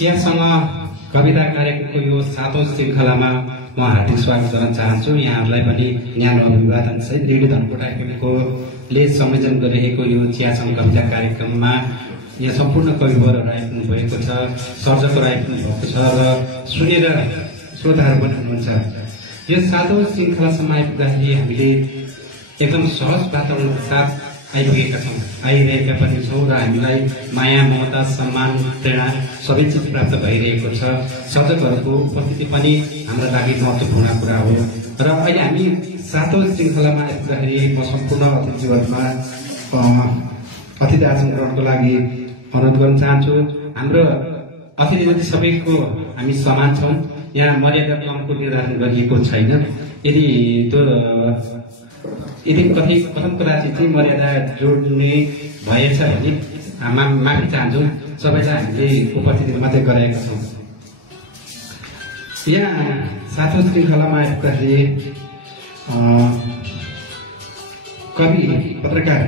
चियासँग कविता कार्यक्रमको यो 7औं श्रृङ्खलामा म हार्दिक स्वागत गर्न चाहन्छु। यहाँहरूलाई पनि न्यानो अभिवादन सहित रेडियो धनकोटा एफएमकोले संयोजन गरिरहेको यो चियासँग कविता कार्यक्रममा यहाँ सम्पूर्ण कविवरहरू आइपुग्नु भएको छ, सर्जकहरू आइपुग्नु भएको छ र सुनेर श्रोताहरू पनि हुनुहुन्छ। यो 7औं श्रृङ्खलासम्म आइपुग्दाखेरि हामीले एकदम सहज वातावरणको साथ आइरहेका पनि छौँ र हामीलाई माया, ममता, सम्मान, प्रेरणा सबै चिज प्राप्त भइरहेको छ। सर्जकहरूको उपस्थिति पनि हाम्रो लागि महत्त्वपूर्ण कुरा हो र अहिले हामी 7औं श्रृङ्खलामा आइपुग्दाखेरि म सम्पूर्ण अतिथिवर्गमा अतिथि आसन ग्रहणको लागि अनुरोध गर्न चाहन्छु। हाम्रो अतिथि सबैको हामी समान छौँ, यहाँ मर्यादा कमको निर्धारण गरिएको छैन। यदि कथम कदाचित चाहिँ मर्यादा जोड्ने भएछ भने माफी चाहन्छौँ। सबैलाई हामीले उपस्थिति मात्रै गराएका छौँ। यहाँ 7औं श्रृङ्खलामा आइपुग्दाखेरि कवि पत्रकार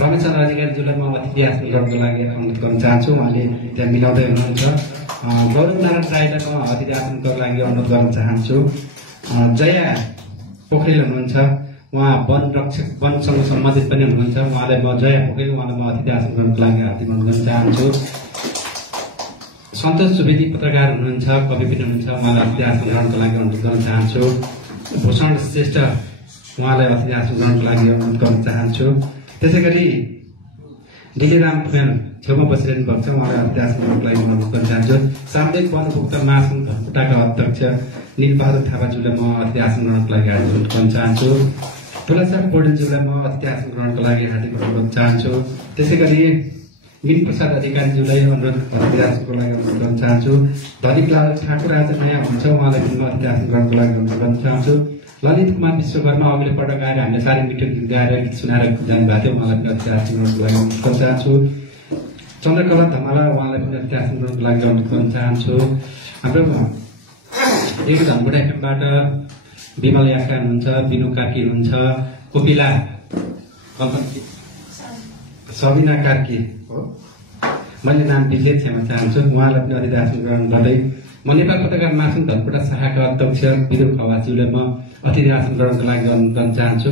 रमेशचन्द्र अधिकारीज्यूलाई म अतिथि आसन ग्रहणको लागि अनुरोध गर्न चाहन्छु। उहाँले त्यहाँ मिलाउँदै हुनुहुन्छ। गौरव नारायण राईलाई म अतिथि आसनको लागि अनुरोध गर्न चाहन्छु। जया पोखरेल हुनुहुन्छ, उहाँ वनसँग सम्बन्धित पनि हुनुहुन्छ। उहाँलाई म जया पोखरेल, उहाँलाई म अतिथि आसन ग्रहणको लागि हार्दिक अनुरोध गर्न चाहन्छु। सन्तोष सुवेदी पत्रकार हुनुहुन्छ, कवि पनि हुनुहुन्छ, उहाँलाई अतिथि आसन ग्रहणको लागि अनुरोध गर्न चाहन्छु। भूषण श्रेष्ठ, उहाँलाई अतिथि आसन ग्रहणको लागि अनुरोध गर्न चाहन्छु। त्यसै गरी दिलीराम फुयान छेउमा बसिरहनु भएको छ, उहाँलाई अतिथि आसन ग्रहणको लागि अनुरोध गर्न चाहन्छु। सामुदायिक वन उपभोक्ता महासङ्घ धनकुटाका अध्यक्ष निलबहादुर थापाज्यूलाई म अतिथि आसन ग्रहणको लागि हार्दिक अनुरोध गर्न चाहन्छु। तुलसीराम पौडेलज्यूलाई म अतिथि आसन ग्रहणको लागि हार्दिक अनुरोध गर्न चाहन्छु। त्यसै गरी मिन प्रसाद अधिकारीज्यूलाई अतिथि आसनको लागि अनुरोध गर्न चाहन्छु। धनिकलाल ठाकुर आज नयाँ हुन्छ, उहाँलाई पनि म अतिथि आसन ग्रहणको लागि अनुरोध गर्न चाहन्छु। ललित कुमार विश्वकर्मा अघिल्लो पटक आएर हामीले साह्रै मिठो गीत गाएर गीत सुनाएर जानुभएको थियो, उहाँलाई पनि अतिथि आसन ग्रहणको लागि अनुरोध गर्न चाहन्छु। चन्द्रकला धमाला, उहाँलाई पनि अतिथि आसन ग्रहणको लागि अनुरोध गर्न चाहन्छु। हाम्रो रेडियो धनकोटा एफएमबाट विमल याक्का हुनुहुन्छ, बिनु कार्की हुनुहुन्छ, कोपिला सबिना कार्की हो, मैले नाम बिर्सेँ, क्षमा चाहन्छु। उहाँलाई पनि अतिथि आसन ग्रहण गर्दै म नेपाल पत्रकार महासङ्घ धनकोटा शाखाका अध्यक्ष विदुर खवासज्यूलाई म अतिथि आसन ग्रहणको लागि अनुरोध गर्न चाहन्छु।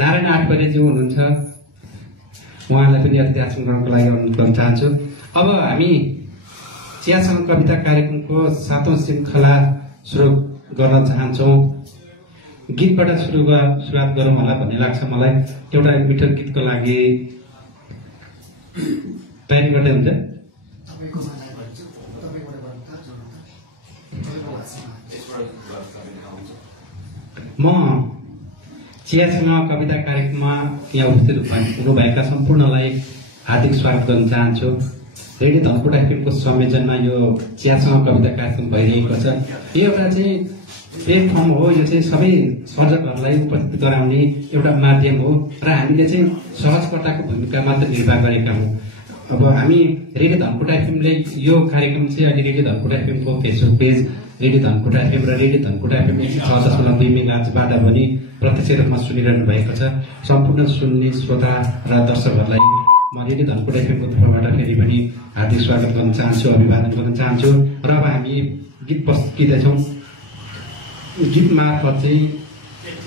नारायण आठवलेज्यू हुनुहुन्छ, उहाँलाई पनि अतिथि आसन ग्रहणको लागि अनुरोध गर्न चाहन्छु। अब हामी चियासँग कविता कार्यक्रमको 7औं श्रृङ्खला सुरु गर्न चाहन्छौँ। गीतबाट सुरुवात गरौँ होला भन्ने लाग्छ मलाई। एउटा मिठो गीतको लागि तयारी गर्दै हुन्छ। म चियासँग कविता कार्यक्रममा यहाँ उपस्थित हुनुभएका सम्पूर्णलाई हार्दिक स्वागत गर्न चाहन्छु। रेडियो धनकोटा एफएमको संयोजनमा यो चियासँग कविता कार्यक्रम भइरहेको छ। यो एउटा चाहिँ प्लेटफर्म हो, यो चाहिँ सबै सर्जकहरूलाई उपस्थित गराउने एउटा माध्यम हो र हामीले चाहिँ सहजकर्ताको भूमिका मात्र निर्वाह गरेका हौँ। अब हामी रेडियो धनकोटा एफएमले यो कार्यक्रम चाहिँ अहिले रेडियो धनकोटा एफएमको Facebook page radio Dhankota FM र रेडियो धनकोटा एफएम 106.2 मेगाहर्जबाट पनि प्रत्यक्ष रूपमा सुनिरहनु भएको छ। सम्पूर्ण सुन्ने श्रोता र दर्शकहरूलाई म रेडियो धनकोटा एफएमको तर्फबाट फेरि पनि हार्दिक स्वागत गर्न चाहन्छु, अभिवादन गर्न चाहन्छु। र अब हामी गीत प्रस्तुत गर्दैछौँ। गीत मार्फत चाहिँ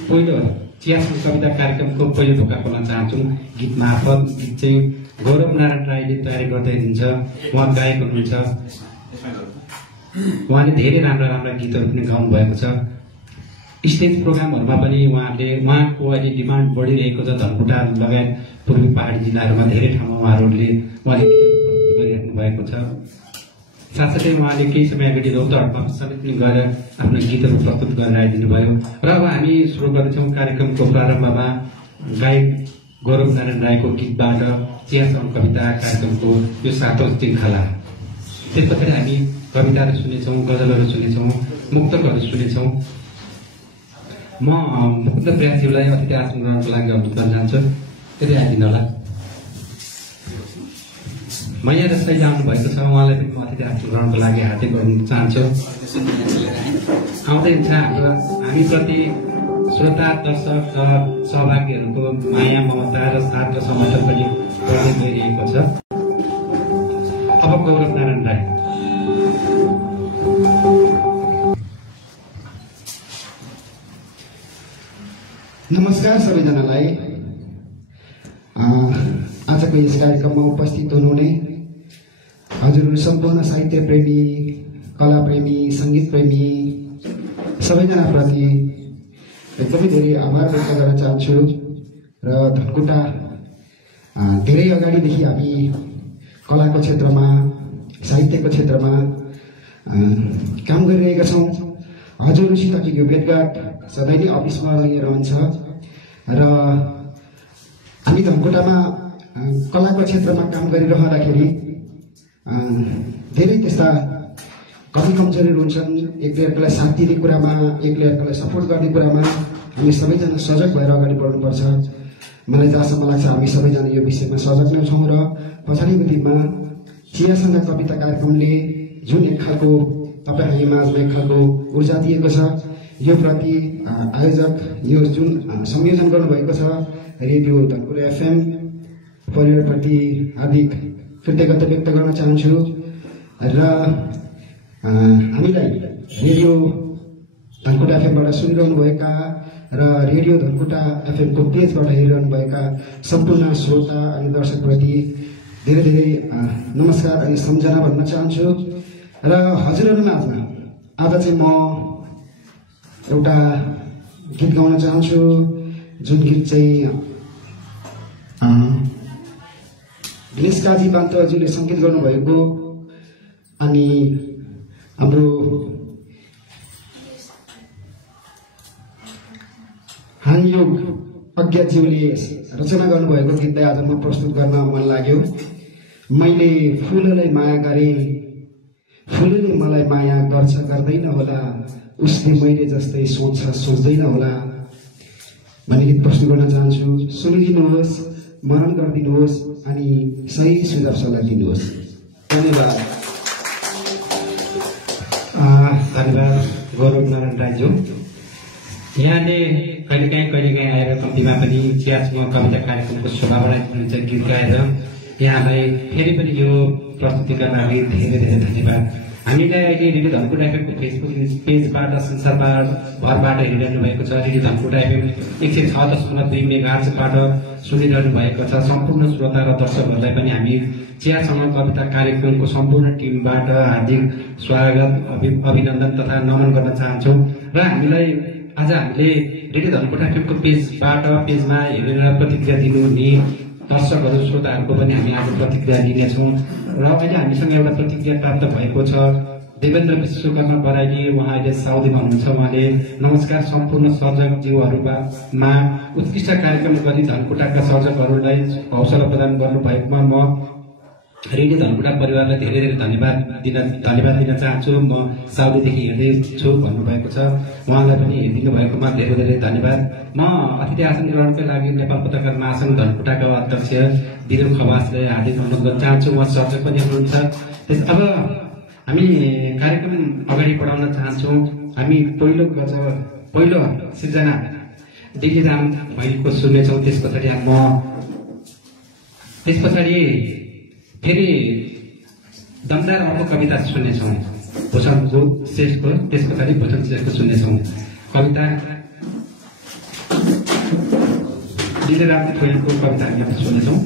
पहिलो चियासँग कविता कार्यक्रमको पहिलो ढोका खोल्न चाहन्छौँ। गीत मार्फत गीत चाहिँ गौरव नारायण राईले तयारी गर्दै हुनुहुन्छ, उहाँ गायक हुनुहुन्छ। उहाँले धेरै राम्रा राम्रा गीतहरू पनि गाउनु भएको छ। स्टेज प्रोग्रामहरूमा पनि उहाँको अहिले डिमान्ड बढिरहेको छ। धनकुटा लगायत पूर्वी पहाडी जिल्लाहरूमा धेरै ठाउँमा उहाँले गीतहरू प्रस्तुत गरिराख्नु भएको छ। साथसाथै उहाँले केही समय अगाडि रौतहटमा समेत पनि गएर आफ्नो गीतहरू प्रस्तुत गरेर आइदिनु भयो। र अब हामी सुरु गर्दैछौँ कार्यक्रमको प्रारम्भमा गायक गौरव नारायण राईको गीतबाट चियासँग कविता कार्यक्रमको यो 7औं श्रृङ्खला। त्यस पछाडि हामी कविताहरू सुनेछौँ, गजलहरू सुनेछौँ, मुक्तकहरू सुनेछौँ। म मुक्त प्रियाज्यूलाई अतिथि आसन ग्रहणको लागि अनुरोध गर्न चाहन्छु। त्यति आइदिनु होला। मैया जसलाई जानु भएको छ, उहाँलाई पनि म अतिथि आसन ग्रहणको लागि हार्दिक गर्न चाहन्छु। आउँदै हुन्छ हामीप्रति श्रोता, दर्शक र सहभागीहरूको माया, ममता र साथ र समर्थन पनि बढ्दै गइरहेको छ। अब गौरव नारायण राई। नमस्कार सबैजनालाई। आजको यस कार्यक्रममा उपस्थित हुनुहुने हजुरहरू सम्पूर्ण साहित्य प्रेमी, कला प्रेमी, सङ्गीत प्रेमी सबैजनाप्रति एकदमै धेरै आभार व्यक्त गर्न चाहन्छु। र धनकुटा धेरै अगाडिदेखि हामी कलाको क्षेत्रमा, साहित्यको क्षेत्रमा काम गरिरहेका छौँ। हजुरहरूसित यो भेटघाट सधैँ नै अविस्मरणीय रहन्छ र हामी धनकुटामा कलाको क्षेत्रमा काम गरिरहँदाखेरि धेरै त्यस्ता कमी कमजोरीहरू हुन्छन्। एकले अर्कालाई साथ दिने कुरामा, एकले अर्कालाई सपोर्ट गर्ने कुरामा हामी सबैजना सजग भएर अगाडि बढ्नुपर्छ। मलाई जहाँसम्म लाग्छ हामी सबैजना यो विषयमा सजग नै छौँ र पछाडिको दिनमा चियासँग कविता कार्यक्रमले जुन एक खालको तपाईँ माझमा एक खालको ऊर्जा दिएको छ, यो प्रति आयोजक यो जुन संयोजन गर्नुभएको छ रेडियो धनकुटा एफएम परिवारप्रति हार्दिक कृतज्ञता व्यक्त गर्न चाहन्छु। र हामीलाई रेडियो धनकुटा एफएमबाट सुनिरहनुभएका र रेडियो धनकुटा एफएमको पेजबाट हेरिरहनुभएका सम्पूर्ण श्रोता अनि दर्शकप्रति धेरै धेरै नमस्कार अनि सम्झना भन्न चाहन्छु। र हजुरहरू माझमा आज चाहिँ म एउटा गीत गाउन चाहन्छु, जुन गीत चाहिँ दिनेश काजी बान्तजीले सङ्गीत गर्नुभएको अनि हाम्रो हानियोग अज्ञातज्यूले रचना गर्नुभएको गीतलाई आज म प्रस्तुत गर्न मन लाग्यो। मैले फुललाई माया गरेँ, फुलले मलाई माया गर्छ गर्दैन होला, उसले मैले जस्तै सोच्छ सोच्दैन होला भन्ने गीत प्रस्तुत गर्न चाहन्छु। सुनिदिनुहोस्, मरण गरिदिनुहोस् अनि सही सुझाव सल्लाह दिनुहोस्। धन्यवाद। धन्यवाद गौरव नारायण राईज्यू। यहाँले कहिलेकाहीँ आएर कम्तीमा पनि चियासँग कविता कार्यक्रमको शोभा बढाइदिनुहुन्छ गीत गाएर। यहाँलाई फेरि पनि यो प्रस्तुतिका लागि धेरै धेरै धन्यवाद। हामीलाई अहिले रेडियो धनकुटा एफएमको फेसबुक पेजबाट संसारभरबाट हेरिरहनु भएको छ। रेडियो धनकुटा एफएम 106.2 मेगाहर्जबाट सुनिरहनु भएको छ। सम्पूर्ण श्रोता र दर्शकहरूलाई पनि हामी चियासँग कविता कार्यक्रमको सम्पूर्ण टिमबाट हार्दिक स्वागत, अभिनन्दन तथा नमन गर्न चाहन्छौँ। र हामीले आज हामीले रेडियो धनकुटा एफएमको पेजमा हेरेर प्रतिक्रिया दिनुहुने दर्शकहरू, श्रोताहरूको पनि हामी आज प्रतिक्रिया लिनेछौँ। र अहिले हामीसँग एउटा प्रतिक्रिया प्राप्त भएको छ। देवेन्द्र विश्वकर्मा बराइली, उहाँ अहिले साउदीमा हुनुहुन्छ। उहाँले नमस्कार सम्पूर्ण सर्जकज्यूहरूमा उत्कृष्ट कार्यक्रम गरी धनकुटाका सर्जकहरूलाई हौसला प्रदान गर्नुभएकोमा म रेडियो धनकुटा परिवारलाई धेरै धेरै धन्यवाद दिन चाहन्छु। म साउदीदेखि हेर्दैछु भन्नुभएको छ। उहाँलाई पनि हेरिदिनु भएकोमा धेरै धेरै धन्यवाद। म अतिथि आसन ग्रहणका लागि नेपाल पत्रकार महासङ्घ धनकुटाका अध्यक्ष दिलीप खवासलाई हार्दिक अनुरोध गर्न चाहन्छु। उहाँ सर्जक पनि हुनुहुन्छ। अब हामी कार्यक्रम अगाडि बढाउन चाहन्छौँ। हामी पहिलो सिर्जना दिल्लीराम भैलीको सुन्नेछौँ। त्यस पछाडि फेरि दमदार अर्को कविता सुन्नेछौँ भूषणको श्रेष्ठको। त्यस पछाडि भूषण श्रेष्ठको सुन्नेछौँ कविता। दिलराम भैलीको कविता हामी सुन्नेछौँ।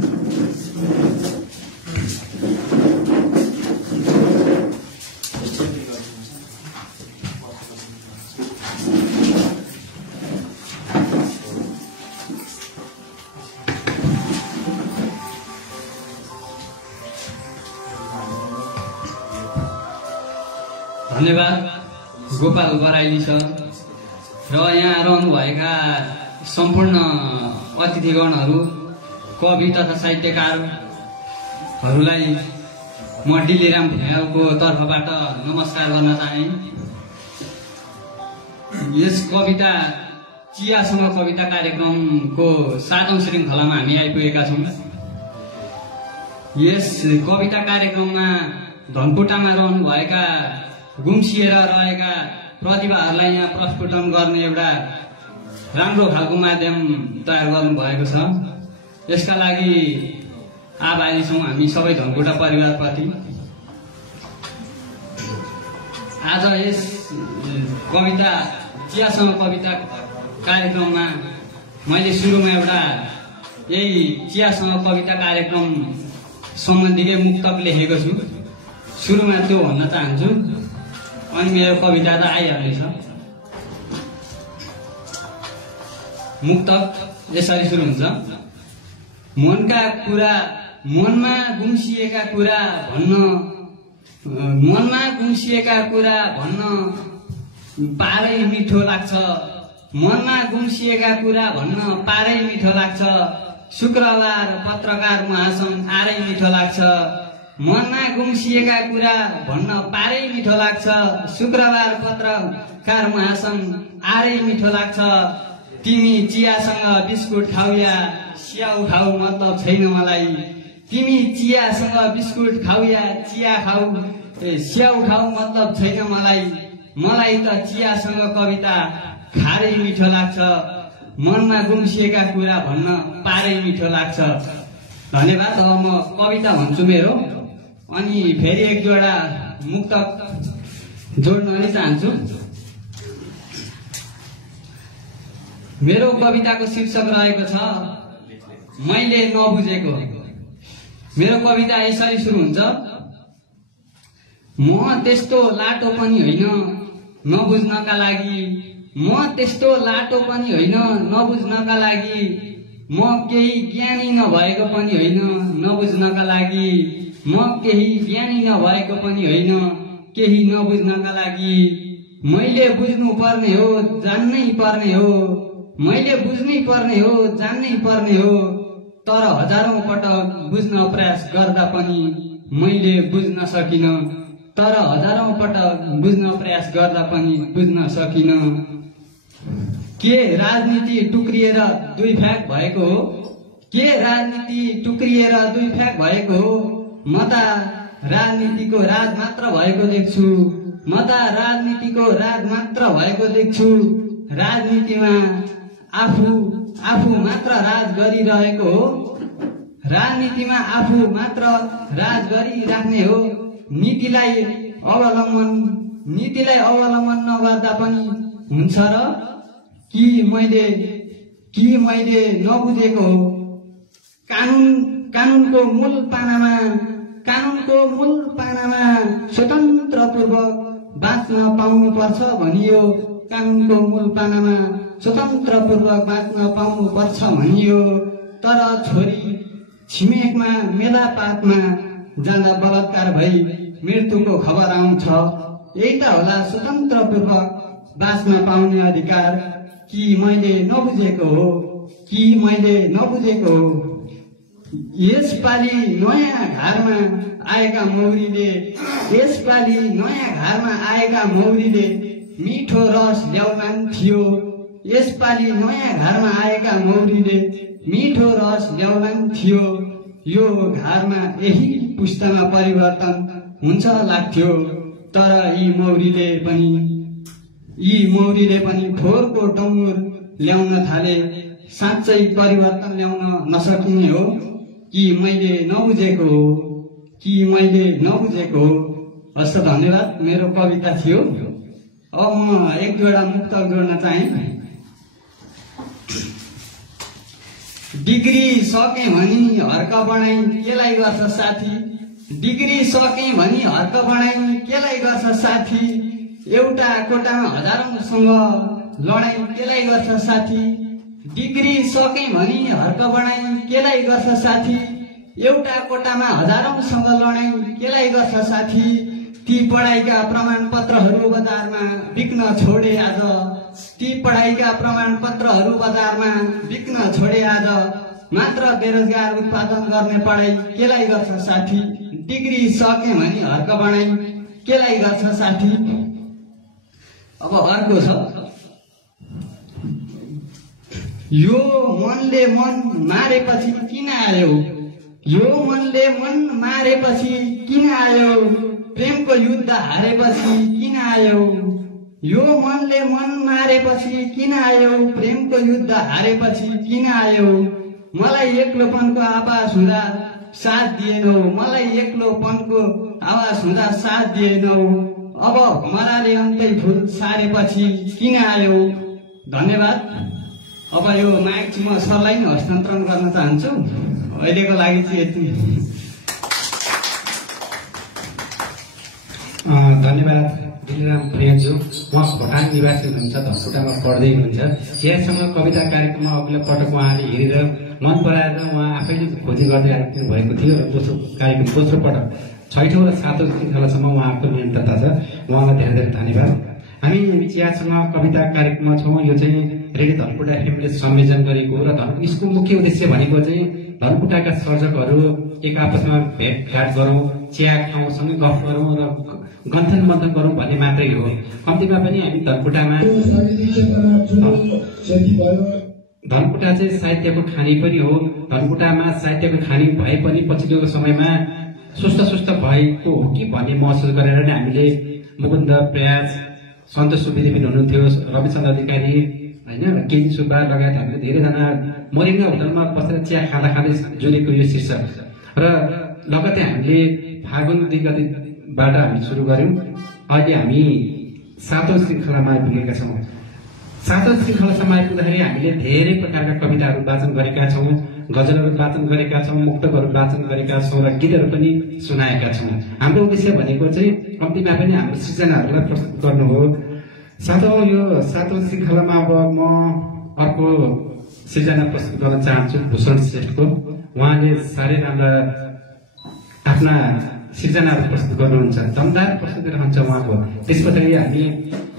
धन्यवाद गोपाल बराइली सर र यहाँ रहनुभएका सम्पूर्ण अतिथिगणहरू, कवि तथा साहित्यकारहरूलाई म दिलीराम भुइँयालको तर्फबाट नमस्कार गर्न चाहे। यस कविता चियासँग कविता कार्यक्रमको 7औं श्रृङ्खलामा हामी आइपुगेका छौँ। यस कविता कार्यक्रममा धनकुटामा रहनुभएका गुम्सिएर रहेका प्रतिभाहरूलाई यहाँ प्रस्फुटन गर्ने एउटा राम्रो खालको माध्यम तयार गर्नुभएको छ। यसका लागि आभारी छौँ हामी सबै धनकुटा परिवारप्रति। आज यस कविता चियासँग कविता कार्यक्रममा मैले सुरुमा एउटा यही चियासँग कविता कार्यक्रम सम्बन्धीकै मुक्तक लेखेको छु। सुरुमा त्यो भन्न चाहन्छु, अनि मेरो कविता त आइहाल्नेछ। मुक्तक यसरी सुरु हुन्छ। मनमा गुम्सिएका कुरा भन्न पारै मिठो लाग्छ। मनमा गुम्सिएका कुरा भन्न पारै मिठो लाग्छ। शुक्रबार पत्रकार महासंघ आरै मिठो लाग्छ। मनमा गुम्सिएका कुरा भन्न पारै मिठो लाग्छ। शुक्रबार पत्रकार महासंघ आरै मिठो लाग्छ। तिमी चियासँग बिस्कुट खाऊ या स्याउ खाऊ मतलब छैन मलाई। तिमी चियासँग बिस्कुट खाऊ या स्याउ खाऊ मतलब छैन मलाई। मलाई त चियासँग कविता खारै मिठो लाग्छ। मनमा गुम्सिएका कुरा भन्न पारै मिठो लाग्छ। धन्यवाद। अब म कविता भन्छु मेरो, अनि फेरि एक दुईवटा मुक्तक जोड्न पनि चाहन्छु। मेरो कविताको शीर्षक रहेको छ मैले नबुझेको। मेरो कविता यसरी सुरु हुन्छ। म त्यस्तो लाटो पनि होइन नबुझ्नका लागि। म त्यस्तो लाटो पनि होइन नबुझ्नका लागि। म केही ज्ञानी नभएको पनि होइन नबुझ्नका लागि। म केही ज्ञानी नभएको पनि होइन केही नबुझ्नका लागि। मैले बुझ्नु पर्ने हो जान्नै पर्ने हो। मैले बुझ्नै पर्ने हो जान्नै पर्ने हो। तर हजारौं पटक बुझ्न प्रयास गर्दा पनि मैले बुझ्न सकिन। तर हजारौं पटक बुझ्न प्रयास गर्दा पनि बुझ्न सकिन। के राजनीति टुक्रिएर दुई फ्याक भएको हो? के राजनीति टुक्रिएर दुई फ्याक भएको हो? म त राजनीतिको राज मात्र भएको देख्छु। म त राजनीतिको राज मात्र भएको देख्छु। राजनीतिमा आफू मात्र राज गरिरहेको हो। राजनीतिमा आफू मात्र राज गरिराख्ने हो। नीतिलाई अवलम्बन नगर्दा पनि हुन्छ र? कि मैले नबुझेको हो? कानुनको मूल पानामा स्वतन्त्रपूर्वक बाँच्न पाउनु पर्छ भनियो। कानुनको मूल पानामा स्वतन्त्रपूर्वक बाँच्न पाउनु पर्छ भनियो। तर छोरी छिमेकमा मेलापातमा जाँदा बलात्कार भई मृत्युको खबर आउँछ। यही त होला स्वतन्त्रपूर्वक बाँच्न पाउने अधिकार। कि मैले नबुझेको हो? कि मैले नबुझेको हो? यसपालि नयाँ घरमा आएका मौरीले मिठो रस ल्याउलान् थियो। यसपालि नयाँ घरमा आएका मौरीले मिठो रस ल्याउलान् थियो। यो घरमा यही पुस्तामा परिवर्तन हुन्छ लाग्थ्यो। तर यी मौरीले पनि फोहोरको डङ्गुर ल्याउन थाले। साँच्चै परिवर्तन ल्याउन नसकिने हो? कि मैले नबुझेको हो? कि मैले नबुझेको हो? हस्, धन्यवाद। मेरो कविता थियो। अब म एक दुईवटा मुक्तक जोड्न चाहे। डिग्री सके भनी हर्क बढाइ केलाई गर्छ साथी। डिग्री सके भनी हर्क बढाइ केलाई गर्छ साथी। एउटा कोटामा हजारौंसँग लडाई केलाई गर्छ साथी। डिग्री सके भनी हर्क बढाइ केलाई गर्छ साथी। एउटा कोटामा हजारौंसँग लडाई केलाई गर्छ साथी। ती पढाइका प्रमाणपत्रहरू बजारमा बिक्न छोडे आज। ती पढाइका प्रमाणपत्रहरू बजारमा बिक्न छोडे आज। मात्र बेरोजगार उत्पादन गर्ने पढाइ केलाई गर्छ साथी। डिग्री सके भनी हर्क बढाइ केलाई गर्छ साथी। अब अर्को छ। यो मनले मन मारेपछि किन आयो? यो मनले मन मारेपछि किन आयो? प्रेमको युद्ध हारेपछि किन आयो? यो मनले मन मारेपछि किन आयो? प्रेमको युद्ध हारेपछि किन आयो? मलाई एक्लोपनको आवाज हुँदा साथ दिएनौ। मलाई एक्लोपनको आवाज हुँदा साथ दिएनौ। अब भमराले अन्तै फुल सारेपछि किन आयो? धन्यवाद। अब यो माइक म सरलाई नै हस्तान्तरण गर्न चाहन्छु। अहिलेको लागि चाहिँ यति। धन्यवाद दिलराम प्रियज्यू। उहाँ भोटाङ निवासी हुनुहुन्छ, धनकुटामा पढ्दै हुनुहुन्छ। चियासँग कविता कार्यक्रममा अघिल्लो पटक उहाँले हेरेर मन पराएर उहाँ आफैले खोजी गर्दै आइदिनु भएको थियो र दोस्रो कार्यक्रम दोस्रो पटक 6औं र 7औं श्रृङ्खलासम्म उहाँको निरन्तरता छ। उहाँलाई धेरै धेरै धन्यवाद। हामी चियासँग कविता कार्यक्रममा छौँ। यो चाहिँ रेडियो धनकुटा एफएमले संयोजन गरेको र यसको मुख्य उद्देश्य भनेको चाहिँ धनकुटाका सर्जकहरू एक आपसमा भेटघाट गरौँ, चिया खाउँ, सँगै गफ गरौँ र गन्थन मन्थन गरौँ भन्ने मात्रै हो। कम्तीमा पनि हामी धनकुटा चाहिँ साहित्यको खानी पनि हो। धनकुटामा साहित्यको खानी भए पनि पछिल्लो समयमा सुस्त भएको हो कि भन्ने महसुस गरेर नै हामीले मुकुन्द प्रयास, सन्तोष सुवेदी पनि हुनुहुन्थ्यो, रविचन्द्र अधिकारी होइन, केजी सुब्बा लगायत हामीले धेरैजना मोरिङ्गा होटलमा बसेर चिया खाँदा खाँदै जोडेको यो शीर्षक र लगतै हामीले फागुन 2 गतिबाट हामी सुरु गर्यौँ। अहिले हामी 7औं श्रृङ्खलामा आइपुगेका छौँ। 7औं श्रृङ्खलासम्म आइपुग्दाखेरि हामीले धेरै प्रकारका कविताहरू वाचन गरेका छौँ, गजलहरू वाचन गरेका छौँ, मुक्तकहरू वाचन गरेका छौँ र गीतहरू पनि सुनाएका छौँ। हाम्रो उद्देश्य भनेको चाहिँ कम्तीमा पनि हाम्रो सृजनाहरूलाई प्रस्तुत गर्नु हो। यो 7औं श्रृङ्खलामा अब म अर्को सृजना प्रस्तुत गर्न चाहन्छु भूषण श्रेष्ठको। उहाँले साह्रै राम्रा आफ्ना सृजनाहरू प्रस्तुत गर्नुहुन्छ, दमदार प्रस्तुति रहन्छ उहाँको। त्यस पछाडि हामी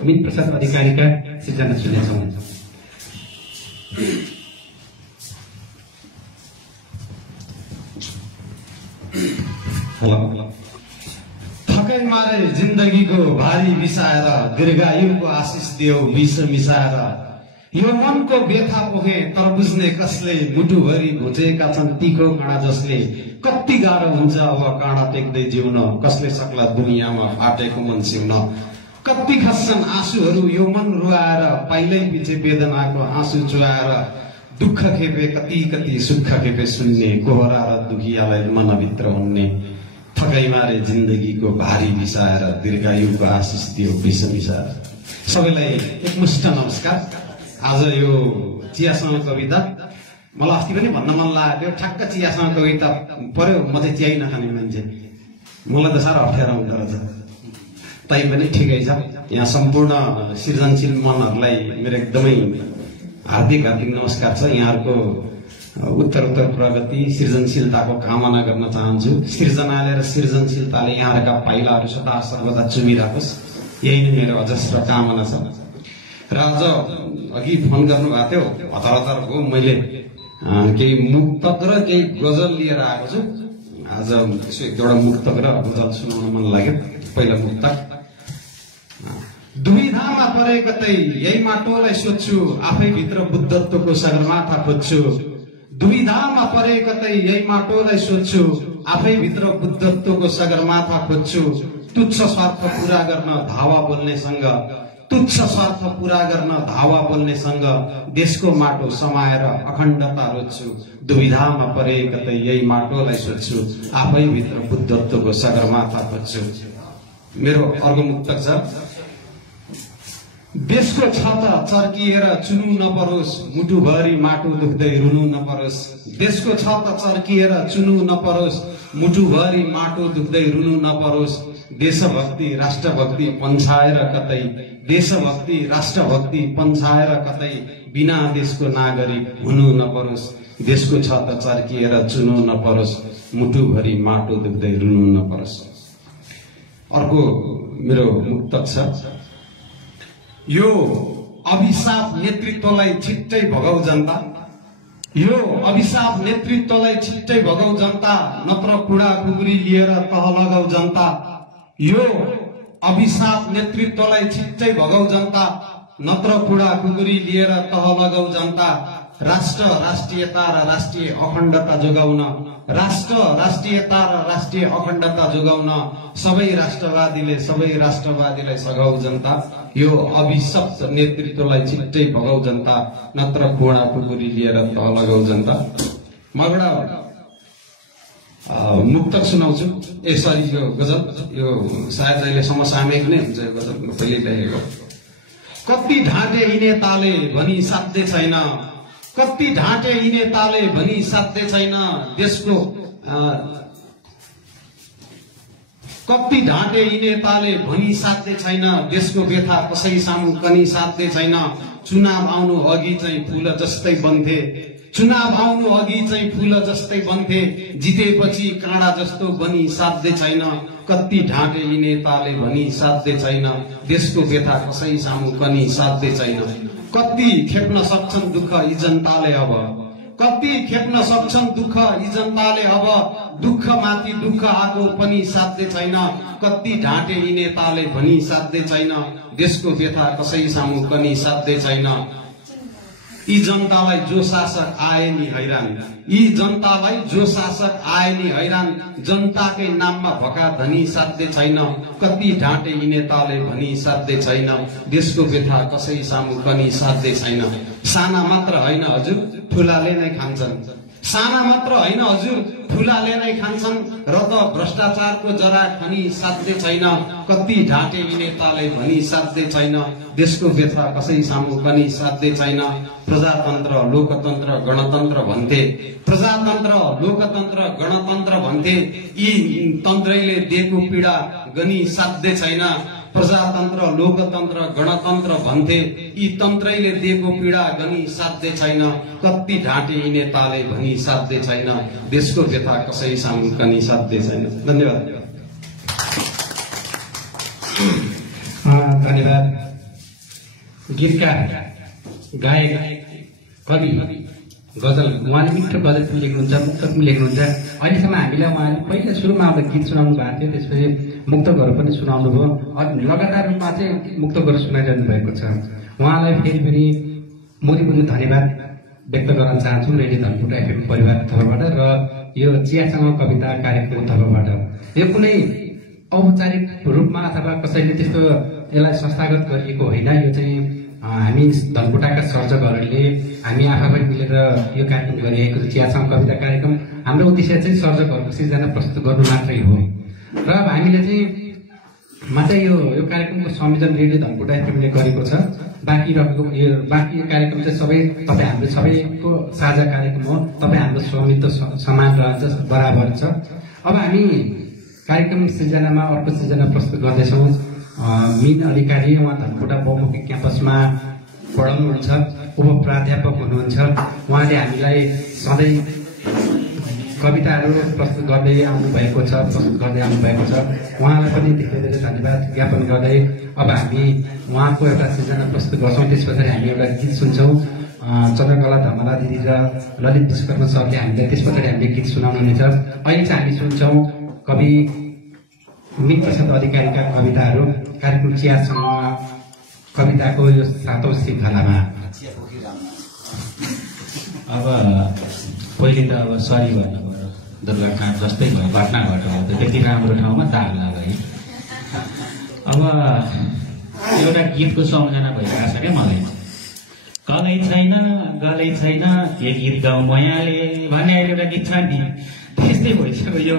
मिन प्रसाद अधिकारीका सृजना सुनेछौँ। थकै मारे जिन्दगीको भारी बिसाएर दीर्घायुको आशिष दियो विष मिसाएर। यो मनको व्यथा पोखे तर बुझ्ने कसले, मुटुभरि घुचेका छन् तिखो काँडा जसले। कति गाह्रो हुन्छ अब काँडा टेक्दै जिउन, कसले सक्ला दुनियाँमा फाटेको मन सिउन। कति खस्छन् आँसुहरू यो मन रुवाएर, पाइलै पछि वेदनाको आँसु चुहाएर। दुःख खेपे कति सुख खेपे सुन्ने, कोहरा र दुखियालाई मनभित्र हुन्ने। थकै मारे जिन्दगीको भारी बिसाएर दीर्घायुको आशिष दियो विष मिसाएर। सबैलाई एकमुष्ट नमस्कार। आज यो चियासँग कविता मलाई अस्ति पनि भन्न मन लाग्यो, ठ्याक्क चियासँग कविता पर्यो। म चाहिँ चिया नखाने मान्छे, मलाई त साह्रो अप्ठ्यारो हुँदो रहेछ। तै पनि ठिकै छ। यहाँ सम्पूर्ण सृजनशील मनहरूलाई मेरो एकदमै हार्दिक नमस्कार छ। यहाँहरूको उत्तर प्रगति, सृजनशीलताको कामना गर्न चाहन्छु। सृजनाले र सृजनशीलताले यहाँहरूका पाइलाहरू सदा सर्वदा चुमिराखोस्, यही नै मेरो अजस्र कामना छ। र आज अघि फोन गर्नुभएको थियो, हतार हो, मैले केही मुक्तक र केही गजल लिएर आएको छु। आज यसो एउटा मुक्तक र गजल सुनाउन मन लाग्यो। पहिलो मुक्तक। दुविधामा परे कतै यही माटोलाई सोध्छु, आफै भित्र बुद्धत्वको सगरमाथा खोज्छु। दुविधामा परे कतै यही माटोलाई सोध्छु, आफै भित्र बुद्धत्वको सगरमाथा खोज्छु। तुच्छ स्वार्थ पूरा गर्न धावा बोल्नेसँग, तुच्छ स्वार्थ पूरा गर्न धावा बोल्नेसँग देशको माटो समाएर अखण्डता रोज्छु। दुविधामा परे कतै यही माटोलाई सोध्छु, आफै भित्र बुद्धत्वको सगरमाथा खोज्छु। मेरो अर्को मुक्तक छ। देशको छाता चर्किएर चुनु नपरोस्, मुटुभरि माटो दुख्दै रुनु नपरोस्। देशको छाता चर्किएर चुनु नपरोस्, मुटुभरि माटो दुख्दै रुनु नपरोस्। देशभक्ति राष्ट्रभक्ति पन्छाएर कतै, देशभक्ति राष्ट्रभक्ति पन्छाएर कतै, बिना देशको नागरिक हुनु नपरोस्। देशको छाता चर्किएर चुनु नपरोस्, मुटुभरि माटो दुख्दै रुनु नपरोस्। अर्को मेरो मुक्तक छ। यो अभिशाप नेतृत्वलाई छिट्टै भगाऊ जनता, यो अभिशाप नेतृत्वलाई छिट्टै भगाऊ जनता, नत्र कुडा कुकुरी लिएर तह लगाऊ जनता। यो अभिशाप नेतृत्वलाई छिट्टै भगाऊ जनता, नत्र कुडा कुकुरी लिएर तह लगाऊ जनता। राष्ट्र राष्ट्रियता र राष्ट्रिय अखण्डता जोगाउन, राष्ट्र राष्ट्रियता र राष्ट्रिय अखण्डता जोगाउन सबै राष्ट्रवादीलाई सघाऊ जनता। यो अभिशप्त नेतृत्वलाई छिट्टै भगाऊ जनता, नत्र घोडा कुकुरी लिएर तह लगाऊ जनता। म एउटा मुक्तक सुनाउँछु। सरी, यो गजल, यो सायद अहिले समसामयिक नै हुन्छ यो गजल, पहिले लेखेको। कति ढाँटे यिने ताले भनी साध्य छैन, कति ढाँटे यिने ताले भनी साध्य छैन देशको, कति ढाँटे यिने ताले भनी साध्य छैन देशको व्यथा कसै सामु पनि साध्य छैन। चुनाव आउनु अघि चाहिँ फूल जस्तै बन्थे, चुनाव आउनु अघि चाहिँ फूल जस्तै बन्थे, जितेपछि काँडा जस्तो बनी साध्य छैन। कति ढाँटे यिने ताले भनी साध्य छैन देशको व्यथा कसै सामु पनि साध्य छैन। कति खेप्न सक्छन् दुःख यी जनताले अब, कति खेप्न सक्छन् दुःख यी जनताले अब, दुःख माथि दुःख आएको पनि साध्य छैन। कति ढाँटे यिने ताले भनी साध्य छैन देशको व्यथा कसै सामु पनि साध्य छैन। यी जनतालाई जो शासक आए नि हैरान, यी जनतालाई जो शासक आए नि हैरान, जनताकै नाममा भका धनी साध्य छैन। कति ढाँटे यी नेताले भनी साध्य छैन देशको व्यथा कसै सामु पनि साध्य छैन। साना मात्र होइन हजुर ठुलाले नै खान्छन्, साना मात्र होइन हजुर ठुलाले नै खान्छन्, र त भ्रष्टाचारको जरा खनी साध्य छैन। कति ढाँटे यी नेताले भनी साध्य छैन देशको व्यथा कसै सामु पनि साध्य छैन। प्रजातन्त्र लोकतन्त्र गणतन्त्र भन्थे, प्रजातन्त्र लोकतन्त्र गणतन्त्र भन्थे, यी तन्त्रैले दिएको पीडा गनी साध्य छैन। प्रजातन्त्र लोकतन्त्र गणतन्त्र भन्थे, यी तन्त्रैले दिएको पीडा गनी साध्य छैन। कति ढाँटे यी नेताले भनी साध्य छैन देशको व्यथा कसै सामु पनि साध्य छैन। धन्यवाद। धन्यवाद। गीतकार, गायक, कवि, गजल, उहाँले मिठो गजल पनि लेख्नुहुन्छ, मुक्तक पनि लेख्नुहुन्छ। अहिलेसम्म हामीलाई उहाँले पहिला सुरुमा अब गीत सुनाउनु भएको थियो, त्यसपछि मुक्तकहरू पनि सुनाउनु भयो। लगातार रूपमा चाहिँ मुक्तकहरू सुनाइरहनु भएको छ। उहाँलाई फेरि मुरी धन्यवाद व्यक्त गर्न चाहन्छु रेडियो धनकुटा एफएम परिवार तर्फबाट र यो चियासँग कविता कार्यक्रमको तर्फबाट। यो कुनै औपचारिक रूपमा अथवा कसैले त्यस्तो यसलाई संस्थागत गरिएको होइन। यो चाहिँ हामी धनकुटाका सर्जकहरूले हामी आफै मिलेर यो कार्यक्रम गरिरहेको चियासँग कविता कार्यक्रम। हाम्रो उद्देश्य चाहिँ सर्जकहरूको सृजना प्रस्तुत गर्नु मात्रै हो र हामीले चाहिँ मात्रै यो कार्यक्रमको संयोजन रेडियो धनकुटा एफएमले गरेको छ। बाँकी कार्यक्रम चाहिँ सबै तपाईँ हाम्रो सबैको साझा कार्यक्रम हो। तपाईँ हाम्रो स्वामित्व समान रहन्छ, बराबर छ। अब हामी कार्यक्रम सृजनामा अर्को सृजना प्रस्तुत गर्दैछौँ। मीन अधिकारी, उहाँ धनकुटा बहुमुखी क्याम्पसमा पढाउनुहुन्छ, उप प्राध्यापक हुनुहुन्छ। उहाँले हामीलाई सधैँ कविताहरू प्रस्तुत गर्दै आउनुभएको छ, उहाँलाई पनि धेरै धेरै धन्यवाद ज्ञापन गर्दै अब हामी उहाँको एउटा सृजना प्रस्तुत गर्छौँ। त्यस पछाडि हामी एउटा गीत सुन्छौँ। चन्द्रकला धमला दिदी र ललित विश्वकर्मा सरले हामीलाई त्यस पछाडि हामीले गीत सुनाउनुहुनेछ। अहिले चाहिँ हामी सुन्छौँ कवि मीन प्रसाद अधिकारीका कविताहरू कार्यक्रम चियासँग कविताको यो 7औं श्रृङ्खलामा। अब पहिले त अब सरी भन्नुभयो, दुर्घटना जस्तै भयो, घटना घट्यो, त्यति राम्रो ठाउँमा दाग लाग्यो। अब एउटा गीतको सम्झना भइरहेको छ क्या मलाई। गलै छैन के गीत गाउँ मयाले भन्ने एउटा गीत छ नि, त्यस्तै भइसक्यो यो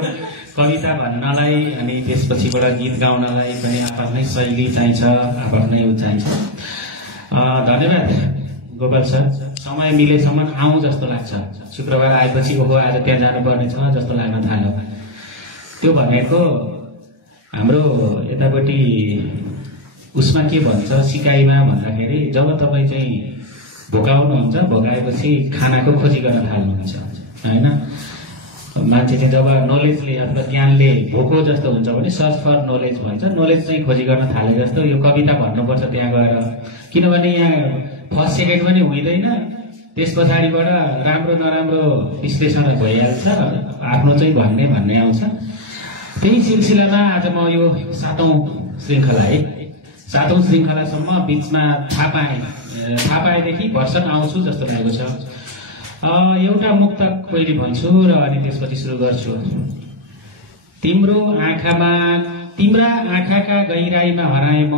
कविता भन्नलाई। अनि त्यसपछिबाट गीत गाउनलाई पनि आफ्नै शैली चाहिन्छ, आफ्नै चाहिन्छ। धन्यवाद गोपाल सर। समय मिलेसम्म आउँ जस्तो लाग्छ। शुक्रबार आएपछि ओहो आज त्यहाँ जानुपर्ने छ जस्तो लाग्न थाल्यो। त्यो भनेको हाम्रो यतापट्टि उसमा के भन्छ सिकाइमा भन्दाखेरि जब तपाईँ चाहिँ भोकाउनुहुन्छ, भोकाएपछि खानाको खोजी गर्न थाल्नुहुन्छ होइन। मान्छे चाहिँ जब नलेजले अथवा ज्ञानले भोको जस्तो हुन्छ भने सर्च फर नलेज भन्छ, नलेज चाहिँ खोजी गर्न थाले जस्तो यो कविता भन्नुपर्छ त्यहाँ गएर। किनभने यहाँ फर्स्ट सेकेन्ड पनि हुँदैन, त्यस पछाडिबाट राम्रो नराम्रो विश्लेषण भइहाल्छ, आफ्नो चाहिँ भन्ने आउँछ। त्यही सिलसिलामा आज म यो 7औं श्रृङ्खला है, 7औं श्रृङ्खलासम्म बिचमा थाहा पाएदेखि भर्सन आउँछु जस्तो लागेको छ। एउटा मुक्तक पहिले भन्छु र अनि त्यसपछि सुरु गर्छु। तिम्रा आँखाका गहिराईमा हराए म,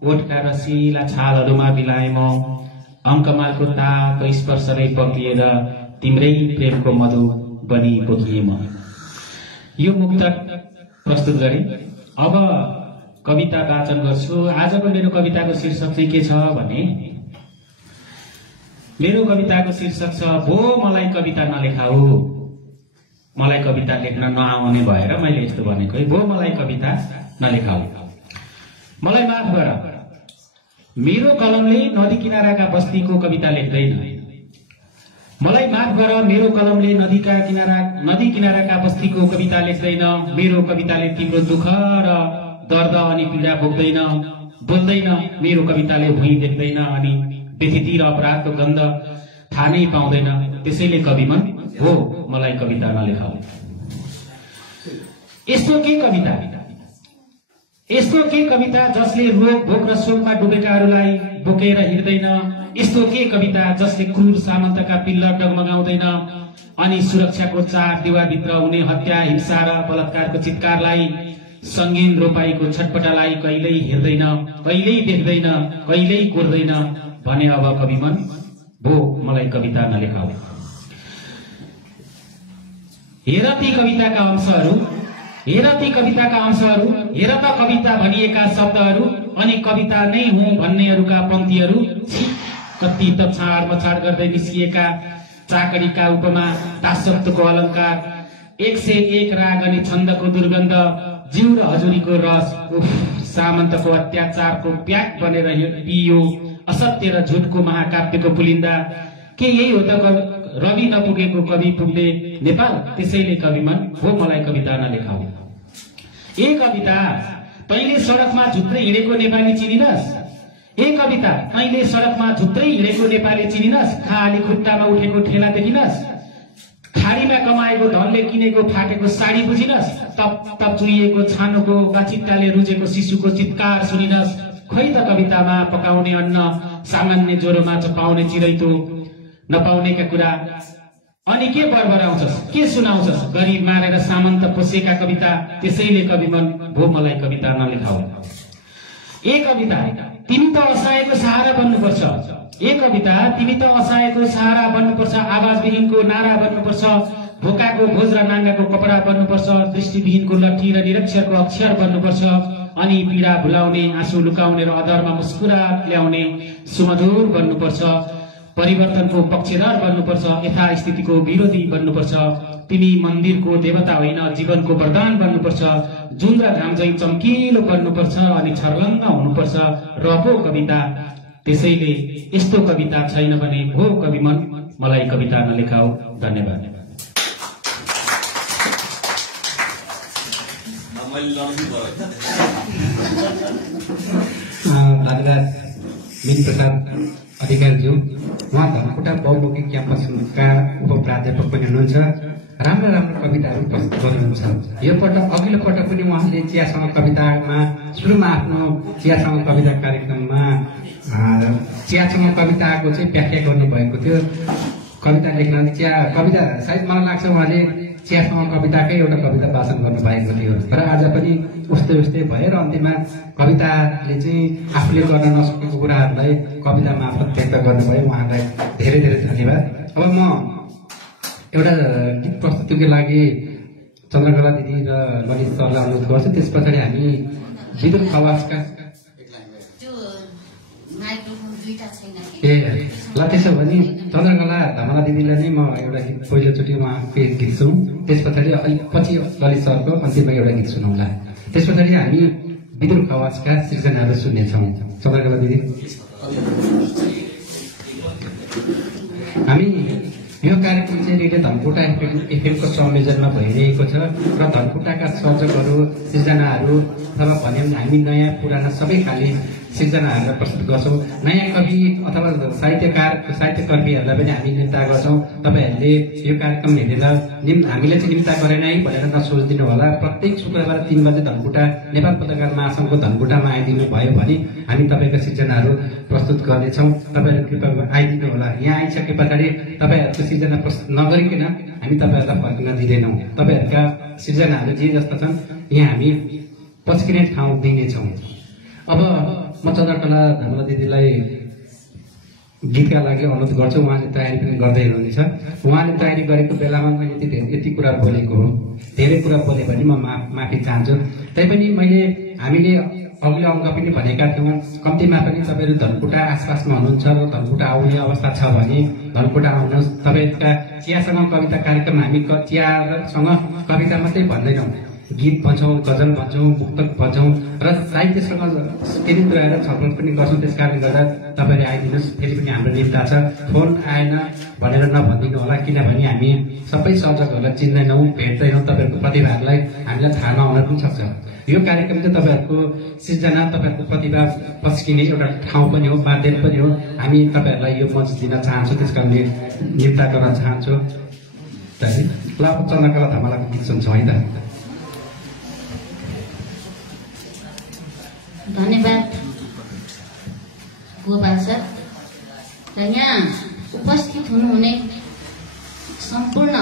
ओठका रसिला छालहरूमा बिलाए म, अङ्कमालको तातो स्पर्शले पक्लिएर तिम्रै प्रेमको मधु बनी पोखिए म। यो मुक्तक प्रस्तुत गरेँ। अब कविता वाचन गर्छु। आजको मेरो कविताको शीर्षक चाहिँ के छ भने, मेरो कविताको शीर्षक छ भो मलाई कविता नलेखाऊ। मलाई कविता लेख्न नआउने भएर मैले यस्तो भनेको है, भो मलाई कविता नलेखाऊ। मलाई माफ गर, मेरो कलमले नदी किनाराका बस्तीको कविता लेख्दैन। मलाई माफ गर, मेरो कलमले नदी किनाराका बस्तीको कविता लेख्दैन। मेरो कविताले तिम्रो दुःख र दर्द अनि पीडा बोल्दैन। मेरो कविताले भुइँ देख्दैन अनि व्यथिति र अपराधको गन्ध थाहै पाउँदैन। त्यसैले कविमन हो मलाई कविता नलेखाऊ। यस्तो के कविता जसले रोग भोक र शोकमा डुबेकाहरूलाई बोकेर हिँड्दैन। यस्तो के कविता जसले क्रूर सामन्तका पिल्लर डगमगाउँदैन अनि सुरक्षाको चार दिवारभित्र हुने हत्या, हिंसा र बलात्कारको चित्कारलाई, सङ्गीन रोपाईको छटपटालाई कहिल्यै हेर्दैन, कहिल्यै देख्दैन, कहिल्यै कोर्दैन भने अब कविमन भो मलाई कविता नलेखाऊ। हेर ती कविताका अंशहरू, हेर त कविता भनिएका शब्दहरू अनि कविता नै हुँ भन्नेहरूका पङ्क्तिहरू। कति त छाड मछाड गर्दै निस्किएका चाकडीका उपमा, दासत्वको अलङ्कार, 101 राग अनि छन्दको दुर्गन्ध, जीव र हजुरीको रस, सामन्तको अत्याचारको प्याक बनेर पियो, असत्य र झुटको महाकाव्यको पुलिन्दा। के यही हो त रवि नपुगेको कवि पुग्ने नेपाल? त्यसैले कविमन हो मलाई कविता नलेखाऊ। ए कविता, तैँले सडकमा झुत्रै हिँडेको नेपाली चिनिनस्? ए कविता, तैँले सडकमा झुत्रै हिँडेको नेपाली चिनिनस्? खाली खुट्टामा उठेको ठेला देखिनस्? खाडीमा कमाएको धनले किनेको फाटेको साडी बुझिनस्? तप चुहिएको छानोको बाचिट्टाले रुजेको शिशुको चित्कार सुनिनस्? खोइ त कवितामा पकाउने अन्न, सामान्य ज्वरोमा चपाउने चिरैतो, नपाउनेका कुरा अनि के बरबराउँछस्, के सुनाउँछस्? गरिब मारेर सामन्त पोसेका कविता। त्यसैले कविमन भो मलाई कविता नलेखाऊ। ए कविता, तिमी त असहायको सहारा बन्नुपर्छ। ए कविता, तिमी त असहायको सहारा बन्नुपर्छ। आवाजविहीनको नारा बन्नुपर्छ। भोकाको भोज र नाङ्गाको कपडा बन्नुपर्छ। दृष्टिविहीनको लट्ठी र निरक्षरको अक्षर बन्नुपर्छ। अनि पीडा भुलाउने, आँसु लुकाउने र अधरमा मुस्कुराहट ल्याउने सुमधुर बन्नुपर्छ। परिवर्तनको पक्षधर बन्नुपर्छ। यथास्थितिको विरोधी बन्नुपर्छ। तिमी मन्दिरको देवता होइन, जीवनको वरदान बन्नुपर्छ। जुन र घाम झैं चम्किलो बन्नुपर्छ अनि छर्लङ्ग हुनुपर्छ र पो कविता। त्यसैले यस्तो कविता छैन भने भो कविमन मलाई कविता नलेखाऊ। धन्यवाद। धन्यवाद मिन प्रसाद अधिकारीज्यू। उहाँ धनकुटा बहुमुखी क्याम्पसका उपप्राध्यापक पनि हुनुहुन्छ। राम्रो कविताहरू प्रस्तुत गर्नुहुन्छ। यो पटक अघिल्लो पटक पनि उहाँले चियासँग कवितामा सुरुमा आफ्नो चियासँग कविता कार्यक्रममा चियासँग कविताको चाहिँ व्याख्या गर्नुभएको थियो। कविता लेख्न कविता सायद मलाई लाग्छ उहाँले चियासँग कविताकै एउटा कविता वाचन गर्नुभएको थियो र आज पनि उस्तै भएर अन्त्यमा कविताले चाहिँ आफूले गर्न नसकेको कुराहरूलाई कविता मार्फत व्यक्त गर्नुभयो। उहाँलाई धेरै धन्यवाद। अब म एउटा गीत प्रस्तुतिको लागि चन्द्रकला दिदी र ललित सरलाई अनुरोध गर्छु। त्यस पछाडि हामी विद्युत खवासका ल त्यसो भने चन्द्रकला धमला दिदीलाई नै म एउटा गीत पहिलोचोटि उहाँको गीत सुनौँ। त्यस पछाडि अलिक पछि ललित सरको अन्तिममा एउटा गीत सुनौँला। त्यस पछाडि हामी विद्युत खवासका सृजनाहरू सुन्नेछौँ। चन्द्रकला दिदी, हामी यो कार्यक्रम चाहिँ रेडियो धनकुटा एफएमको संयोजनमा भइरहेको छ र धनकुटाका सर्जकहरू, सृजनाहरू अथवा भन्यो भने हामी नयाँ पुराना सबै खाले सृजनाहरूलाई प्रस्तुत गर्छौँ। नयाँ कवि अथवा साहित्यकर्मीहरूलाई पनि हामी निम्ता गर्छौँ। तपाईँहरूले यो कार्यक्रम हेरेर हामीले चाहिँ निम्ता गरेन है भनेर नसोचिदिनु होला। प्रत्येक शुक्रबार 3 बजे धनकुटा नेपाल पत्रकार महासङ्घको धनकुटामा आइदिनु भयो भने हामी तपाईँको सृजनाहरू प्रस्तुत गर्नेछौँ। तपाईँहरू कृपया आइदिनु होला। यहाँ आइसके पछाडि तपाईँहरूको सृजना प्रस्तुत नगरिकन हामी तपाईँहरूलाई फर्किन दिँदैनौँ। तपाईँहरूका सृजनाहरू जे जस्ता छन् यहाँ हामी पस्किने ठाउँ दिनेछौँ। अब म चन्द्रकला धमला दिदीलाई गीतका लागि अनुरोध गर्छु। उहाँले तयारी पनि गर्दै हुनुहुनेछ। उहाँले तयारी गरेको बेलामा मैले यति कुरा बोलेको हो, धेरै कुरा बोलेँ भने म माफी चाहन्छु। तैपनि हामीले अघिल्लो अङ्क पनि भनेका थियौँ, कम्तीमा पनि तपाईँहरू धनकुटा आसपासमा हुनुहुन्छ र धनकुटा आउने अवस्था छ भने धनकुटा आउनुहोस्। तपाईँका चियासँग कविता कार्यक्रम हामी चियासँग कविता मात्रै भन्दैनौँ, गीत भन्छौँ, गजल भन्छौँ, मुक्तक भन्छौँ र साहित्यसँग केही रहेर छलफल पनि गर्छौँ। त्यस कारणले गर्दा तपाईँले आइदिनुहोस्। फेरि पनि हाम्रो निम्ता छ, फोन आएन भनेर नभनिदिनु होला, किनभने हामी सबै सर्जकहरूलाई चिन्दैनौँ, भेट्दैनौँ। तपाईँहरूको प्रतिभाहरूलाई हामीलाई थाहा नहुन पनि सक्छ। यो कार्यक्रम चाहिँ तपाईँहरूको सिर्जना, तपाईँहरूको प्रतिभा पस्किने एउटा ठाउँ पनि हो, माध्यम पनि हो। हामी तपाईँहरूलाई यो मञ्च दिन चाहन्छौँ, त्यस कारणले निम्ता गर्न चाहन्छु। ल चन्द्रकला धमालाको गीत सुन्छौँ है त। धन्यवाद गोपाल सर। र यहाँ उपस्थित हुनुहुने सम्पूर्ण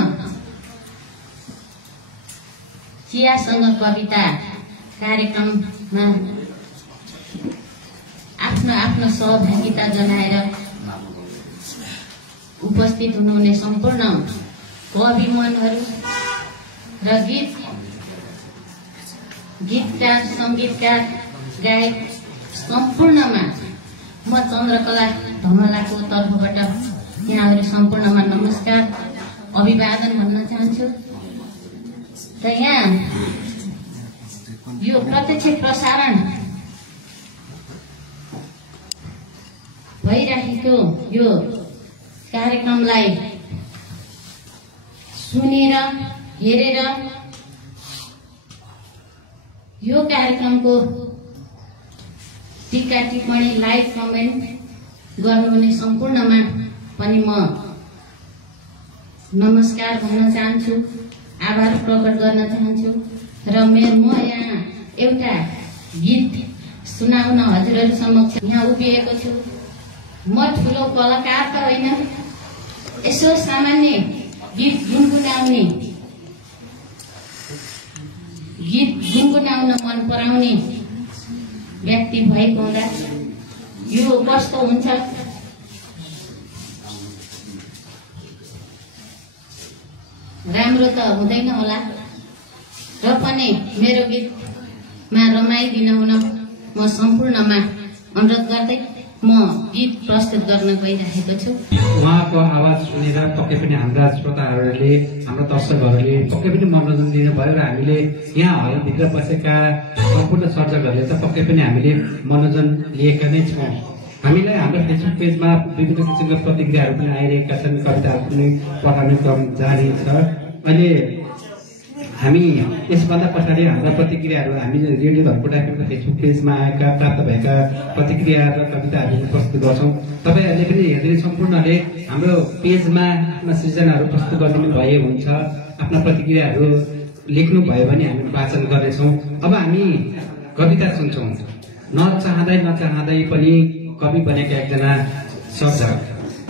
चियासँग कविता कार्यक्रममा आफ्नो आफ्नो सहभागिता जनाएर उपस्थित हुनुहुने सम्पूर्ण कविमनहरू र गीतकार, सङ्गीतकार, गायक सम्पूर्णमा म चन्द्रकला धमलाको तर्फबाट यहाँहरू सम्पूर्णमा नमस्कार, अभिवादन भन्न चाहन्छु। र यहाँ यो प्रत्यक्ष प्रसारण भइरहेको यो कार्यक्रमलाई सुनेर हेरेर यो कार्यक्रमको टीका टिप्पणी, लाइक, कमेन्ट गर्नुहुने सम्पूर्णमा पनि म नमस्कार भन्न चाहन्छु, आभार प्रकट गर्न चाहन्छु। र म यहाँ एउटा गीत सुनाउन हजुरहरू समक्ष यहाँ उभिएको छु। म ठुलो कलाकार त होइन, यसो सामान्य गीत गुनगुनाउन मन पराउने व्यक्ति भएको हुँदा यो कस्तो हुन्छ। राम्रो त हुँदैन होला, र पनि मेरो गीतमा रमाइदिन हुन म सम्पूर्णमा अनुरोध गर्दै म गीत प्रस्तुत गर्न गइरहेको छु। उहाँको आवाज सुनेर पक्कै पनि हाम्रा श्रोताहरूले, हाम्रा दर्शकहरूले पक्कै पनि मनोरञ्जन लिनुभयो र हामीले यहाँ हलभित्र बसेका सम्पूर्ण सर्जकहरूले त पक्कै पनि हामीले मनोरञ्जन लिएका नै छौँ। हामीलाई हाम्रो फेसबुक पेजमा विभिन्न किसिमका प्रतिक्रियाहरू पनि आइरहेका छन्, कविताहरू पनि पठाउने क्रम जारी छ। अहिले हामी यसभन्दा पछाडि हाम्रा प्रतिक्रियाहरू हामी रेडियो धनकुटाको फेसबुक पेजमा आएका प्राप्त भएका प्रतिक्रिया र कविताहरू प्रस्तुत गर्छौँ। तपाईँहरूले पनि हेर्दै सम्पूर्णले हाम्रो पेजमा आफ्ना सृजनाहरू प्रस्तुत गरिदिनु भए हुन्छ, आफ्ना प्रतिक्रियाहरू लेख्नुभयो भने हामी वाचन गर्नेछौँ। अब हामी कविता सुन्छौँ। नचाहँदै पनि कवि बनेका एकजना सर्जक,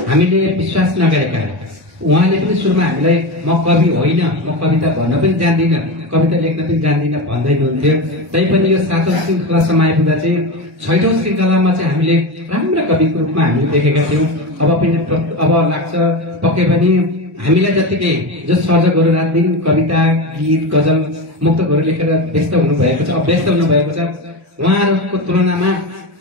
हामीले विश्वास नगरेका, उहाँले पनि सुरुमा हामीलाई म कवि होइन, म कविता भन्न पनि जान्दिनँ, कविता लेख्न पनि जान्दिनँ भन्दै हुनुहुन्थ्यो। तैपनि यो 7औं श्रृङ्खलासम्म आइपुग्दा चाहिँ 6औं श्रृङ्खलामा चाहिँ हामीले राम्रा कविको रूपमा हामीले देखेका थियौँ। अब लाग्छ पक्कै पनि हामीलाई जतिकै जो सर्जकहरू रात दिन कविता, गीत, गजल, मुक्तकहरू लेखेर व्यस्त हुनुभएको छ, उहाँहरूको तुलनामा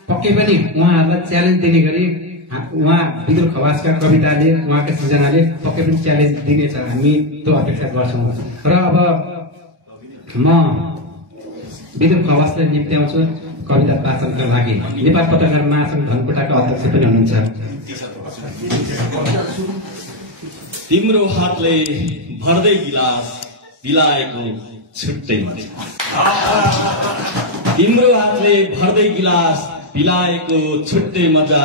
पक्कै पनि उहाँहरूलाई च्यालेन्ज दिने गरी उहाँ विदुर खवासका कविताले, उहाँका सृजनाले पक्कै पनि च्यालेन्ज दिनेछ, हामी त्यो अपेक्षा गर्छौँ। र अब म विदुर खवासलाई निम्त्याउँछु कविता वाचनका लागि। नेपाल पत्रकार महासङ्घ धनकुटाका अध्यक्ष पनि हुनुहुन्छ। तिम्रो हातले भर्दै गिलास पिलाएको छुट्टै मजा, तिम्रो हातले भर्दै गिलास पिलाएको छुट्टै मजा,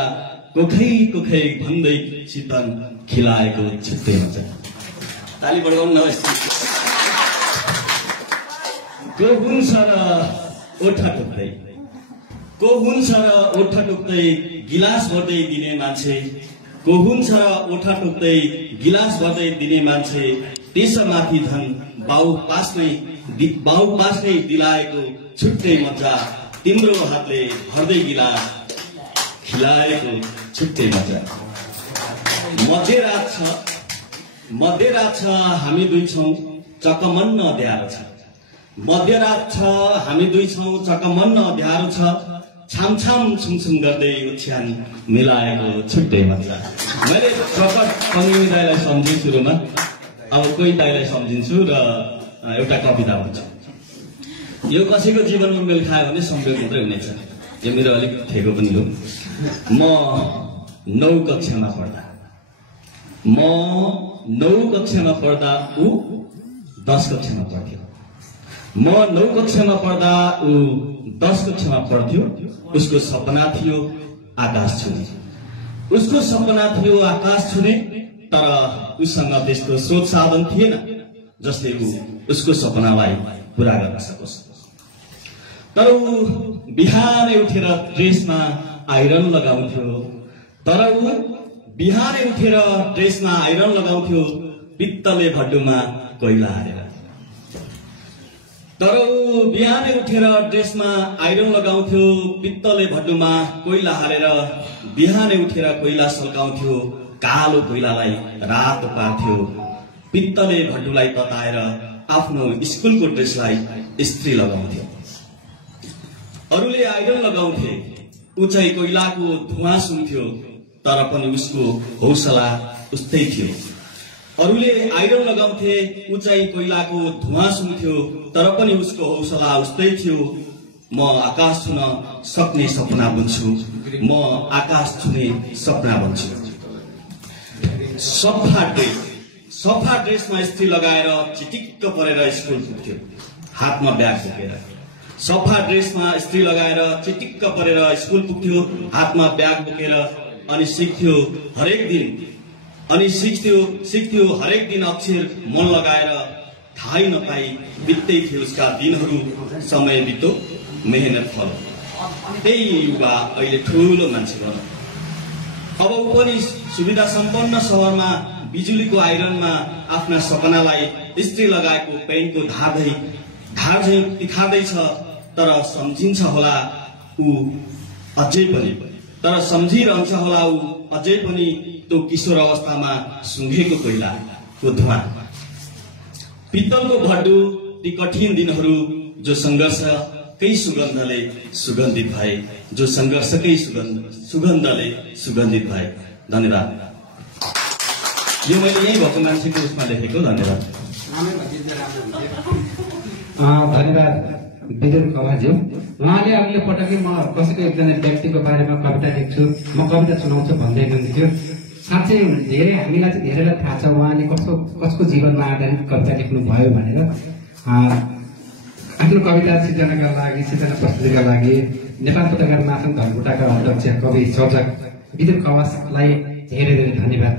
कोखै भन्दै चितन खिलाएको छुट्टै मजा। ताली बढाउनु न। को हुन्छ र ओठा टुक्दै, को हुन्छ र ओठा टुक्दै गिलास भर्दै दिने मान्छे, को हुन्छ र ओठा टुक्दै गिलास भर्दै दिने मान्छे, त्यसमाथि धन बाउ पास्नै दिलाएको छुट्टै मजा, तिम्रो हातले भर्दै गिलास खिलाएको छुट्टै मजा। मध्यरात छ हामी दुई छौं चकमन्न अँध्यारो छ मध्यरात छ हामी दुई छौं चकमन्न अँध्यारो छ छामछाम छुमछुम गर्दै ओछ्यान मिलाएको छुट्टै मजा मैले प्रकट पङ्गी दाइलाई सम्झिन्छु सुरुमा अब कोही दाइलाई सम्झिन्छु र एउटा कविता हुन्छ यो कसैको जीवनमा मेल खायो भने संयोग मात्रै हुनेछ यो मेरो अलिक ठेको पनि हो म 9 कक्षामा पढ्दा ऊ 10 कक्षामा पढ्थ्यो म 9 कक्षामा पढ्दा ऊ 10 कक्षामा पढ्थ्यो उसको सपना थियो आकाश छुने तर उसँग त्यस्तो स्रोत साधन थिएन जसले उसको सपनालाई पूरा गर्न सकोस् तर ऊ बिहानै उठेर ड्रेसमा आइरन लगाउँथ्यो पित्तले भड्डुमा कोइला हालेर बिहानै उठेर कोइला सल्काउँथ्यो कालो कोइलालाई रातो पार्थ्यो पित्तले भड्डुलाई तताएर आफ्नो स्कुलको ड्रेसलाई इस्त्री लगाउँथ्यो अरूले आइरन लगाउँथे उचाइ कोइलाको धुवाँ सुन्थ्यो तर पनि उसको हौसला उस्तै थियो म आकाश छुने सपना बुन्छु सफा ड्रेसमा स्त्री लगाएर चिटिक्क परेर स्कुल पुग्थ्यो हातमा ब्याग बोकेर अनि सिक्थ्यो हरेक दिन अक्षर मन लगाएर थाहै नपाई बित्दै थियो उसका दिनहरू समय बित्यो मेहनत फल त्यही युवा अहिले ठुलो मान्छे भयो अब ऊ पनि सुविधा सम्पन्न शहरमा बिजुलीको आइरनमा आफ्ना सपनालाई स्त्री लगाएको पेन्टको धार तिखार्दैछ तर सम्झिरहन्छ होला ऊ अझै पनि त्यो किशोर अवस्थामा सुँघेको कोइलाको धुवाँ पित्तलको भड्डु ती कठिन दिनहरू जो संघर्षकै सुगन्धले सुगन्धित भए धन्यवाद यो मैले यही भएको मान्छेको उसमा लेखेको धन्यवाद विदुर कवाज्यू उहाँले अघिल्लो पटकै म कसैको एकजना व्यक्तिको बारेमा कविता लेख्छु म कविता सुनाउँछु भन्दै हुनुहुन्थ्यो साँच्चै धेरै हामीलाई चाहिँ धेरैलाई थाहा छ उहाँले कसको जीवनमा आधारित कविता लेख्नु भयो भनेर आफ्नो कविता सिर्जना प्रस्तुतिका लागि नेपाल पत्रकार महासंघ धनकुटाका अध्यक्ष कवि सर्जक विदुर कवासलाई धेरै धेरै धन्यवाद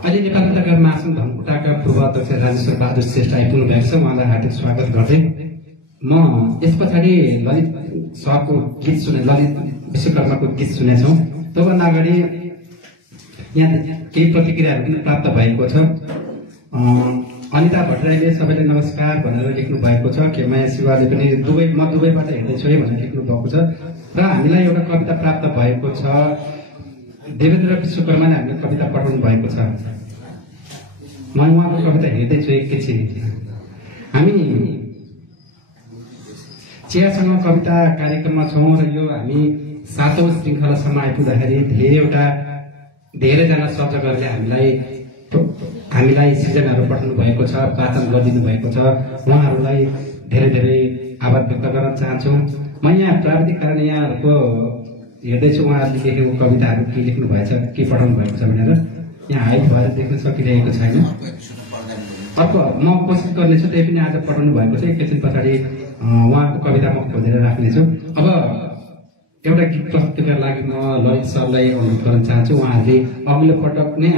अहिले नेपाल पत्रकार महासंघ धनकुटाका पूर्व अध्यक्ष राजेश्वर बहादुर श्रेष्ठ आइपुग्नु भएको छ उहाँलाई हार्दिक स्वागत गर्दै म यस पछाडि ललित सरको गीत ललित विश्वकर्माको गीत सुनेछौँ त्योभन्दा अगाडि यहाँ केही प्रतिक्रियाहरू पनि प्राप्त भएको छ अनिता भट्टराईले सबैले नमस्कार भनेर लेख्नु भएको छ केमाया शिवाले पनि म दुबईबाट हेर्दैछु है भनेर लेख्नु भएको छ र हामीलाई एउटा कविता प्राप्त भएको छ देवेन्द्र विश्वकर्माले हामीले कविता पठाउनु भएको छ म उहाँको कविता हेर्दैछु एकैछिन हामी चियासँग कविता कार्यक्रममा छौँ र यो हामी 7औं श्रृङ्खलासम्म आइपुग्दाखेरि धेरैजना सर्जकहरूले हामीलाई सिर्जनाहरू पठाउनु भएको छ वाचन गरिदिनु भएको छ उहाँहरूलाई धेरै धेरै आभार व्यक्त गर्न चाहन्छु म यहाँ प्राविधिक कारण यहाँहरूको हेर्दैछु उहाँहरूले लेखेको कविताहरू के लेख्नु भएछ के पठाउनु भएको छ भनेर यहाँ हाइट भएर देख्न सकिरहेको छैन अर्को म कोसिस गर्नेछु त्यही पनि आज पठाउनु भएको छ एकैछिन पछाडि उहाँको कविता म खोजेर राख्नेछु अब एउटा गीत प्रस्तुतिका लागि म ललित सरलाई अनुरोध गर्न चाहन्छु उहाँहरूले अघिल्लो पटक पनि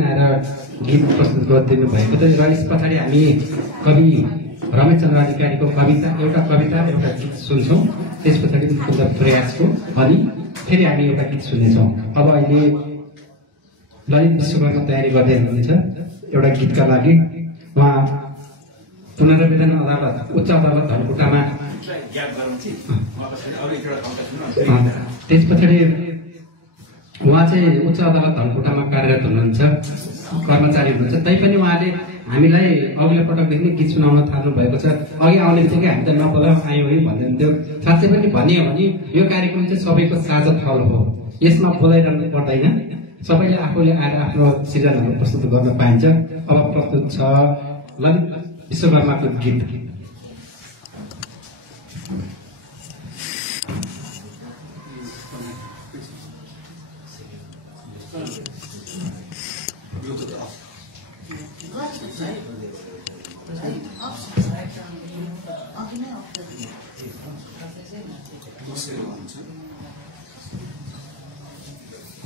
आएर गीत प्रस्तुत गरिदिनु भएको छ र यस पछाडि हामी कवि रमेश चन्द्र अधिकारीको एउटा गीत सुन्छौँ त्यस पछाडि सुन्दर प्रयासको अनि फेरि हामी एउटा गीत सुन्नेछौँ अब अहिले ललित विश्वकर्मा तयारी गर्दै हुनुहुन्छ एउटा गीतका लागि उहाँ पुनर्वेतन अदालत उच्च अदालत धनकुटामा त्यस पछाडि उहाँ चाहिँ उच्च अदालत धनकुटामा कार्यरत हुनुहुन्छ, कर्मचारी हुनुहुन्छ। तैपनि उहाँले हामीलाई अघिल्लो पटकदेखि नै गीत सुनाउन थाल्नु भएको छ। अघि आउने बित्तिकै हामी त नबोला आयौँ है भन्नुहुन्थ्यो। साँच्चै पनि भनियो भने यो कार्यक्रम चाहिँ सबैको साझा थल हो, यसमा बोलाइरहनु पर्दैन। सबैले आफूले आएर आफ्नो सृजनाहरू प्रस्तुत गर्न पाइन्छ। अब प्रस्तुत छ ललित विश्वकर्माको गीत।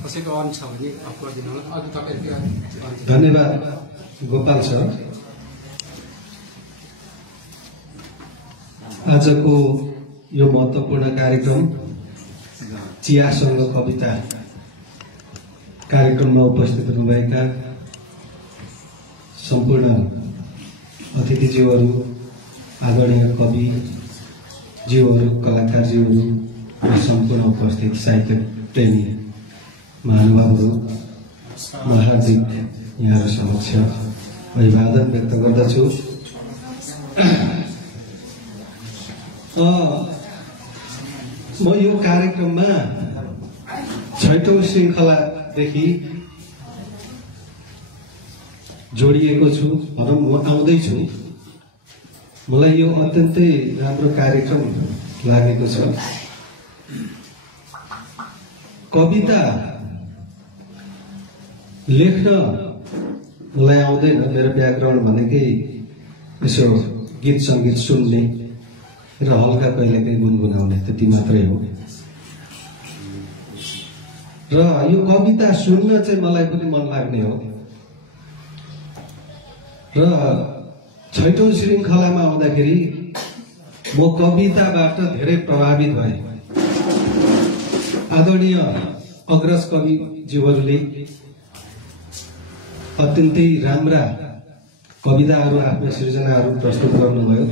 कसैको अन छ भने अफ गरिदिनु होला। अघि तपाईँको धन्यवाद गोपाल सर। आजको यो महत्त्वपूर्ण कार्यक्रम चियासँग कविता कार्यक्रममा उपस्थित हुनुभएका सम्पूर्ण अतिथिज्यूहरू, आदरणीय कविज्यूहरू, कलाकारज्यूहरू र सम्पूर्ण उपस्थित साहित्य प्रेमी महानुभावहरू, म हार्दिक यहाँहरू समक्ष अभिवादन व्यक्त गर्दछु। म यो कार्यक्रममा 6औं श्रृङ्खलादेखि जोडिएको छु, भनौँ म आउँदैछु। मलाई यो अत्यन्तै राम्रो कार्यक्रम लागेको छ। कविता लेख्न मलाई आउँदैन, मेरो ब्याकग्राउन्ड भनेकै यसो गीत सङ्गीत सुन्ने र हल्का कहिलेकाहीँ गुनगुनाउने, त्यति मात्रै हो। र यो कविता सुन्न चाहिँ मलाई पनि मन लाग्ने हो। र 6औं श्रृङ्खलामा आउँदाखेरि म कविताबाट धेरै प्रभावित भएँ। आदरणीय अग्रज कविज्यूहरूले अत्यन्तै राम्रा कविताहरू, आफ्ना सृजनाहरू प्रस्तुत गर्नुभयो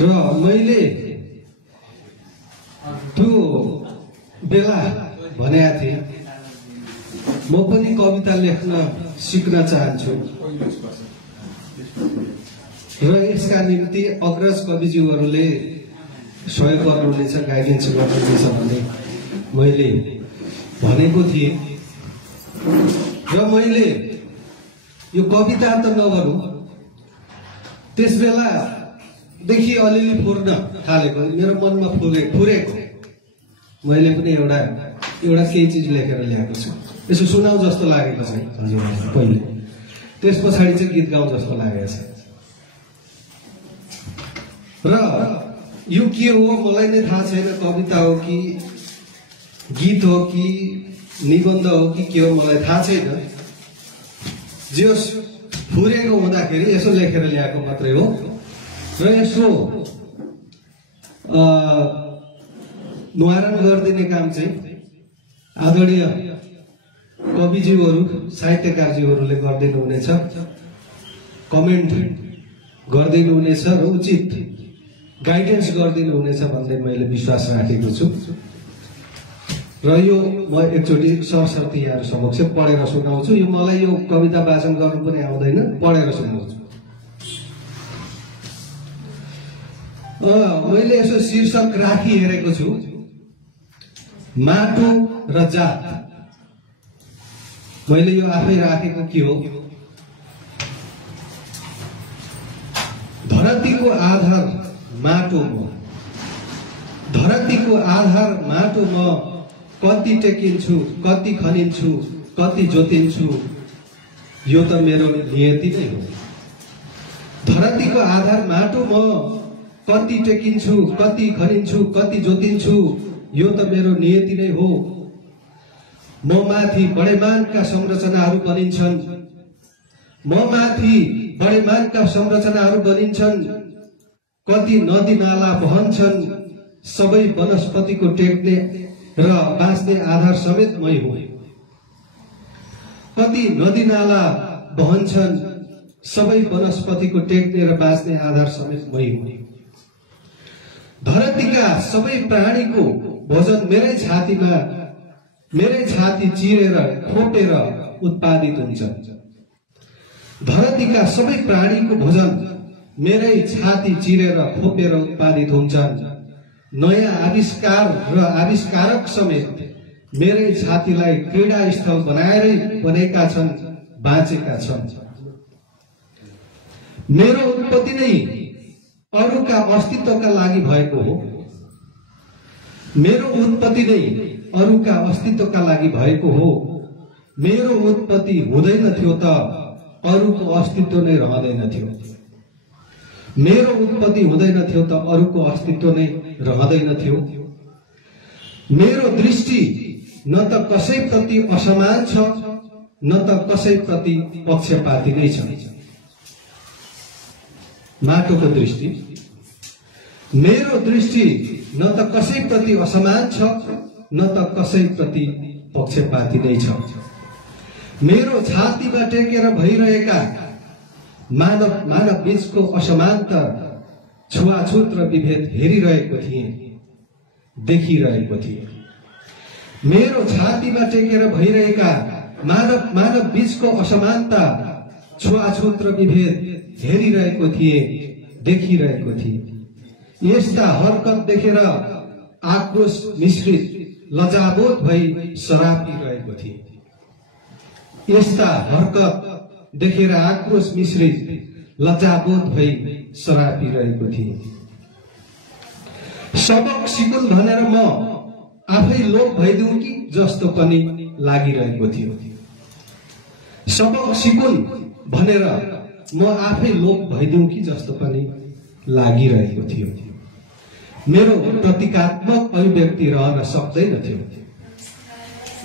र मैले त्यो बेला भनेका थिएँ म पनि कविता लेख्न सिक्न चाहन्छु र यसका निम्ति अग्रज कविज्यूहरूले सहयोग गर्नुहुनेछ, गाइडेन्स गर्नुहुनेछ भन्ने मैले भनेको थिएँ। र मैले यो कविता त नगरौँ, त्यस बेलादेखि अलिअलि फुर्न थालेको, मेरो मनमा फुरेको मैले पनि एउटा केही चिज लेखेर ल्याएको छु। यसो सुनाउ जस्तो लागेको छ हजुरहरूलाई पहिले, त्यस पछाडि चाहिँ गीत गाउँ जस्तो लागेको छ। र यो के हो मलाई नै थाहा छैन, कविता हो कि गीत हो कि निबन्ध हो कि के हो मलाई थाहा छैन। जे फुरेको हुँदाखेरि यसो लेखेर ल्याएको मात्रै हो। र यसो निवारण गरिदिने काम चाहिँ आदरणीय कविज्यूहरू, साहित्यकारज्यूहरूले गरिदिनु हुनेछ, कमेन्ट गरिदिनु हुनेछ र उचित गाइडेन्स गरिदिनु हुनेछ भन्ने मैले विश्वास राखेको छु। र यो म एकचोटि सरसर्ती यहाँहरू समक्ष पढेर सुनाउँछु। यो मलाई यो कविता वाचन गर्नु पनि आउँदैन, पढेर सुनाउँछु। मैले यसो शीर्षक राखी हेरेको छु, माटो र जात। मैले यो आफै राखेको के हो, धरतीको आधार माटो म, धरतीको आधार माटो म, कति टेकिन्छु, कति खनिन्छु, कति जोतिन्छु, यो त मेरो नियति नै हो। धरतीको आधार माटो म, कति टेकिन्छु, कति खनिन्छु, कति जोतिन्छु, यो त मेरो नियति नै हो। म माथि बडे मानका संरचनाहरू बनिन्छन्, म माथि बडे मानका संरचनाहरू बनिन्छन्, कति नदी नाला बहन्छन्, सबै वनस्पतिको टेक्ने र बाँच्ने आधार समेत मै हो। कति नदी नाला बहन्छन्, सबै वनस्पतिको टेक्ने र बाँच्ने आधार समेत मै हो। धरतीका सबै प्राणीको भोजन मेरै छातीमा मेरै छाती चिरेर खोपेर उत्पादित हुन्छ। धरतीका सबै प्राणीको भोजन मेरै छाती चिरेर खोपेर उत्पादित हुन्छन्। नयाँ आविष्कार र आविष्कारक समेत मेरै छातीलाई क्रीडा स्थल बनाएरै बनेका छन्, बाँचेका छन्। मेरो उत्पत्ति नै अरूका अस्तित्वका लागि भएको हो। मेरो उत्पत्ति नै अरूका अस्तित्वका लागि भएको हो। मेरो उत्पत्ति हुँदैन थियो त अरूको अस्तित्व नै रहँदैन थियो। मेरो उत्पत्ति हुँदैन थियो त अरूको अस्तित्व नै रहँदैन थियो। मेरो दृष्टि न त कसैप्रति असमान छ, न त कसैप्रति पक्षपाती नै छ। माटोको दृष्टि, मेरो दृष्टि न त कसैप्रति असमान छ, न त कसैप्रति पक्षपाती नै छ। मेरो छातीमा टेकेर भइरहेका मानव बीचको असमानता, छुवाछुत र विभेद हेरिरहेको थिएँ, देखिरहेको थिएँ। मेरो छातीमा टेकेर भइरहेका मानव बीचको असमानता, छुवाछुत र विभेद हेरिरहेको थिएँ, देखिरहेको थिएँ। यस्ता हरकत देखेर आक्रोश मिश्रित लज्जाबोध भई सरापिरहेको थिएँ। यस्ता हरकत देखेर आक्रोश मिश्रित लज्जाबोध भई सरापिरहेको थिएँ। सबक सिकुल भनेर म आफै लोप भइदिउँ कि जस्तो पनि लागिरहेको थियो। सबक सिकुल भनेर म आफै लोप भइदिउँ कि जस्तो पनि लागिरहेको थियो। मेरो प्रतीकात्मक अभिव्यक्ति रहन सक्दैन थियो।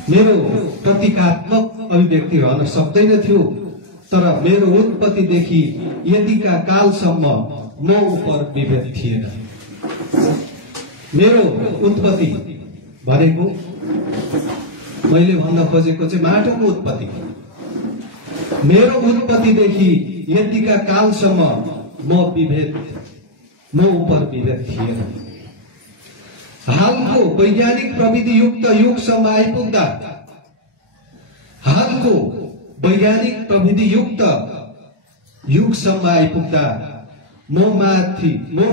मेरो प्रतीकात्मक अभिव्यक्ति रहन सक्दैन थियो। तर मेरो उत्पत्तिदेखि यतिका कालसम्म म उपर विभेद थिएन। मेरो उत्पत्ति भनेको मैले भन्न खोजेको चाहिँ माटोको उत्पत्ति। मेरो उत्पत्तिदेखि यतिका कालसम्म म उपर विभेद थिएन। हालको वैज्ञानिक प्रविधि युक्त युगसम्म आइपुग्दा, हालको वैज्ञानिक प्रविधि युक्त युगसम्म आइपुग्दा म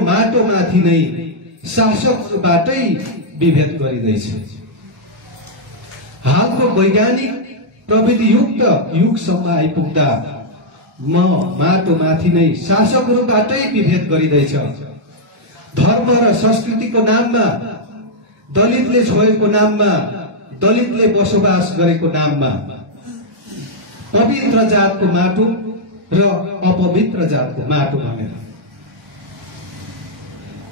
माटोमाथि नै शासकबाटै विभेद गरिँदैछ। हालको वैज्ञानिक प्रविधि युक्त युगसम्म आइपुग्दा म माटोमाथि नै शासकहरूबाटै विभेद गरिँदैछ। धर्म र संस्कृतिको नाममा, दलितले छोएको नाममा, दलितले बसोबास गरेको नाममा पवित्र जातको माटो र अपवित्र जातको माटो भनेर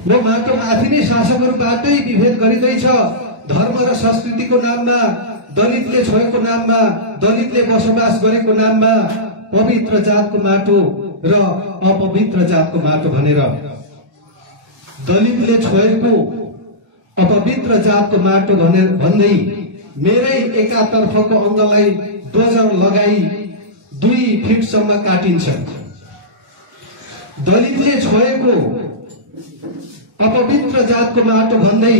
म माटोमाथि नै शासकहरूबाटै विभेद गरिँदैछ। धर्म र संस्कृतिको नाममा, दलितले छोएको नाममा, दलितले बसोबास गरेको नाममा पवित्र जातको माटो र अपवित्र जातको माटो भनेर दलितले छोएको अपवित्र जातको माटो भनेर भन्दै मेरै एकातर्फको अङ्गलाई डोजर लगाई 2 फिटसम्म काटिन्छ। दलितले छोएको अपवित्र जातको माटो भन्दै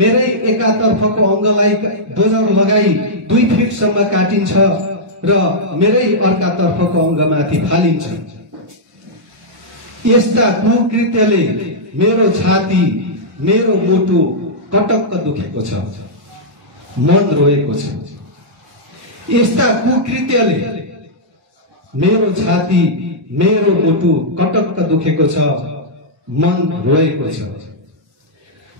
मेरै एकातर्फको अङ्गलाई डोजर लगाई 2 फिटसम्म काटिन्छ र मेरै अर्कातर्फको अङ्गमाथि फालिन्छ। यस्ता कुकृत्यले मेरो छाती, मेरो मुटु कटक्क दुखेको छ, मन रोएको छ। यस्ता कुकृत्यले मेरो छाती, मेरो मुटु कटक्क दुखेको छ, मन रोएको छ।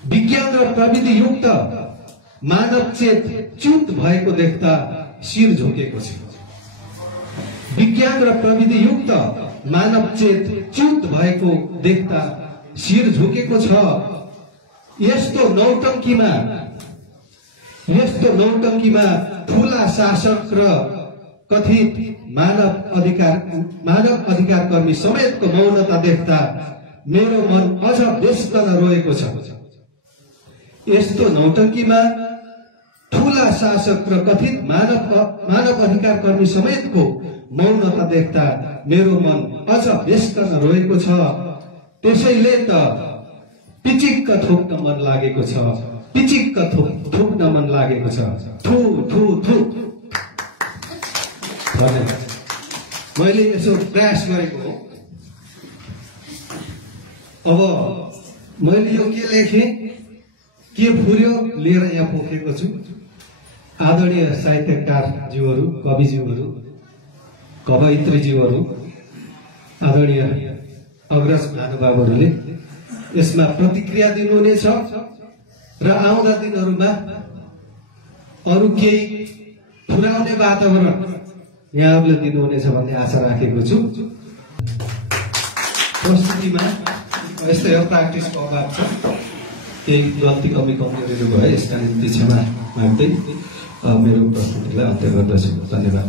विज्ञान र प्रविधि युक्त मानव चेत च्युत भएको देख्दा शिर झुकेको छ। विज्ञान र प्रविधि युक्त मानव चेत च्युत भएको देख्दा शिर झुकेको छ। यस्तो नौटंकीमा ठूला शासक र कथित मानव अधिकार कर्मी समेतको मौनता देख्दा मेरो मन अझ व्यस्त रोएको छ। यस्तो नौटंकीमा ठूला शासक र कथित मानव अधिकार कर्मी समेतको मौनता देख्दा मेरो मन अझ व्यस्त रोएको छ। त्यसैले त पिचिक्क थोक्न मन लागेको छ। पिचिक्क थुक्न मन लागेको छ। थु थु थु धन्यवाद। मैले यसो प्रयास गरेको हो। अब मैले यो के लेखेँ, के फुर्यो लिएर यहाँ पोखेको छु। आदरणीय साहित्यकारज्यूहरू, कविज्यूहरू, कवयित्रीज्यूहरू, आदरणीय अग्रज महानुभावहरूले यसमा प्रतिक्रिया दिनुहुनेछ र आउँदा दिनहरूमा अरू केही फुराउने वातावरण यहाँहरूले दिनुहुनेछ भन्ने आशा राखेको छु। प्रस्तुतिमा यस्तै हो, प्र्याक्टिसको अभाव छ, केही गल्ती कमजोरीहरू भयो, यसका निम्ति क्षमा माग्दै मेरो प्रस्तुतिलाई अन्त्य गर्दछु। धन्यवाद।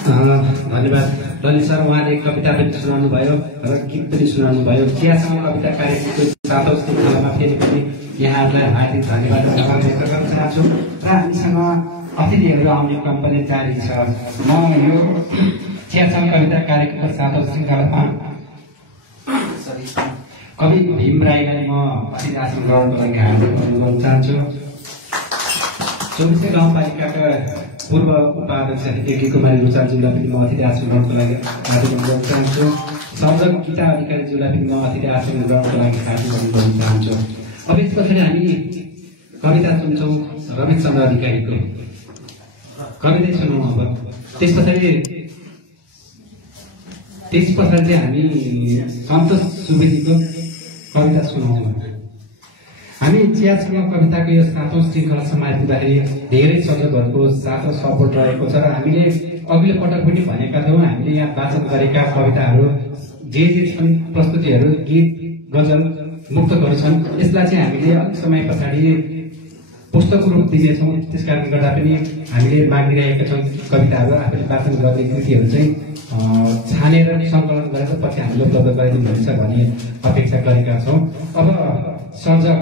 धन्यवाद ललित सर, उहाँले कविता पनि सुनाउनु भयो र गीत पनि सुनाउनु भयो। चियासँग कविता कार्यक्रमको 7औं श्रृङ्खलामा फेरि पनि यहाँहरूलाई हार्दिक धन्यवाद व्यक्त गर्न चाहन्छु। र हामीसँग अतिथिहरू आउने क्रम पनि जारी छ। म यो चियासँग कविता कार्यक्रमको 7औं श्रृङ्खलामा कवि भीम राईलाई म अतिथि आसन ग्रहणको लागि हार्दिक अनुरोध गर्न चाहन्छु। 24 गाउँपालिकाका पूर्व उपाध्यक्ष एकी कुमारी रुचालज्यूलाई पनि म अतिथि आसन ग्रहणको लागि हार्दिक अनुरोध गर्न चाहन्छु। संयोजक गीता अधिकारीज्यूलाई पनि म अतिथि आसन ग्रहणको लागि हार्दिक अनुरोध गर्न चाहन्छु। अब यस पछाडि हामी कविता सुन्छौँ रमेश चन्द्र अधिकारीको कविता सुनौँ। अब त्यस पछाडि चाहिँ हामी सन्तोष सुवेदीको कविता सुनौँ। हामी चियासँग कविताको यो 7औं श्रृङ्खलासम्म आइपुग्दाखेरि धेरै सर्जकहरूको साथ सपोर्ट रहेको छ र हामीले अघिल्लो पटक पनि भनेका थियौँ, हामीले यहाँ वाचन गरेका कविताहरू जे छन्, प्रस्तुतिहरू, गीत, गजल, मुक्तकहरू छन्, यसलाई चाहिँ हामीले अलिक समय पछाडि पुस्तकको रूप दिनेछौँ। त्यस कारणले गर्दा पनि हामीले मागिरहेका छौँ कविताहरू, आफूले वाचन गर्ने कृतिहरू चाहिँ छानेर सङ्कलन गरेर पछि हामीले उपलब्ध गराइदिनुहुन्छ भन्ने अपेक्षा गरेका छौँ। अब सर्जक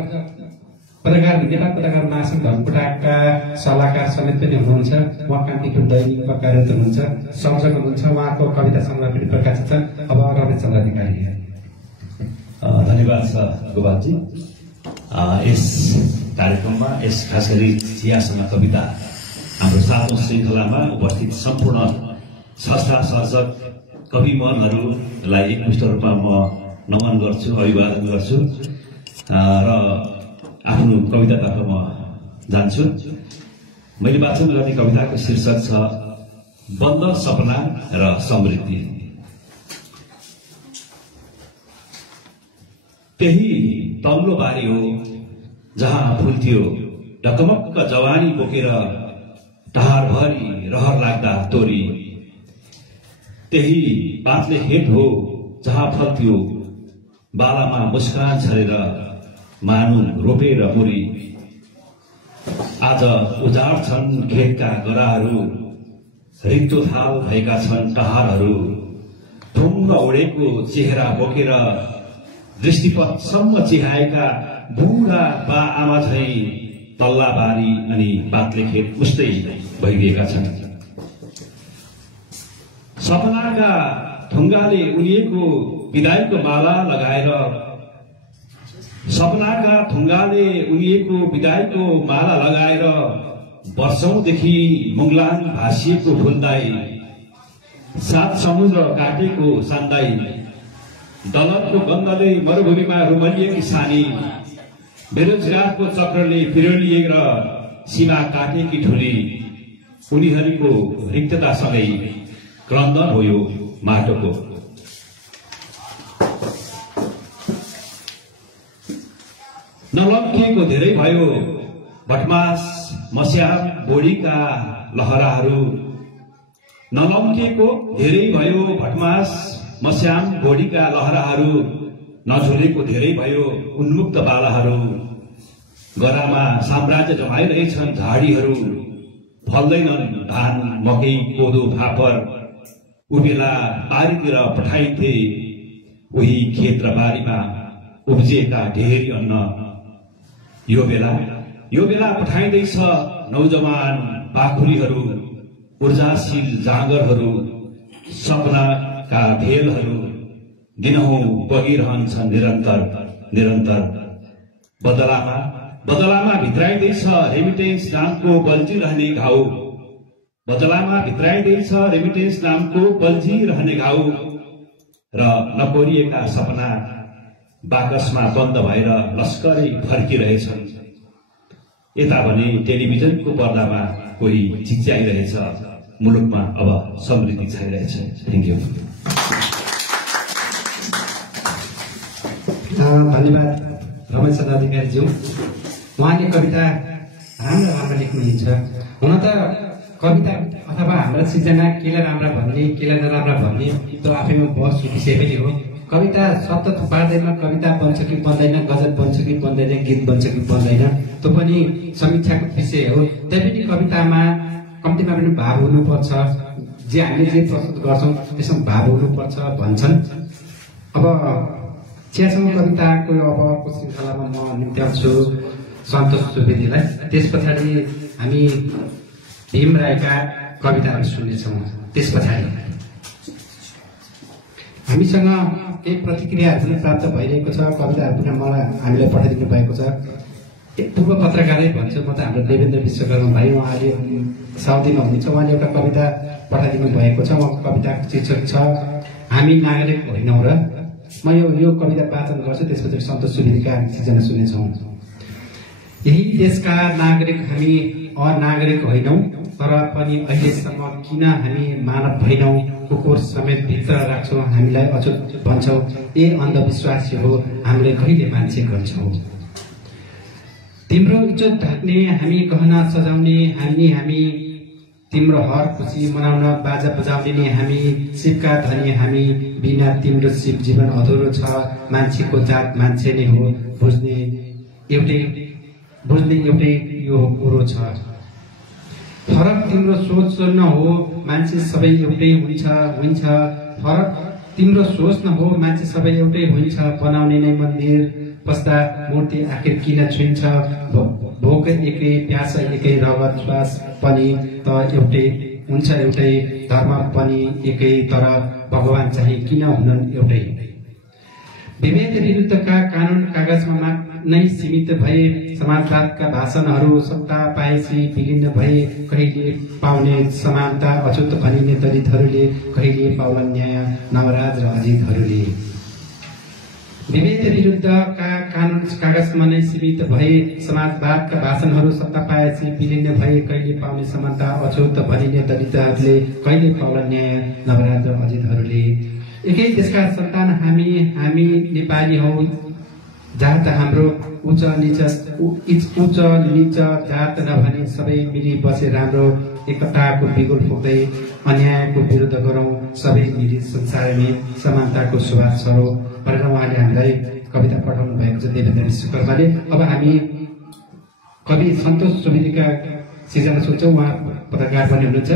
पत्रकार नेपाल पत्रकार महासङ्घ धनकुटाका सल्लाहकार समेत पनि हुनुहुन्छ, उहाँ कान्तिपुर दैनिकमा कार्यरत हुनुहुन्छ, सर्जक हुनुहुन्छ, उहाँको कविता सङ्ग्रह पनि प्रकाशित छ। अब रमेश चन्द्र अधिकारी। धन्यवाद छ गोपालजी। यस कार्यक्रममा यस खास गरी चियासँग कविता हाम्रो 7औं श्रृङ्खलामा उपस्थित सम्पूर्ण संस्था सर्जक कविमनहरूलाई एकमुष्ट रूपमा म नमन गर्छु, अभिवादन गर्छु र आफ्नो कवितातर्फ म जान्छु। मैले वाचन गर्ने कविताको शीर्षक छ बन्द सपना र समृद्धि। त्यही तल्लो बारी हो जहाँ फुल्थ्यो ढकमक्क जवानी बोकेर टहारभरि रहर लाग्दा तोरी। त्यही पातले हेट हो जहाँ फल्थ्यो बालामा मुस्कान छरेर मानु रोपेर मुरी। आज उजाड छन् खेतका गराहरू, रित्तो थाल भएका छन् टहारहरू। ढुङ्ग उडेको चेहरा बोकेर दृष्टिपथसम्म चिहाएका बुढा बा आमा झैँ तल्ला बारी अनि पातले खेत उस्तै भइदिएका छन्। सपनाका ढुङ्गाले उनिएको विदाईको माला लगाएर, सपनाका ढुङ्गाले उनिएको विदाईको माला लगाएर वर्षौंदेखि मुङ्लान भासिएको फुलदाई, 7 समुद्र काटेको सान्दाई, दलतको गन्धले मरुभूमिमा रुमलिएकी सानी, बेरोजगारको चक्रले फिरोलिएर सीमा काटेकी ठुली। उनीहरूको रिक्ततासँगै क्रन्दन हो यो माटोको। नलम्किएको धेरै भयो भटमास मस्याम बोडीका लहराहरू। नलम्किएको धेरै भयो भटमास मस्याम बोडीका लहराहरू। नझुलेको धेरै भयो उन्मुक्त बालाहरू। गरामा साम्राज्य जमाइरहेछन् झाडीहरू। फल्दैनन् धान मकै कोदो फापर। उबेला बारीतिर पठाइन्थे उही खेत र बारीमा उब्जिएका ढेरी अन्न। यो बेला पठाइँदैछ नौजवान पाखुरीहरू, ऊर्जाशील जाँगरहरू, सपनाका भेलहरू। दिनहुँ बगिरहन्छन् निरन्तर। बदलामा बदलामा भित्राइँदैछ रेमिटेन्स नामको बल्झिरहने घाउ, बदलामा भित्राइँदैछ रेमिटेन्स नामको बल्झिरहने घाउ, र नकोरिएका सपना बाकसमा बन्द भएर लस्करै फर्किरहेछन्। यता भने टेलिभिजनको पर्दामा कोही चिच्याइरहेछ, मुलुकमा अब समृद्धि छाइरहेछ। Thank you. धन्यवाद रमेश अधिकारीज्यू। उहाँले कविता राम्रो लेख्नुहुन्छ। हुन त कविता अथवा हाम्रा सिर्जना केलाई राम्रा भन्ने केलाई नराम्रा भन्ने त्यो आफैमा बहस विषय पनि हो। कविता शब्द थुपार्दैन, कविता बन्छ कि बन्दैन, गजल बन्छ कि बन्दैन, गीत बन्छ कि बन्दैन, त्यो पनि समीक्षाको विषय हो। त्यही कवितामा कम्तीमा पनि भाव हुनुपर्छ। जे हामीले जे प्रस्तुत गर्छौँ त्यसमा भाव हुनुपर्छ भन्छन्। अब चियासँग कविताको अबको श्रृङ्खलामा म निम्त्याउँछु सन्तोष सुवेदीलाई। त्यस पछाडि हामी भीम राईका कविताहरू सुन्नेछौँ। त्यस पछाडि हामीसँग केही प्रतिक्रियाहरू पनि प्राप्त भइरहेको छ। कविताहरू पनि हामीलाई पठाइदिनु भएको छ। पूर्व पत्रकारै भन्छु म त, हाम्रो देवेन्द्र विश्वकर्मा भाइ, उहाँले साउदीमा हुनुहुन्छ। उहाँले एउटा कविता पठाइदिनु भएको छ। उहाँको कविताको शीर्षक छ हामी नागरिक होइनौँ र। म यो कविता वाचन गर्छु, त्यसपछि सन्तोष सुवेदीका सिर्जना सुन्नेछौँ। यही देशका नागरिक हामी अनागरिक होइनौँ, तर पनि अहिलेसम्म किन हामी मानव भएनौँ? कुकुर समेत भित्र राख्छौँ, हामीलाई अछुत भन्छौँ। ए अन्धविश्वासी हो, हामीले कहिले मान्छे गर्छौँ? तिम्रो इज्जत ढाक्ने, हामी गहना सजाउने, हामी तिम्रो हर खुसी मनाउन बाजा बजाउने नि हामी। शिवका धनी हामी, बिना तिम्रो शिव जीवन अधुरो छ। मान्छेको जात मान्छे नै हो, बुझ्ने एउटै यो कुरो छ। फरक तिम्रो सोच न हो, मान्छे सबै एउटै हुन्छ। फरक तिम्रो सोच न हो, मान्छे सबै एउटै हुन्छ। बनाउने नै मन्दिर पस्दा मूर्ति आखिर किन छुइन्छ? भोक एकै, प्यास एकै, रगत श्वास पनि त एउटै हुन्छ। एउटै धर्म पनि एकै, तर भगवान चाहिँ किन हुनन् एउटै? विभेद विरुद्धका कानुन कागजमा नै सीमित भए, समाजवादका भाषणहरू सत्ता पाएपछि विलीन भए। कहिले पाउने समानता अछुत भनिने दलितहरूले, कहिले पाउलान् न्याय नवराज र अजितहरूले। विभेद विरुद्धका कानुन कागजमा नै सीमित भए, समाजवादका भाषणहरू सत्ता पाएपछि विलीन भए। कहिले पाउने समानता अछुत भनिने दलितहरूले, कहिले पाउलान् न्याय नवराज र अजितहरूले। एकै देशका सन्तान हामी नेपाली हौ, जात हाम्रो उच्च नीच जात नभने सबै मिली बसे राम्रो। एकताको बिगुल फुक्दै अन्यायको विरुद्ध गरौँ, सबै मिली संसारमै समानताको सुवास छरौँ भनेर उहाँले हामीलाई कविता पठाउनु भएको छ, देवेन्द्र विश्वकर्माले। अब हामी कवि सन्तोष सुवेदीका सिर्जना सुन्छौँ। उहाँ पत्रकार पनि हुनुहुन्छ।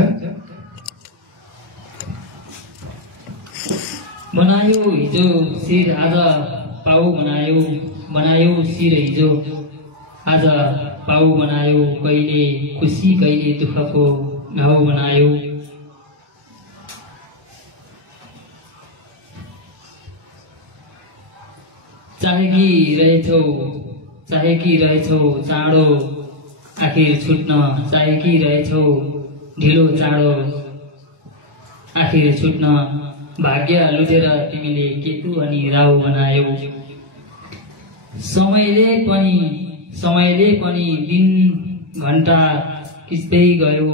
बनायो हिजो शिर आज पाउ बनायो शिर हिजो आज पाउ बनायो। कहिले खुसी कहिले दुःखको घाउ बनायो। चाहेकी रहेछौ चाँडो आखिर छुट्न। चाहेकी रहेछौ ढिलो चाँडो आखिर छुट्न। भाग्य लुटेर तिमीले केतु अनि राहु बनायौ। समयले पनि दिन घण्टा खिच्दै गयो।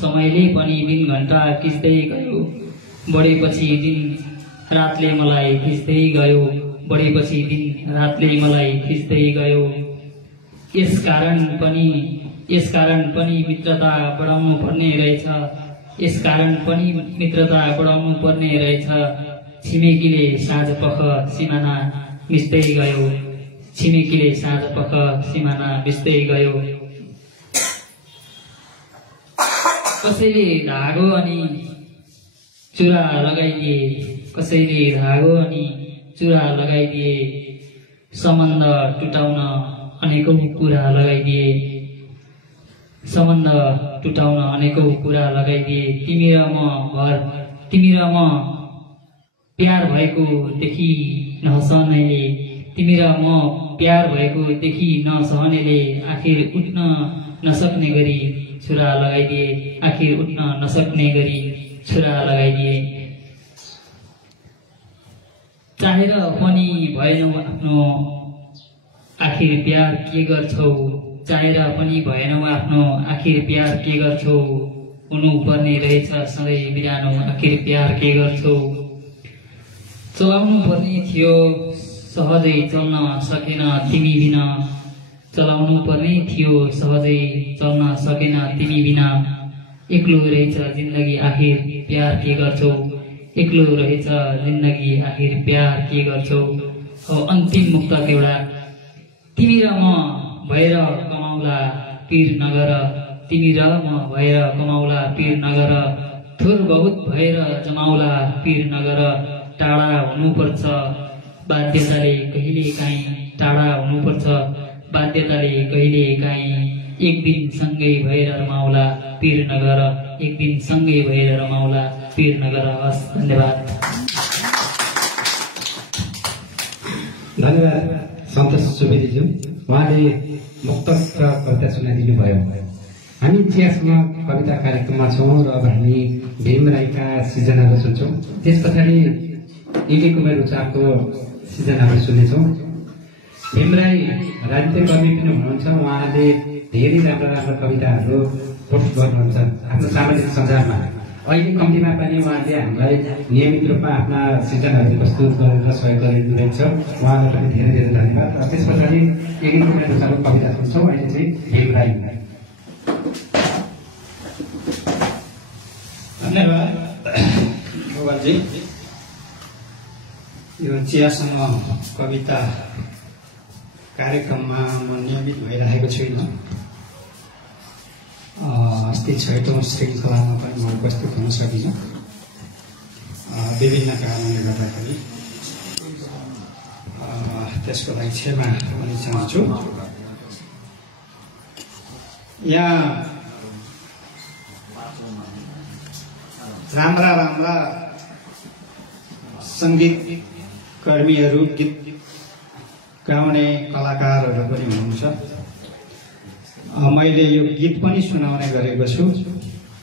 समयले पनि दिन घण्टा खिच्दै गयो। बढेपछि दिन रातले मलाई खिच्दै गयो। बढेपछि दिन रातले मलाई खिच्दै गयो। यसकारण पनि मित्रता बढाउनु पर्ने रहेछ। यसकारण पनि मित्रता बढाउनु पर्ने रहेछ। छिमेकीले साँझ पख सिमाना मिच्दै गयो। छिमेकीले साँझ पख सिमाना मिच्दै गयो। कसैले धागो अनि चुरा लगाइदिए। कसैले धागो अनि चुरा लगाइदिए। सम्बन्ध टुटाउन अनेकौं कुरा लगाइदिए। सम्बन्ध टुटाउन अनेकौं कुरा लगाइदिए। तिमी र म प्यार भएको देखि नहसनैले। तिमी र म प्यार भएको देखि नसहनेले आखिर उठ्न नसक्ने गरी छुरा लगाइदिए, आखिर उठ्न नसक्ने गरी छुरा लगाइदिए। चाहेर पनि भएनौ आफ्नो आखिर प्यार के गर्छौ, चाहेर पनि भएनौ आफ्नो आखिर प्यार के गर्छौ, हुनु पर्ने रहेछ सधैँ बिरानो आखिर प्यार के गर्छौ। चलाउनु पर्ने थियो सहजै चल्न सकेन तिमी बिना, चलाउनु पर्ने थियो सहजै चल्न सकेन तिमी बिना। एक्लो रहेछ जिन्दगी आखिर प्यार के गर्छौ, एक्लो रहेछ जिन्दगी आखिर प्यार के गर्छौ। अब अन्तिम मुक्तक एउटा, तिमी र म भएर कमाउला पीर नगर, तिमी र म भएर कमाउला पीर नगर, थोर बहुत भएर जमाउला पीर नगर। टाढा हुनुपर्छ बाध्यताले कहिले काहीँ, टाढा हुनुपर्छ बाध्यताले कहिले काहीँ। एक दिन सँगै भएर रमाउला पीर नगर, एक दिन सँगै भएर रमाउला पीर नगर। हस्, धन्यवाद। धन्यवाद सन्तोष सुवेदीज्यू, उहाँले मुक्तक र कविता सुनाइदिनु भयो। हामी चियासँग कविता कार्यक्रममा छौँ र अब हामी भीम राईका सिर्जनाहरू सुन्छौँ। त्यस पछाडि एके कुमार रुचाको सिर्जनाहरू सुन्नेछौँ। भीम राई राजनीतिक कर्मी पनि हुनुहुन्छ। उहाँले धेरै राम्रा राम्रा कविताहरू पोस्ट गर्नुहुन्छ आफ्नो सामाजिक सञ्जालमा। अहिले कम्तीमा पनि उहाँले हामीलाई नियमित रूपमा आफ्ना सिर्जनाहरू प्रस्तुत गरेर सहयोग गरिदिनुहुन्छ। उहाँलाई पनि धेरै धेरै धन्यवाद। र त्यस पछाडि एके कुमार रुचाको कविता सुन्छौँ। अहिले चाहिँ भीम राई। धन्यवाद गोपालजी। यो चियासँग कविता कार्यक्रममा म नियमित भइरहेको छुइनँ। अस्ति 6औं श्रृङ्खलामा पनि म उपस्थित हुन सकिनँ विभिन्न कारणले गर्दाखेरि। त्यसको लागि क्षमा पनि चाहन्छु। यहाँ राम्रा राम्रा सङ्गीत कर्मीहरू, गीत गाउने कलाकारहरू पनि हुनुहुन्छ। मैले यो गीत पनि सुनाउने गरेको छु।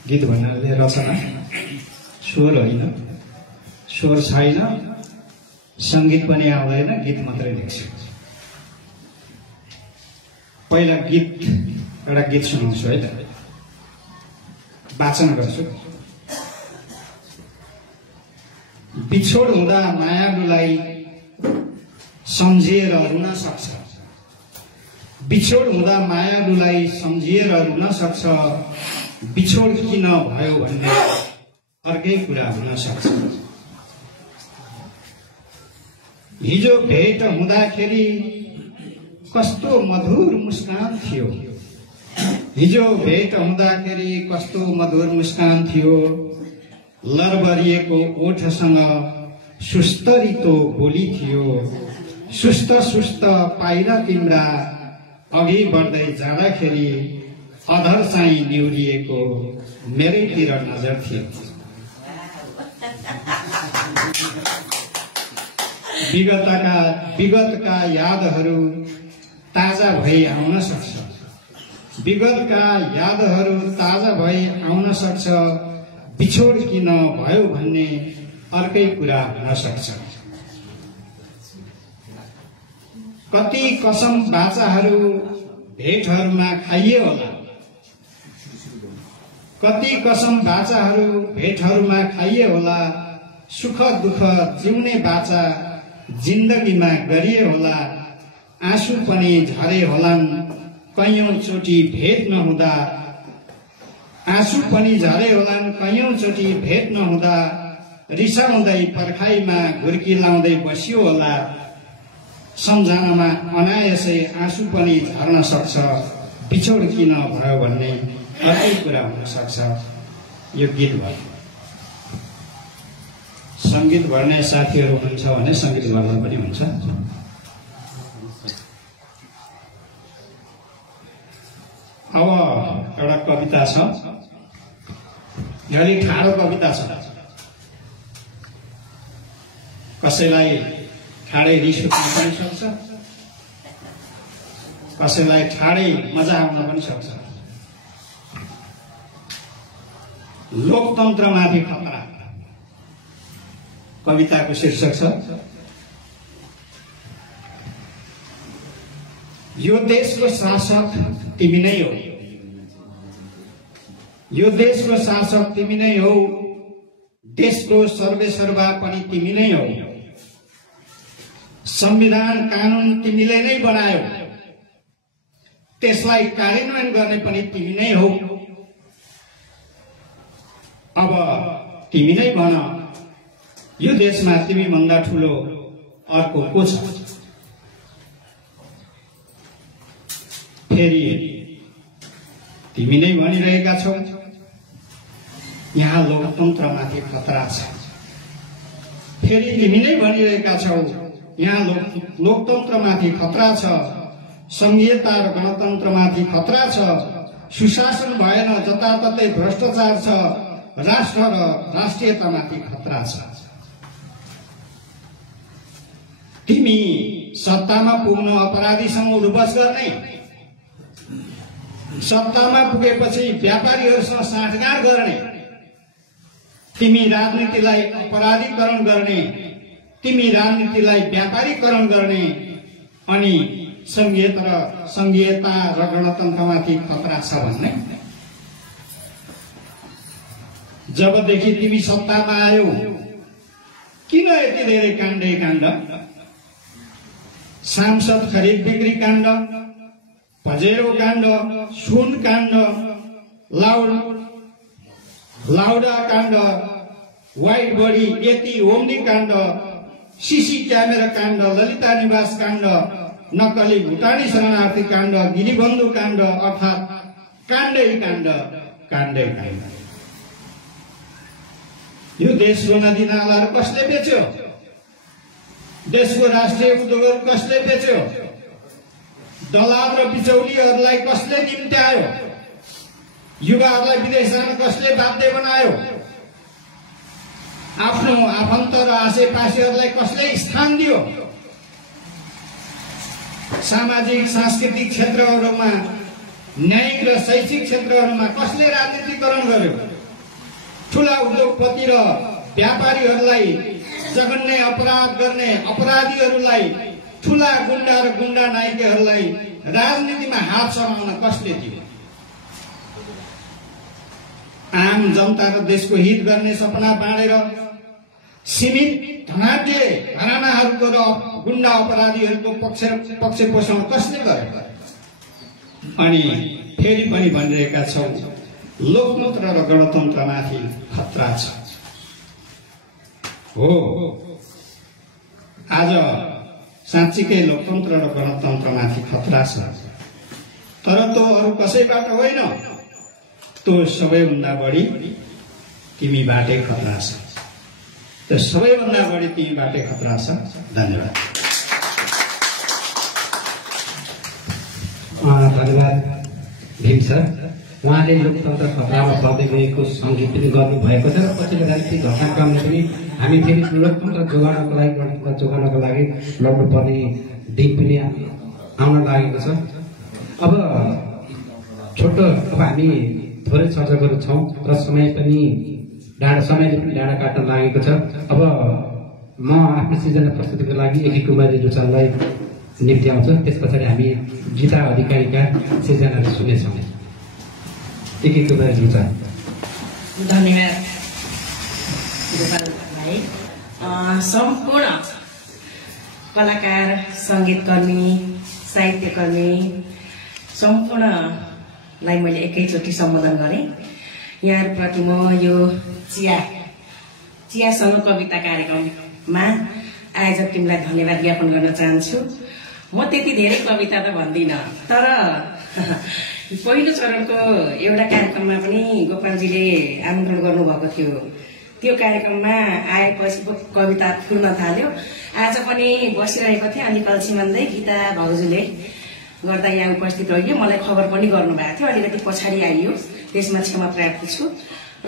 गीत भन्नाले रचना, स्वर होइन, स्वर छैन, सङ्गीत पनि आउँदैन, गीत मात्रै लेख्छु। पहिला एउटा गीत सुनाउँछु है त, वाचन गर्छु। बिछोड हुँदा मायालुलाई सम्झिएर रुन सक्छ, बिछोड हुँदा मायालुलाई सम्झिएर रुन सक्छ, बिछोड किन भयो भन्ने अर्कै कुरा हुन सक्छ। हिजो भेट हुँदाखेरि कस्तो मधुर मुस्कान थियो, हिजो भेट हुँदाखेरि कस्तो मधुर मुस्कान थियो। लरबरिएको ओठसँग सुस्तरितो बोली थियो, सुस्त सुस्त पाइला तिम्रा अघि बढ्दै जाँदाखेरि अधर चाहिँ निहुरिएको मेरैतिर नजर थियो। विगतका यादहरू ताजा भई आउन सक्छ, विगतका यादहरू ताजा भई आउन सक्छ, बिछोड किन भयो भन्ने अर्कै कुरा हुन सक्छ। कति कसम बाचाहरू भेटहरूमा खाइए होला, कति कसम बाचाहरू भेटहरूमा खाइए होला, सुख दुःख जिउने बाचा जिन्दगीमा गरिए होला। आँसु पनि झरे होलान् कैयौं चोटि भेट नहुँदा, आँसु पनि झरे होलान् कैयौं चोटि भेट नहुँदा। रिसाउँदै पर्खाइमा घुर्की लाउँदै बसियो होला, सम्झनामा अनायसै आँसु पनि झर्न सक्छ, बिछोड किन भयो भन्ने अर्कै कुरा हुन सक्छ। यो गीत भयो। सङ्गीत गर्ने साथीहरू हुनुहुन्छ भने सङ्गीत गर्दा पनि हुन्छ। अब एउटा कविता छ, अलिक ठाडो कविता छ। कसैलाई ठाडै रिस उठ्न पनि सक्छ, कसैलाई ठाडै मजा आउन पनि सक्छ। लोकतन्त्रमाथि खतरा कविताको शीर्षक छ। यो देशको शासक तिमी नै हो, यो देशको शासक तिमी नै हो, देशको सर्वेसर्वा पनि तिमी नै हो। संविधान कानून तिमीले नै बनायो, त्यसलाई कार्यान्वयन गर्ने पनि तिमी नै हो। अब तिमी नै भन, यो देशमा तिमी भन्दा ठुलो अर्को को छ? फेरि तिमी नै भनिरहेका छौ यहाँ लोकतन्त्रमाथि खतरा छ। फेरि तिमी नै भनिरहेका छौ यहाँ लोकतन्त्रमाथि खतरा छ, संघीयता र गणतन्त्रमाथि खतरा छ, सुशासन भएन, जताततै भ्रष्टाचार छ, राष्ट्र र राष्ट्रियतामाथि खतरा छ। तिमी सत्तामा पुग्न अपराधीसँग उठबस गर्ने, सत्तामा पुगेपछि व्यापारीहरूसँग साँठगाँठ गर्ने, तिमी राजनीतिलाई अपराधीकरण गर्ने, तिमी राजनीतिलाई व्यापारीकरण गर्ने अनि संघीयता र गणतन्त्रमाथि खतरा छ भन्ने। जबदेखि तिमी सत्तामा आयौ किन यति धेरै काण्डै काण्ड? सांसद खरिद बिक्री काण्ड, पजेरो काण्ड, सुन काण्ड, लाउडा काण्ड, व्हाइट बडी यति ओम्नी काण्ड, सीसी क्यामेरा काण्ड, ललिता निवास काण्ड, नक्कली भुटानी शरणार्थी काण्ड, गिरीबन्धु काण्ड, अर्थात् काण्डै काण्ड, काण्डै काण्ड। यो देशको नदी नालाहरू कसले बेच्यो? देशको राष्ट्रिय उद्योगहरू कसले बेच्यो? दलाल र बिचौलीहरूलाई कसले निम्त्यायो? युवाहरूलाई विदेश जान कसले बाध्य बनायो? आफ्नो आफन्त र आसेपासेहरूलाई कसले स्थान दियो? सामाजिक सांस्कृतिक क्षेत्रहरूमा, न्यायिक र शैक्षिक क्षेत्रहरूमा कसले राजनीतिकरण गर्यो? ठूला उद्योगपति र व्यापारीहरूलाई, जघन्य अपराध गर्ने अपराधीहरूलाई, ठूला गुण्डा र गुण्डा नायकहरूलाई राजनीतिमा हात समाउन कसले दियो? आम जनता र देशको हित गर्ने सपना बाँडेर सीमित धनाढ्य घरानाहरूको र गुण्डा अपराधीहरूको पक्ष पोषण कसले गर्यो? अनि फेरि पनि भनिरहेका छौ लोकतन्त्र र गणतन्त्रमाथि खतरा छ। हो, आज साँच्चीकै लोकतन्त्र र गणतन्त्रमाथि खतरा छ, तर त्यो अरू कसैबाट होइन, त्यो सबैभन्दा बढी तिमीबाटै खतरा छ। त्यो सबैभन्दा बढी तिमीबाटै खतरा छ। धन्यवाद। धन्यवाद भीम सर। उहाँले लोकतन्त्र खतरामा पर्दै गएको सङ्गीत पनि गर्नुभएको छ र पछिल्लो राजनीतिक घटनाक्रमले पनि हामी फेरि लोकतन्त्र जोगाउनको लागि, गणतन्त्र जोगाउनको लागि लड्नुपर्ने दिन पनि आउन लागेको छ। अब हामी थोरै चर्चाहरू छौँ र समयले पनि डाँडा काट्न लागेको छ। अब म आफ्नो सिर्जना प्रस्तुतिको लागि एकी कुमारी रुचाललाई निम्ति आउँछु। त्यस पछाडि हामी गीता अधिकारीका सिर्जनाहरू सुन्नेछौँ। एकी कुमारी रुचाल। धन्यवाद गोपाल भाइ। सम्पूर्ण कलाकार, सङ्गीतकर्मी, साहित्यकर्मी सम्पूर्णलाई मैले एकैचोटि सम्बोधन गरेँ। यहाँहरूप्रति म यो चियासँग कविता कार्यक्रममा आयोजक टिमलाई धन्यवाद ज्ञापन गर्न चाहन्छु। म त्यति धेरै कविता त भन्दिनँ, तर पहिलो चरणको एउटा कार्यक्रममा पनि गोपालजीले आमन्त्रण गर्नुभएको थियो। त्यो कार्यक्रममा आएपछि कविता फुल्न थाल्यो। आज पनि बसिरहेको थिएँ अनि कल्छी मान्दै गीता भाउजूले गर्दा यहाँ उपस्थित रहियो। मलाई खबर पनि गर्नुभएको थियो, अलिकति पछाडि आइयो, त्यसमा क्षमा प्रार्थी छु।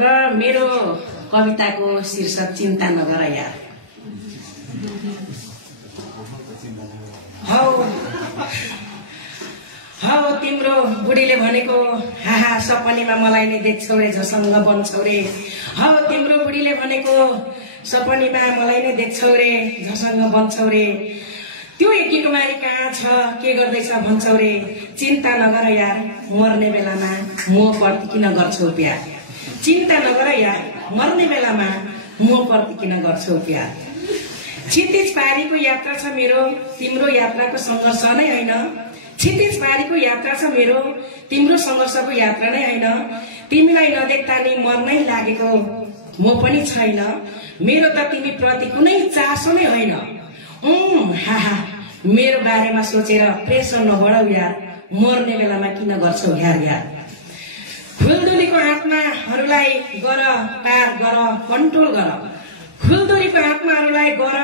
र मेरो कविताको शीर्षक चिन्ता नगर यार। तिम्रो बुढीले भनेको हाहा सपनीमा मलाई नै देख्छौ रे झसँग बन्छौ रे। हौ तिम्रो बुढीले भनेको सपनीमा मलाई नै देख्छौ रे झसँग बन्छौ रे। त्यो एकी कुमारी कहाँ छ के गर्दैछ भन्छौ रे। चिन्ता नगर यार मर्ने बेलामा म प्रति किन गर्छौ प्यार। चिन्ता नगर यार मर्ने बेलामा म प्रति किन गर्छौ प्यार। क्षितिज पारीको यात्रा छ मेरो तिम्रो यात्राको सङ्घर्ष नै होइन। क्षितिज पारीको यात्रा छ मेरो तिम्रो सङ्घर्षको यात्रा नै होइन। तिमीलाई नदेख्दा नि मर्नै लागेको म पनि छैन। मेरो त तिमी प्रति कुनै चासो नै होइन। हाहा मेरो बारेमा सोचेर प्रेसर नबढाउ यार मर्ने बेलामा किन गर्छौ घ्यार घ्यार। फुलदुलीको आत्माहरूलाई गर पार गर कन्ट्रोल गर। फुलदुलीको आत्माहरूलाई गर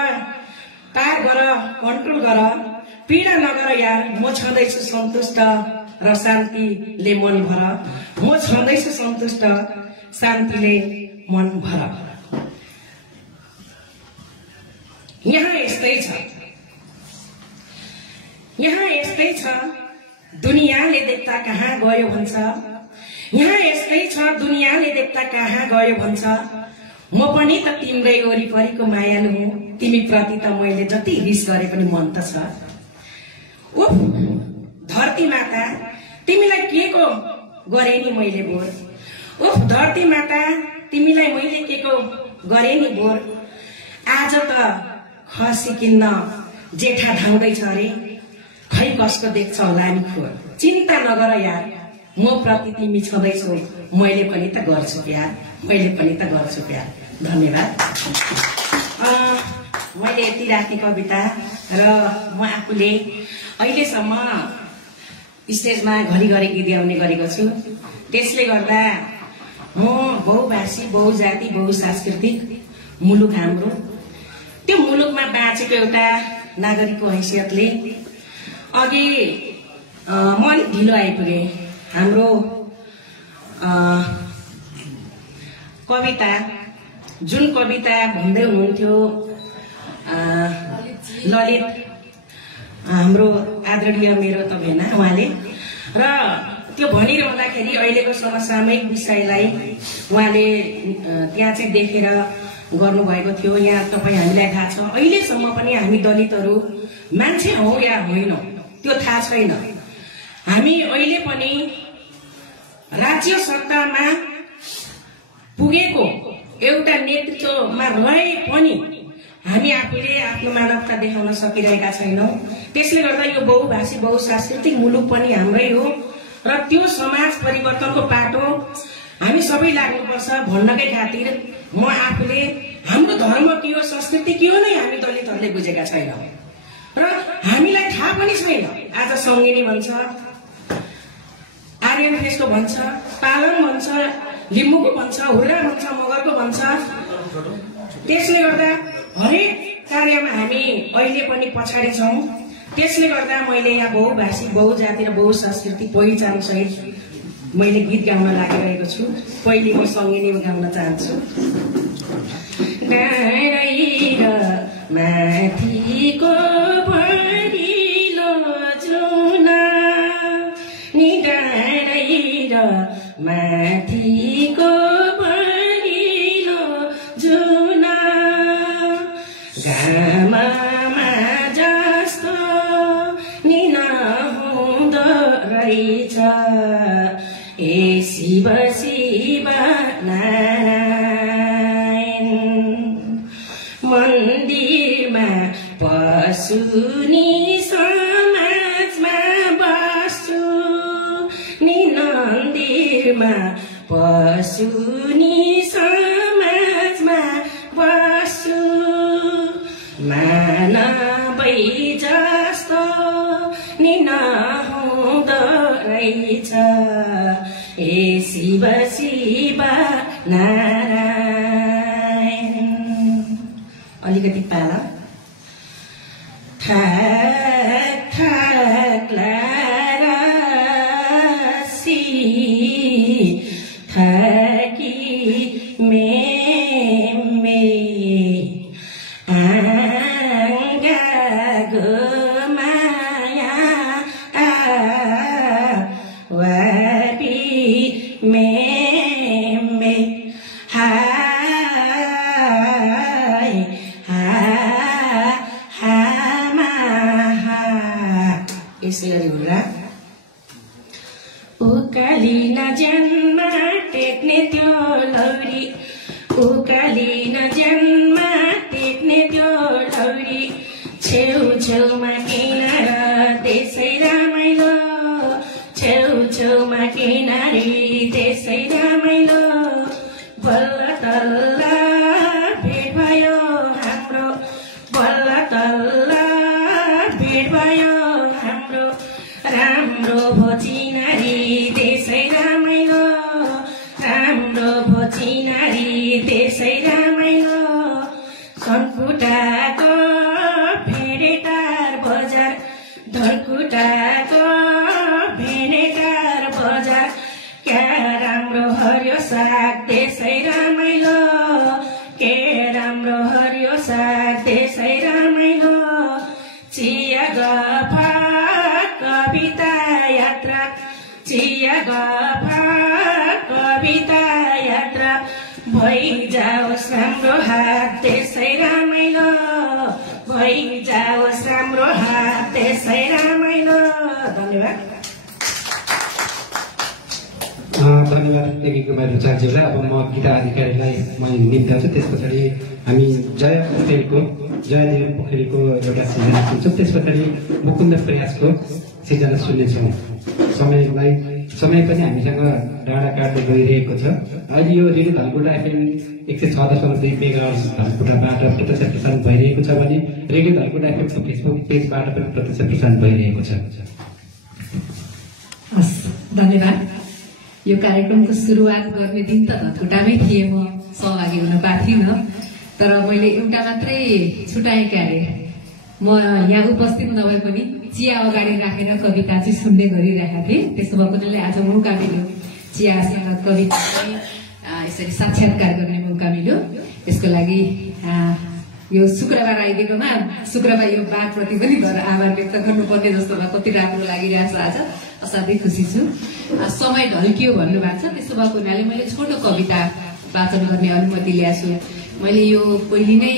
पार गर कन्ट्रोल गर। पीडा नगर यार म छँदैछु सन्तुष्ट र शान्तिले मन भर। म छँदैछु सन्तुष्ट शान्तिले मन भर। यहाँ यस्तै छ यहाँ यस्तै छ दुनियाँले देख्दा कहाँ गयो भन्छ। यहाँ यस्तै छ दुनियाँले देख्दा कहाँ गयो भन्छ। म पनि त तिम्रै वरिपरिको मायालु हुँ। तिमी प्रति त मैले जति रिस गरे पनि मन त छ। उफ धरती माता तिमीलाई के को गरे नि मैले बोर। उफ धरती माता तिमीलाई मैले के को गरे नि बोर। आज त खसी किन्न जेठा ढाउँदैछ अरे खै कसको देख्छ होला नि खोर। चिन्ता नगर यार म प्रति तिमी छँदैछौ मैले पनि त गर्छु प्यार। मैले पनि त गर्छु प्यार। धन्यवाद। मैले यति राखेँ कविता र म आफूले अहिलेसम्म स्टेजमा घरिघरि गीत गाउने गरेको छु। त्यसले गर्दा म बहुभाषी बहुजाति बहुसांस्कृतिक मुलुक हाम्रो त्यो मुलुकमा बाँचेको एउटा नागरिकको हैसियतले अघि म अलिक ढिलो आइपुगे। हाम्रो कविता जुन कविता भन्दै हुनुहुन्थ्यो ललित हाम्रो आदरणीय मेरो त भेना उहाँले र त्यो भनिरहँदाखेरि अहिलेको समसामयिक विषयलाई उहाँले त्यहाँ चाहिँ देखेर गर्नुभएको थियो। यहाँ तपाईँ हामीलाई थाहा छ अहिलेसम्म पनि हामी दलितहरू मान्छे हौ या होइनौ त्यो थाहा छैन। हामी अहिले पनि राज्य सत्तामा पुगेको एउटा नेतृत्वमा रहे पनि हामी आफूले आफ्नो मानवता देखाउन सकिरहेका छैनौँ। त्यसले गर्दा यो बहुभाषी बहुसांस्कृतिक मुलुक पनि हाम्रै हो र त्यो समाज परिवर्तनको पाटो हामी सबै लाग्नुपर्छ भन्नकै खातिर म आफूले हाम्रो धर्म के हो संस्कृति के हो नै हामी दलितहरूले बुझेका छैनौँ र हामीलाई थाहा पनि छैन। आज सङ्गिनी भन्छ आर्यन फेस्टो भन्छ पालङ भन्छ लिम्बूको भन्छ हुर्रा भन्छ मगरको भन्छ। त्यसले गर्दा हरेक कार्यमा हामी अहिले पनि पछाडि छौँ। त्यसले गर्दा मैले यहाँ बहुभाषी बहुजाति र बहुसांस्कृतिक पहिचान सहित मैले गीत गाउन लागिरहेको छु। पहिले म सङ्गिनी गाउन चाहन्छु। माथिको भरिलो जुना नि डाँडै र माथिको भरिलो जुना घाममा जस्तो नि नहुँदो रहेछ ए शिव शिव नारायण। मन्दिरमा पशु नि समाजमा बस्छु नि मन्दिरमा पशु नि समाजमा बस्छु मानवै जस्तो नि नहुँदो रहेछ ए शिव शिव नारायण। अलिकति पाला थाक थाक लारासी थाकी मे आङ्गा गो माया उकालिन ज्यानमा टेक्ने त्यो लौरी उकालिन ज्यानमा टेक्ने त्यो लौरी छेउछेउमा किनार त्यसै रमाइलो छेउछेउमा किनारी त्यसै रमाइलो बल्ल तल्ल भेट भयो हाम्रो बल्ल तल्ल भेट भयो हाम्रो राम्रो भोजी नारी त्यसै रमाइलो राम्रो भोजी नारी त्यसै रमाइलो सनकुटाको भेडेटार बजार धनकुटाको भेडेटार बजार क्या राम्रो हरियो साग त्यसै रमाइलो के राम्रो हरियो साग त्यसै रमाइलो चिया गफा कविता यात्रा चिया गफा कविता यात्रा भइजाओस् राम्रो हात त्यसै रमाइलो भइजाओस् राम्रो हात त्यसै रमाइलो। धन्यवाद। धन्यवाद कुमार रुचालज्यूलाई। अब म गीता अधिकारीलाई म निम्त्याउँछु। त्यस पछाडि हामी जयदेव पोखरेलको एउटा सिर्जना सुन्छौँ। त्यस पछाडि मुकुन्द प्रयासको सिर्जना सुन्नेछौँ। समय पनि हामीसँग डाँडा काट्दै गइरहेको छ। अहिले यो रेडियो धनकुटा FM 106.2 मेगाहर्ज धनकुटाबाट प्रत्यक्ष प्रसारण भइरहेको छ भने रेडियो धनकुटा FM को फेसबुक पेजबाट पनि प्रत्यक्ष प्रसारण भइरहेको छ। हस्, धन्यवाद। यो कार्यक्रमको सुरुवात गर्ने दिन त धनकुटामै थिएँ, म सहभागी हुन पाएको थिइनँ, तर मैले एउटा मात्रै छुट्याएँ क्यारे। म यहाँ उपस्थित नभए पनि चिया अगाडि राखेर कविता चाहिँ सुन्ने गरिरहेका थिएँ। त्यसो भए पनि आज मौका मिल्यो चियासँग कविता यसरी साक्षात्कार गर्ने मौका मिल्यो। यसको लागि यो शुक्रबार आइदिएकोमा शुक्रबार यो बारप्रति पनि घर आभार व्यक्त गर्नुपर्ने जस्तो भयो। कति राम्रो लागिरहेछ आज, असाध्यै खुसी छु। समय ढल्कियो भन्नुभएको छ, त्यसो भएको हुनाले मैले छोटो कविता वाचन गर्ने अनुमति ल्याएको छु। मैले यो पहिले नै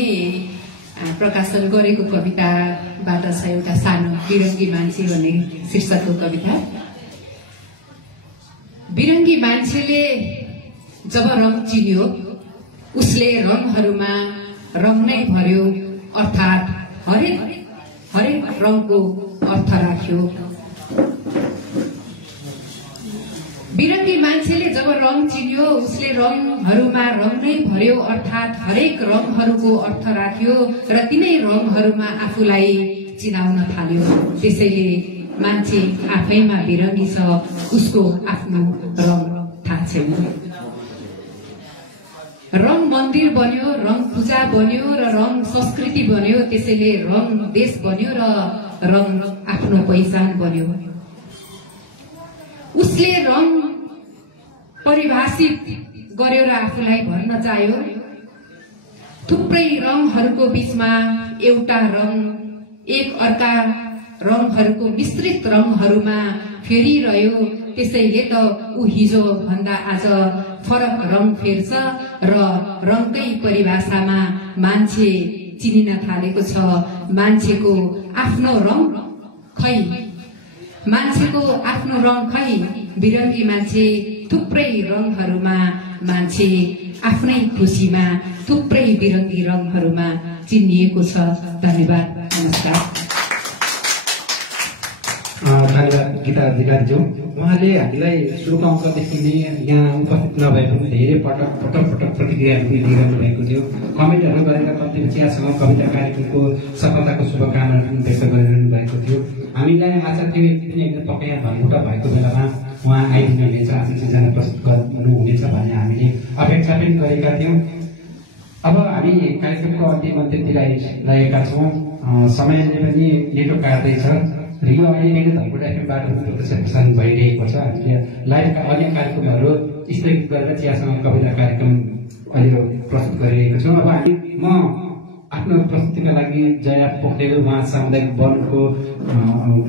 प्रकाशन गरेको कविताबाट छ एउटा सानो बिरङ्गी मान्छे भन्ने शीर्षकको कविता। बिरङ्गी मान्छेले जब रङ चिन्यो उसले रङहरूमा रङ नै भर्यो, अर्थात् हरेक रङको अर्थ राख्यो। बिरङ्गी मान्छेले जब रङ चिन्यो उसले रङहरूमा रङ नै भर्यो, अर्थात् हरेक रङहरूको अर्थ राख्यो र तिनै रङहरूमा आफूलाई चिनाउन थाल्यो। त्यसैले मान्छे आफैमा बिरङ्गी छ, उसको आफ्नो रङ थाहा छैन। रङ मन्दिर बन्यो, रङ पूजा बन्यो र रङ संस्कृति बन्यो। त्यसैले रङ देश बन्यो र रङ आफ्नो पहिचान बन्यो। उसले रङ परिभाषित गर्यो र आफूलाई भन्न चाह्यो। थुप्रै रङहरूको बीचमा एउटा रङ एक अर्का रङहरूको मिश्रित रङहरूमा फेरिरह्यो। त्यसैले त ऊ हिजो भन्दा आज फरक रङ फेर्छ र रङकै परिभाषामा मान्छे चिनिन थालेको छ। मान्छेको आफ्नो रङ खै, मान्छेको आफ्नो रङ खै। बिरङ्गी मान्छे थुप्रै रङहरूमा, मान्छे आफ्नै खुसीमा थुप्रै बिरङ्गी रङहरूमा चिनिएको छ। धन्यवाद, नमस्कार। धन्यवाद गीता अधिकारीज्यू। उहाँले हामीलाई सुरुको अङ्कदेखि नै यहाँ उपस्थित नभए पनि धेरै पटक प्रतिक्रियाहरू दिइरहनु भएको थियो। कमेन्टहरू गरेर कतिपय चियासँग कविता कार्यक्रमको सफलताको शुभकामना व्यक्त गरिरहनु भएको थियो। हामीलाई आशा थियो पनि एकदम पक्कै यहाँ धनकुटा भएको बेलामा उहाँ आइदिनुहुनेछ, आफ्नो सिर्जना प्रस्तुत गर्नुहुनेछ भन्ने हामीले अपेक्षा पनि गरेका थियौँ। अब हामी कार्यक्रमको अन्तिम अन्त्यतिर आइरहेका छौँ। समयले पनि नेटो काट्दैछ र यो अहिले धनकुटा एफएमबाट प्रत्यक्ष प्रसारण भइरहेको छ। हामीले लाइभका अन्य कार्यक्रमहरू स्थगित गरेर चियासँग कविता कार्यक्रम अहिले प्रस्तुत गरिरहेको छौँ। अब म आफ्नो प्रस्तुतिका लागि जया पोखरेल उहाँ सामुदायिक वनको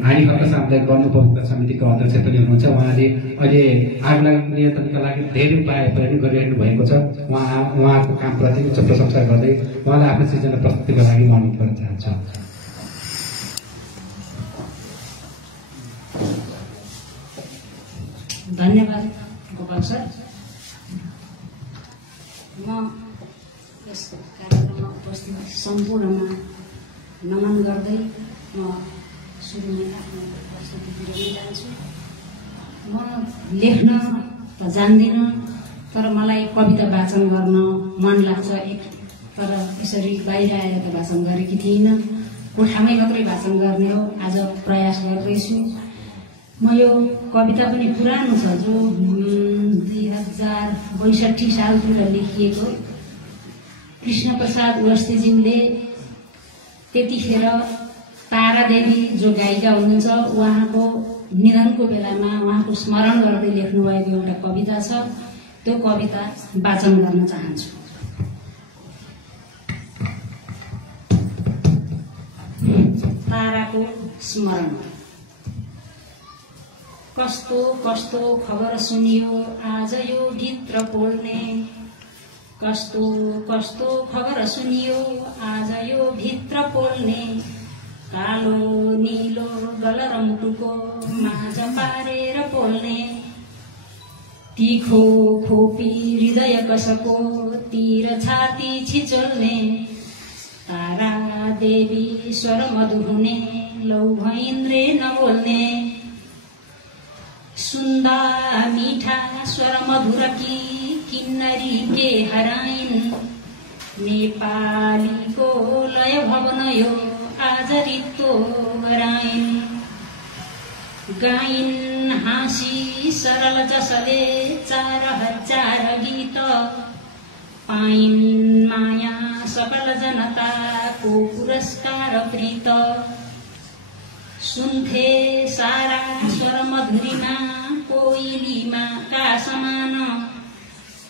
हानिखर्क सामुदायिक वन उपभोक्ता समितिको अध्यक्ष पनि हुनुहुन्छ। उहाँले अहिले आगलागी नियन्त्रणका लागि धेरै उपाय पनि गरिरहनु भएको छ। उहाँको कामप्रति उच्च प्रशंसा गर्दै उहाँलाई आफ्नो सिर्जना प्रस्तुतिका लागि म अनुरोध गर्न चाहन्छु। धन्यवाद गोपाल सर। म यस कार्यक्रममा उपस्थित सम्पूर्णमा नमन गर्दै म सुरुमै आफ्नो प्रस्तुति दिन जान्छु। म लेख्न त जान्दिनँ, तर मलाई कविता वाचन गर्न मन लाग्छ। तर यसरी बाहिर आएर त वाचन गरेकी थिइनँ, कोठामै मात्रै वाचन गर्ने हो। आज प्रयास गर्दैछु। म यो कविता पनि पुरानो छ, जो 2062 सालतिर लेखिएको। कृष्ण प्रसाद उवस्थीजीले त्यतिखेर तारादेवी जो गायिका हुनुहुन्छ, उहाँको निधनको बेलामा उहाँको स्मरण गर्दै लेख्नुभएको एउटा कविता छ। त्यो कविता वाचन गर्न चाहन्छु। ताराको स्मरण। कस्तो कस्तो खबर सुनियो आज यो भित्र पोल्ने, कस्तो कस्तो खबर सुनियो आज यो भित्र पोल्ने, कालो नीलो डलर मुटुको माझ पारेर पोल्ने, तिखो खोपी हृदय कसको तिर छाती छिचोल्ने, तारा देवी स्वर मधुर हुने लौ भैन्द्रे नबोल्ने, सुन्दा मीठा स्वर मधुर की किन्नरी के हराइन्, नेपालीको लय भवन यो आज रित्तो गराइन्, गाइन् हाँसी सरल जसले 4000 गीत, पाइन् माया सकल जनताको पुरस्कार प्रीत, सुन्थे सारा स्वर मधुरीमा कोइलीमा का समान,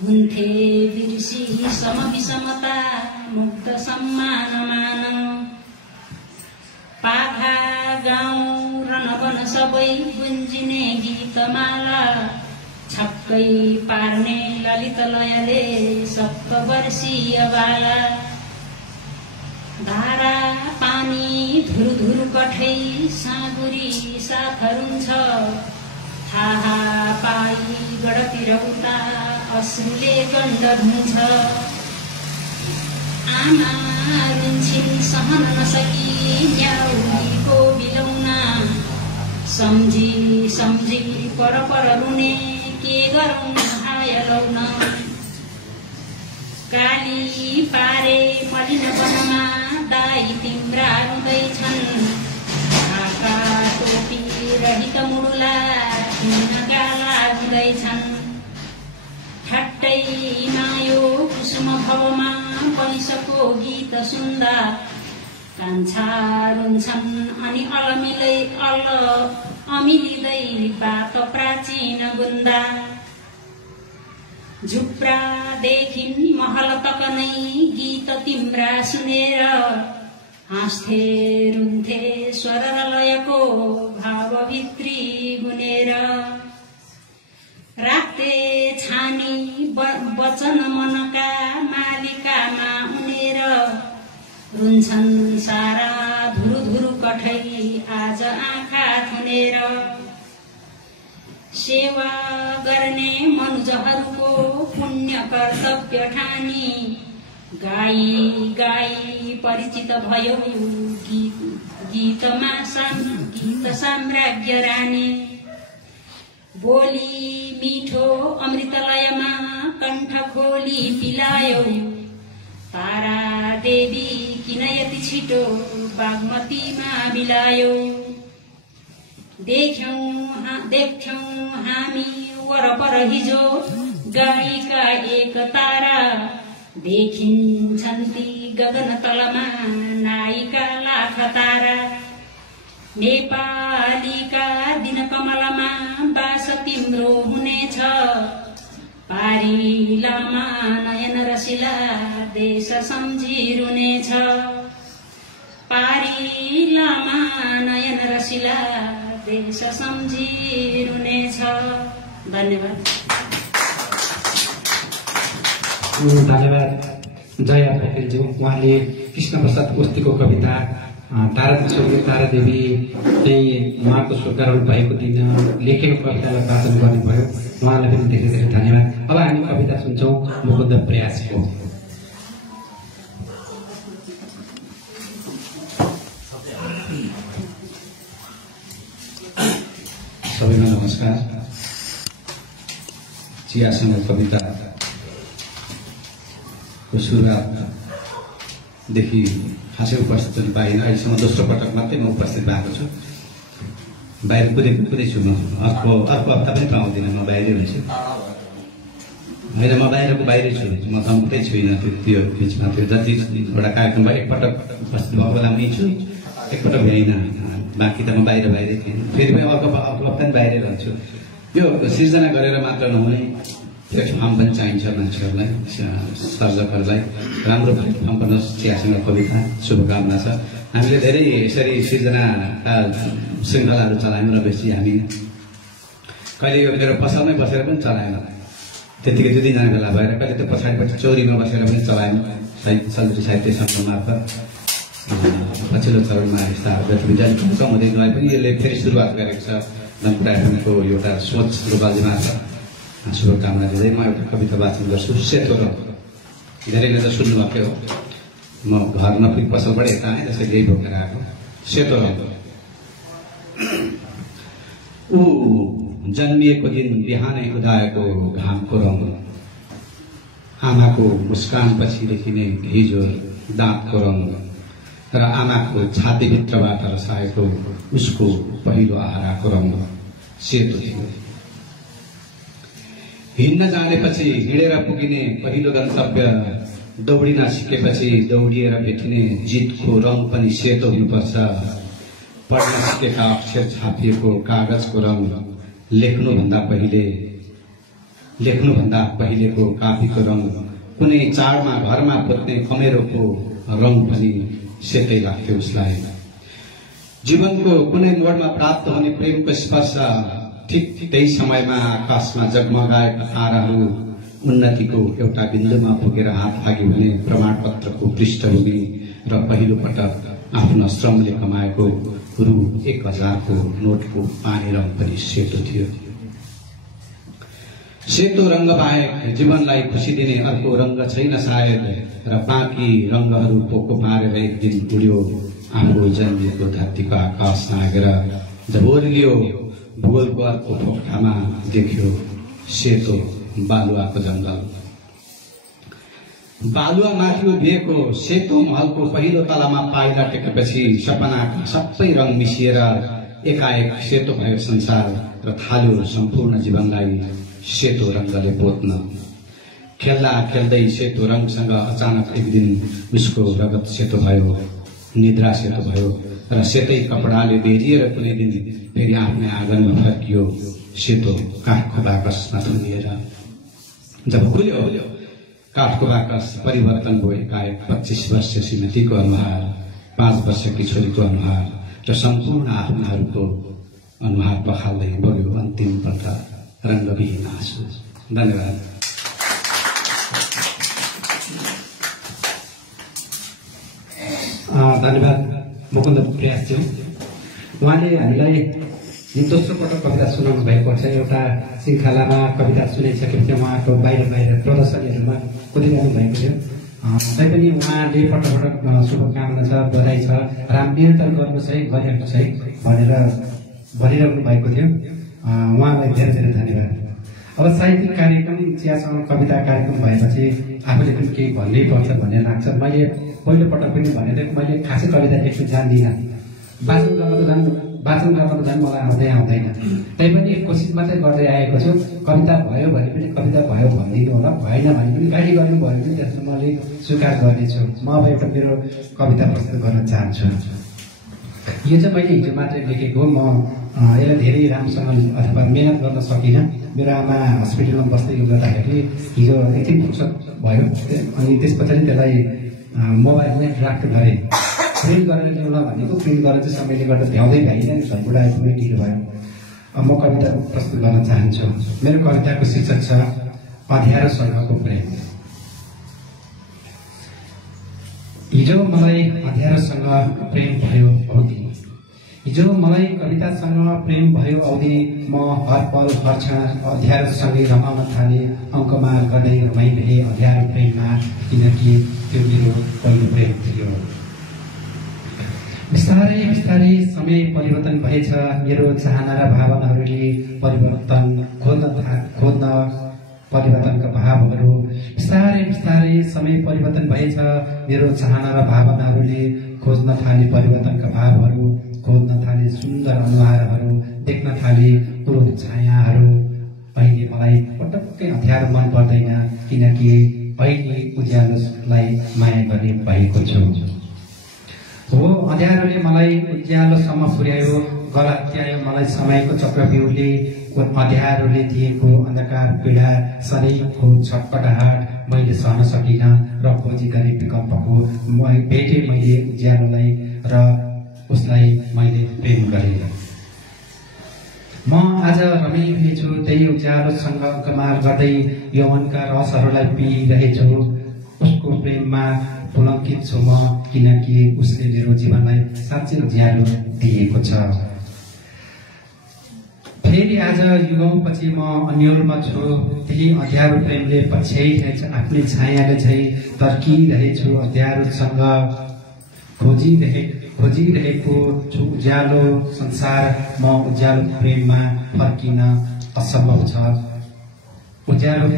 हुन्थे बिर्सी सम विषमता मुक्त सम्मान मान, पाखा गाउँ रनवन सबै गुन्जिने गीतमाला, छक्कै पार्ने ललित लयले सप्तवर्षीय बाला, धारा पानी धुरधुर कठै साँगुरी साथरुन्छ, थाहा पाई गडतिर उता अश्रुले गण्ड धुन्छ, आमा रुन्छिन् सहन नसकी न्याउलीको बिलौना, सम्झी सम्झी पर पर रुने के गरौँ हाय लौन, काली पारे मलिन वनमा दाई तिम्रा रुँदैछन्, ढाका टोपी रहित मुडुला गाला हुँदैछन्, ठट्टै मायो कुसुम भवमा पैसको गीत सुन्दा, कान्छा रुन्छन् अनि अमिलिँदै बात प्राचीन गुन्दा, झुप्रादेखिन् महल तक नै गीत तिम्रा सुनेर, हाँस्थे रुन्थे स्वर र लयको भावभित्री गुनेर, राख्थे छानी वचन मनका मालिकामा उनेर, रुन्छन् सारा धुरु कठै आज आँखा थुनेर, सेवा गर्ने मनुजहरूको पुण्य कर्तव्य ठानी, गाई गाई परिचित भयो गीत साम्राज्य रानी, बोली मिठो अमृतलयमा कण्ठ खोली पिलायो, तारा देवी किन यति छिटो बागमतीमा बिलायो, देख्यौं हामी वरपर हिजो गाईका एक तारा, देखिन्छन् ती गगन तलमा नायिका लाख तारा, नेपालीका दिन कमलमा बास तिम्रो हुनेछ, पारी लामा नयन रसिला देश सम्झी रुनेछ, पारी लामा नयन रसिला देश सम्झी रुनेछ। धन्यवाद। धन्यवाद जया पोखरेलज्यू। उहाँले कृष्ण प्रसाद उवस्थीको कविता तारादेवी चाहिँ उहाँको स्वीकरण भएको दिन लेखेको कवितालाई वाचन गर्नुभयो। उहाँलाई पनि धेरै धेरै धन्यवाद। अब हामी कविता सुन्छौँ मुकुन्द प्रयासको। सबैलाई नमस्कार। चियासँग कविताको सुरुवातदेखि खासै उपस्थित पनि पाइनँ। अहिलेसम्म दोस्रो पटक मात्रै म उपस्थित भएको छु। बाहिर कुदै छु म। अर्को हप्ता पनि पाउँदिनँ, म बाहिरै हुन्छु। होइन, म बाहिरै छु, म धम्पुटै छुइनँ त्यो बिचमा। त्यो जति एउटा कार्यक्रममा एकपटक उपस्थित भएको बेलामै छु, एकपटक भ्याइनँ। बाँकी त म बाहिरै थिएँ। फेरि पनि अर्को हप्ता पनि बाहिरै रहन्छु। यो सिर्जना गरेर मात्र नहुने, प्लेटफर्म पनि चाहिन्छ मान्छेहरूलाई, सर्जकहरूलाई। राम्रो प्लेटफर्म बनोस् चियासँग कविता, शुभकामना छ। हामीले धेरै यसरी सिर्जनाका श्रृङ्खलाहरू चलायौँ र बेसी हामी कहिले यो मेरो पसलमै बसेर पनि चलायौँ। त्यतिकै 2-3 जना भेला भएर कहिले त्यो पछाडिपट्टि चौरीमा बसेर पनि चलायौँ चलचित्र साहित्य सङ्घ मार्फत। पछिल्लो चरणमा यस्ता गतिविधि अलिक कम हुँदै गए पनि यसले फेरि सुरुवात गरेको छ। धनकुटा एफएमको एउटा सोच रूपालीमा छ। शुभकामना दिँदै म एउटा कविता वाचन गर्छु। सेतो रङ। धेरैले त सुन्नुभएको हो, म घर नपुगी पसलबाट यता आएँ, त्यसै यही बोकेर आएको। सेतो रङ। ऊ जन्मिएको दिन बिहानै उदाएको घामको रङ, आमाको मुस्कानपछिदेखि नै हिजो दाँतको रङ र आमाको छातीभित्रबाट रसाएको उसको पहिलो आहाराको रङ सेतो थियो। हिँड्न जानेपछि हिँडेर पुगिने पहिलो गन्तव्य, दौडिन सिकेपछि दौडिएर भेटिने जितको रङ पनि सेतो हुनुपर्छ। पढ्न सिकेका अक्षर छापिएको कागजको रङ, लेख्नुभन्दा पहिलेको कापीको रङ, कुनै चाडमा घरमा पोत्ने कमेरोको रङ पनि सेतै लाग्थ्यो उसलाई। जीवनको कुनै मोडमा प्राप्त हुने प्रेमको स्पर्श, ठिक त्यही समयमा आकाशमा जगमगाएका ताराहरू उन्नतिको एउटा बिन्दुमा पुगेर हात लाग्यो भने प्रमाणपत्रको पृष्ठभूमि र पहिलो पटक आफ्नो श्रमले कमाएको रु 1000 को नोटको पानी रङ पनि सेतो थियो। सेतो रंग बाहेक जीवनलाई खुसी दिने अर्को रंग छैन सायद, र बाँकी रंगहरू पोको पारेर एक दिन उड्यो आफू जन्मिएको धरतीको आकाश नागेर। जब ओर्लियो भूगोलको अर्को पोखरामा देख्यो सेतो बालुवाको जंगल। बालुवा माथि उभिएको सेतो महलको पहिलो तलामा पाइला टेकेपछि सपनाका सबै रङ मिसिएर एकाएक सेतो भयो संसार र थाल्यो सम्पूर्ण जीवनलाई सेतो रंगले पोत्न। खेल्दा खेल्दै सेतो रंगसँग अचानक एक दिन उसको रगत सेतो भयो, निद्रा सेतो भयो र सेतै कपडाले बेरिएर कुनै दिन फेरि आफ्नै आँगनमा फर्कियो सेतो काठको बाकसमा थुनिएर। जब खुल्यो काठको बाकस परिवर्तन भयो एकाएक 25 वर्षीय श्रीमतीको अनुहार, 5 वर्षकी छोरीको अनुहार र सम्पूर्ण आफ्नाहरूको अनुहार पखाल्दै बग्यो अन्तिम पल्ट रंगविहीन आँसु। धन्यवाद। धन्यवाद मुकुन्द प्रयासज्यू। उहाँले हामीलाई यो दोस्रो पटक कविता सुनाउनु भएको छ। एउटा श्रृङ्खलामा कविता सुनाइसकेपछि उहाँको बाहिर प्रदर्शनीहरूमा कुदिरहनु भएको थियो। तैपनि उहाँले पटक शुभकामना छ, बधाई छ, निरन्तर गर्नुहोस् है, गरिरहेको छ है भनेर भनिरहनु भएको थियो। उहाँलाई धेरै धेरै धन्यवाद। अब साहित्यिक कार्यक्रम चियासँग कविता कार्यक्रम भएपछि आफूले पनि केही भन्नै पर्छ भन्ने लाग्छ। मैले पहिलो पटक पनि भनेर मैले खासै कविता लेख्न जान्दिनँ। वाचन गर्न त झन् मलाई आउँदैन। तैपनि कोसिस मात्रै गर्दै आएको छु। कविता भयो भने पनि कविता भयो भनिदिनु होला, भएन भने पनि गाली गर्नुभयो भने त्यसमा मैले स्वीकार गर्नेछु। म अब एउटा मेरो कविता प्रस्तुत गर्न चाहन्छु। यो चाहिँ मैले हिजो मात्रै लेखेको हो। म यसलाई धेरै राम्रोसँग अथवा मेहनत गर्न सकिनँ। मेरो आमा हस्पिटलमा बस्दै गर्दाखेरि हिजो एकछिन फुर्सद भयो, अनि त्यस पछाडि त्यसलाई मोबाइलमै ड्राफ्ट गरेँ। प्रिन्ट गरेर ल्याउला भनेको प्रिन्ट गरेर चाहिँ समयले गर्दा भ्याउँदै भ्याइनँ, झन्डुडा आइपुग्नै ढिलो भयो। अब म कविता प्रस्तुत गर्न चाहन्छु। मेरो कविताको शीर्षक छ अँध्यारोसँगको प्रेम। हिजो मलाई अँध्यारोसँग प्रेम भयो औधी, हिजो मलाई कवितासँग प्रेम भयो औधी, म हर पल हर क्षण अँध्यारोसँगै रमाउन थाले, अङ्कमा गर्दै रमाइरहे अँध्यारो प्रेममा, किनकि त्यो मेरो पहिलो प्रेम थियो। बिस्तारै बिस्तारै समय परिवर्तन भएछ, मेरो चाहना र भावनाहरूले परिवर्तन खोज्न परिवर्तनका भावहरू। बिस्तारै बिस्तारै समय परिवर्तन भएछ, मेरो चाहना र भावनाहरूले खोज्न थाले परिवर्तनका भावहरू, खोज्न थाले सुन्दर अनुहारहरू, देख्न थाले क्रोध छायाहरू। अहिले मलाई पटक्कै अँध्यारो मन पर्दैन, किनकि अहिले उज्यालोलाई माया गर्ने भएको छु। हो, अँध्यारोले मलाई उज्यालोसम्म पुर्यायो, गलत्यायो मलाई समयको चक्रव्यूहले, अँध्यारोले दिएको अन्धकार पीडा सधैँको छटपटाहट मैले सहन सकिनँ र खोजी गरे विकल्पको भेटे मैले उज्यालोलाई र उसलाई मैले प्रेम गरेँ। म आज रमिरहेछु त्यही उज्यालोसँग अङ्कमाल गर्दै यौवनका रसहरूलाई पिइरहेछु। उसको प्रेममा पुलङ्कित छु म, किनकि उसले मेरो जीवनलाई साँच्चै उज्यालो दिएको छ। फेरि आज युगौँपछि म अन्यलमा छु, त्यही अँध्यारो प्रेमले पछ्याइरहेछ, आफ्नै छायाले झै तर्किरहेछु अँध्यारोसँग। खोजिरहेको छु उज्यालो संसार, म उज्यालो प्रेममा फर्किन असम्भव छ। अँध्यारो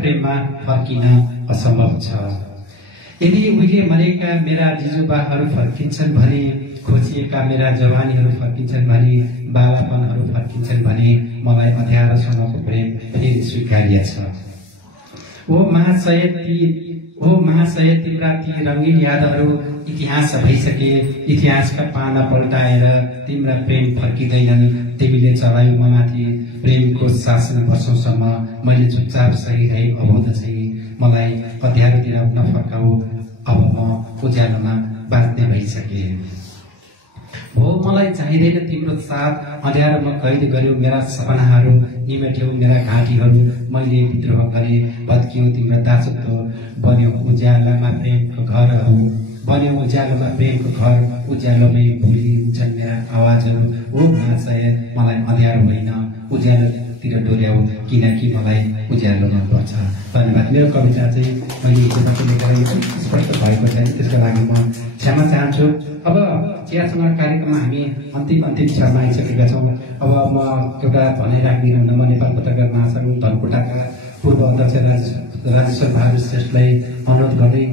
प्रेममा फर्किन असम्भव छ। यदि उहिले मरेका मेरा जिजुबाहरू फर्किन्छन् भने, खोजिएका मेरा जवानीहरू फर्किन्छन् भने, बालापनहरू फर्किन्छन् भने, मलाई अँध्यारोसँगको प्रेम फेरि स्वीकार्य छ। ओ महाशय तिम्रा ती रङ्गीन यादहरू इतिहास भइसके, इतिहासका पाना पल्टाएर तिम्रा प्रेम फर्किँदैनन्। तिमीले चलायौ ममाथि प्रेमको शासन वर्षौँसम्म, मैले चुपचाप सही रहे अबोध चाहिँ, मलाई अँध्यारोतिर नफर्काऊ, अब म उज्यालोमा बाँच्ने भइसके। हो, मलाई चाहिँदैन तिम्रो साथ, अँध्यारोमा कैद गर्यो मेरा सपनाहरू, निमेट्यौ मेरा घाँटीहरू, मैले विद्रोह गरेँ भत्कियो तिम्रो दासत्व, बन्यो उज्यालोमा प्रेमको घरहरू, बन्यो उज्यालोमा प्रेमको घर, उज्यालोमै भुलिन्छन् मेरा आवाजहरू। हो महाशय, मलाई अँध्यारो होइन उज्यालोतिर डोर्याऊ, किनकि मलाई उज्यालो मनपर्छ। धन्यवाद। मेरो कविता चाहिँ मैले हिजोबाट लेखेर स्पष्ट भएको छैन, त्यसको लागि म क्षमा चाहन्छु। अब चियासँग कार्यक्रममा हामी अन्तिम क्षणमा आइसकेका छौँ। अब म एउटा भनाइ राखिदिनुहुन म नेपाल पत्रकार महासङ्घ धनकुटाका पूर्व अध्यक्ष राजेश्वर बहादुर श्रेष्ठलाई अनुरोध गर्दै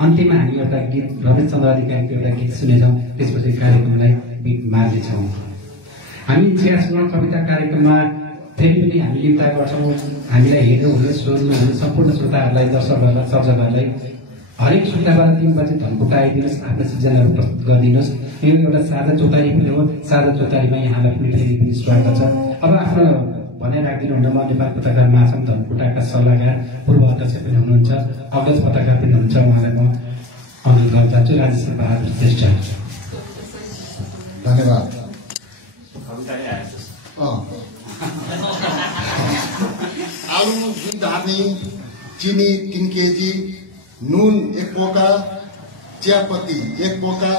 अन्तिममा हामी एउटा गीत रमेश चन्द्र अधिकारीको एउटा गीत सुनेछौँ, त्यसपछि कार्यक्रमलाई मार्नेछौँ। हामी चियासँग कविता कार्यक्रममा फेरि पनि हामी निम्ता गर्छौँ। हामीलाई हेर्नुहुने सुन्नुहुने सम्पूर्ण श्रोताहरूलाई, दर्शकहरूलाई, सर्जकहरूलाई हरेक शुक्रबार 3 बजे धनकुटा आइदिनुहोस्, आफ्नो सिर्जनाहरू प्रस्तुत गरिदिनुहोस्। यो एउटा साझा चौतारी पनि हो, साझा चौतारीमा यहाँलाई पनि फेरि पनि स्वागत छ। अब आफ्नो भनाइ राखिदिनुहुन म नेपाल पत्रकार महासङ्घ धनकुटाका सल्लाहकार पूर्व अध्यक्ष पनि हुनुहुन्छ, अग्रज पत्रकार पनि हुनुहुन्छ, उहाँलाई म अनुरोध गर्न चाहन्छु। राजेश्वर बहादुर श्रेष्ठ। धन्यवाद। आलु 2 धानी, चिनी 3 केजी, नुन 1 पोका, चियापत्ती 1 पोका,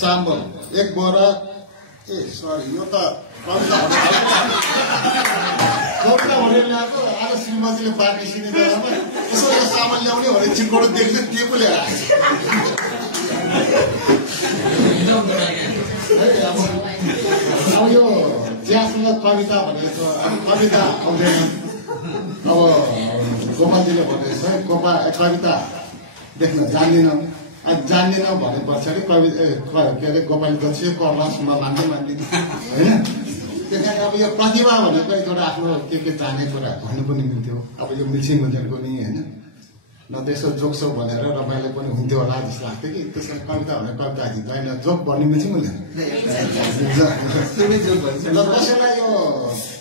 चामल 1 बोरा। सरी, यो त कविता भनेर ल्याएको। आज श्रीमतीले बाँकी सिने बेलामा यसो यो सामान ल्याउने भने चिनकोट देख्दै त्यो पो ल्याएर अब यो चियासँग कविता भनेको कविता आउँदैन। अब गोपालजीले भन्दैछ कविता देख्न जान्दिनँ भने पछाडि कविता के अरे गोपाल दक्ष कर्लासमा मान्दै मान्दिनँ होइन। त्यस कारण अब यो प्रतिभा भनेको एउटा आफ्नो के जाने कुरा भन्नु पनि मिल्थ्यो। अब यो मिल्सिङ हुन्थेनको नि होइन, न त यसो जोक्सो भनेर रमाइलो पनि हुन्थ्यो होला जस्तो लाग्थ्यो कि। त्यस कारण कविता भने कविता होइन, जोक भन्ने मिल्छ मिल्दैन। कसैलाई यो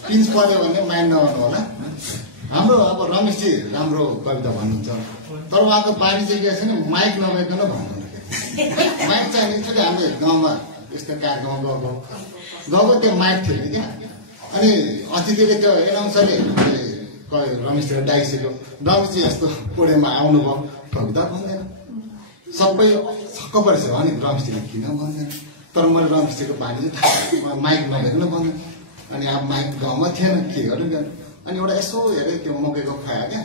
पिन्च पर्यो भने माइन्ड नगर्नु होला। हाम्रो अब रमेशजी राम्रो कविता भन्नुहुन्छ, तर उहाँको बानी चाहिँ के छ नि, माइक नभइकन भन्नुहुन्थ्यो। माइक चाहिँ एकचोटि हामीले गाउँमा यस्तो कार्यक्रममा गएको त्यो माइक थियो नि क्या। अनि अतिथिले त्यो एनाउन्सरले रमेशले डाकिसक्यो, रमेशजी यस्तो पुणेमा आउनुभयो, कविता भन्दैन। सबै छक्क परेछ अनि रमेशजीले किन भन्दैन तर मैले रमेशजीको बानी चाहिँ थाहा माइक नभइकन भन्दैन अनि अब माइक गाउँमा थिएन के गर्नु अनि एउटा यसो हेरेँ त्यो मकैको खुवायो क्या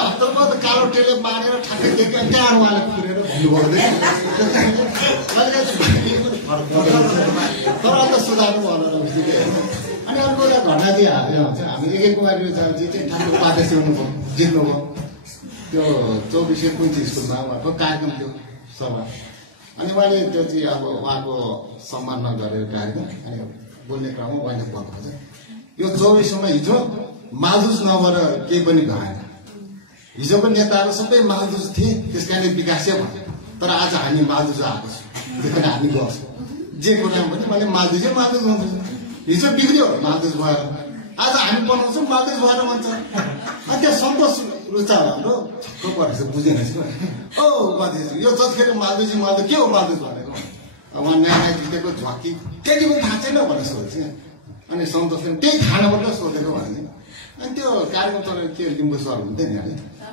हप्तामा त कालो टेले बाँधेर ठ्याक्कै देख्यो त्यहाँ उहाँले खुरेर भन्नुभयो तर अन्त सुधार्नु होला रमेशजीले अनि अर्को एउटा घटना चाहिँ हामी एक कुमारी चाहिँ ठ्याक्कै उपाध्यक्ष हुनुभयो जित्नुभयो त्यो 24 कुन चाहिँ स्कुलमा उहाँको कार्यक्रम थियो सभा अनि उहाँले त्यो चाहिँ अब उहाँको सम्मानमा गरेर कार्यक्रम अनि बोल्ने क्रममा उहाँले भन्नुहुन्छ यो 24 हिजो मालजुस नभएर केही पनि भएन हिजोको नेताहरू सबै मालजुस थिए त्यस कारणले विकासै भयो तर आज हामी मालजुस आएको छौँ त्यस कारण हामी गर्छौँ जे कुरामा पनि मैले मालजुस भन्दैछु हिजो बिग्रियो मालजुस भएर आज हामी बनाउँछौँ मालजुस भएर भन्छ अनि त्यो सन्तोष रुचा हाम्रो छक्क परेछ बुझेन ओ यो जतिखेर मालजुस के हो मालजुस भनेको उहाँ नयाँ जितेको झक्की त्यति पनि थाहा छैन भनेर सोध्छ अनि सन्तोषले त्यही खानाबाट सोधेको भने अनि त्यो कार्यक्रम तर के लिम्बू सर हुन्थ्यो नि अरे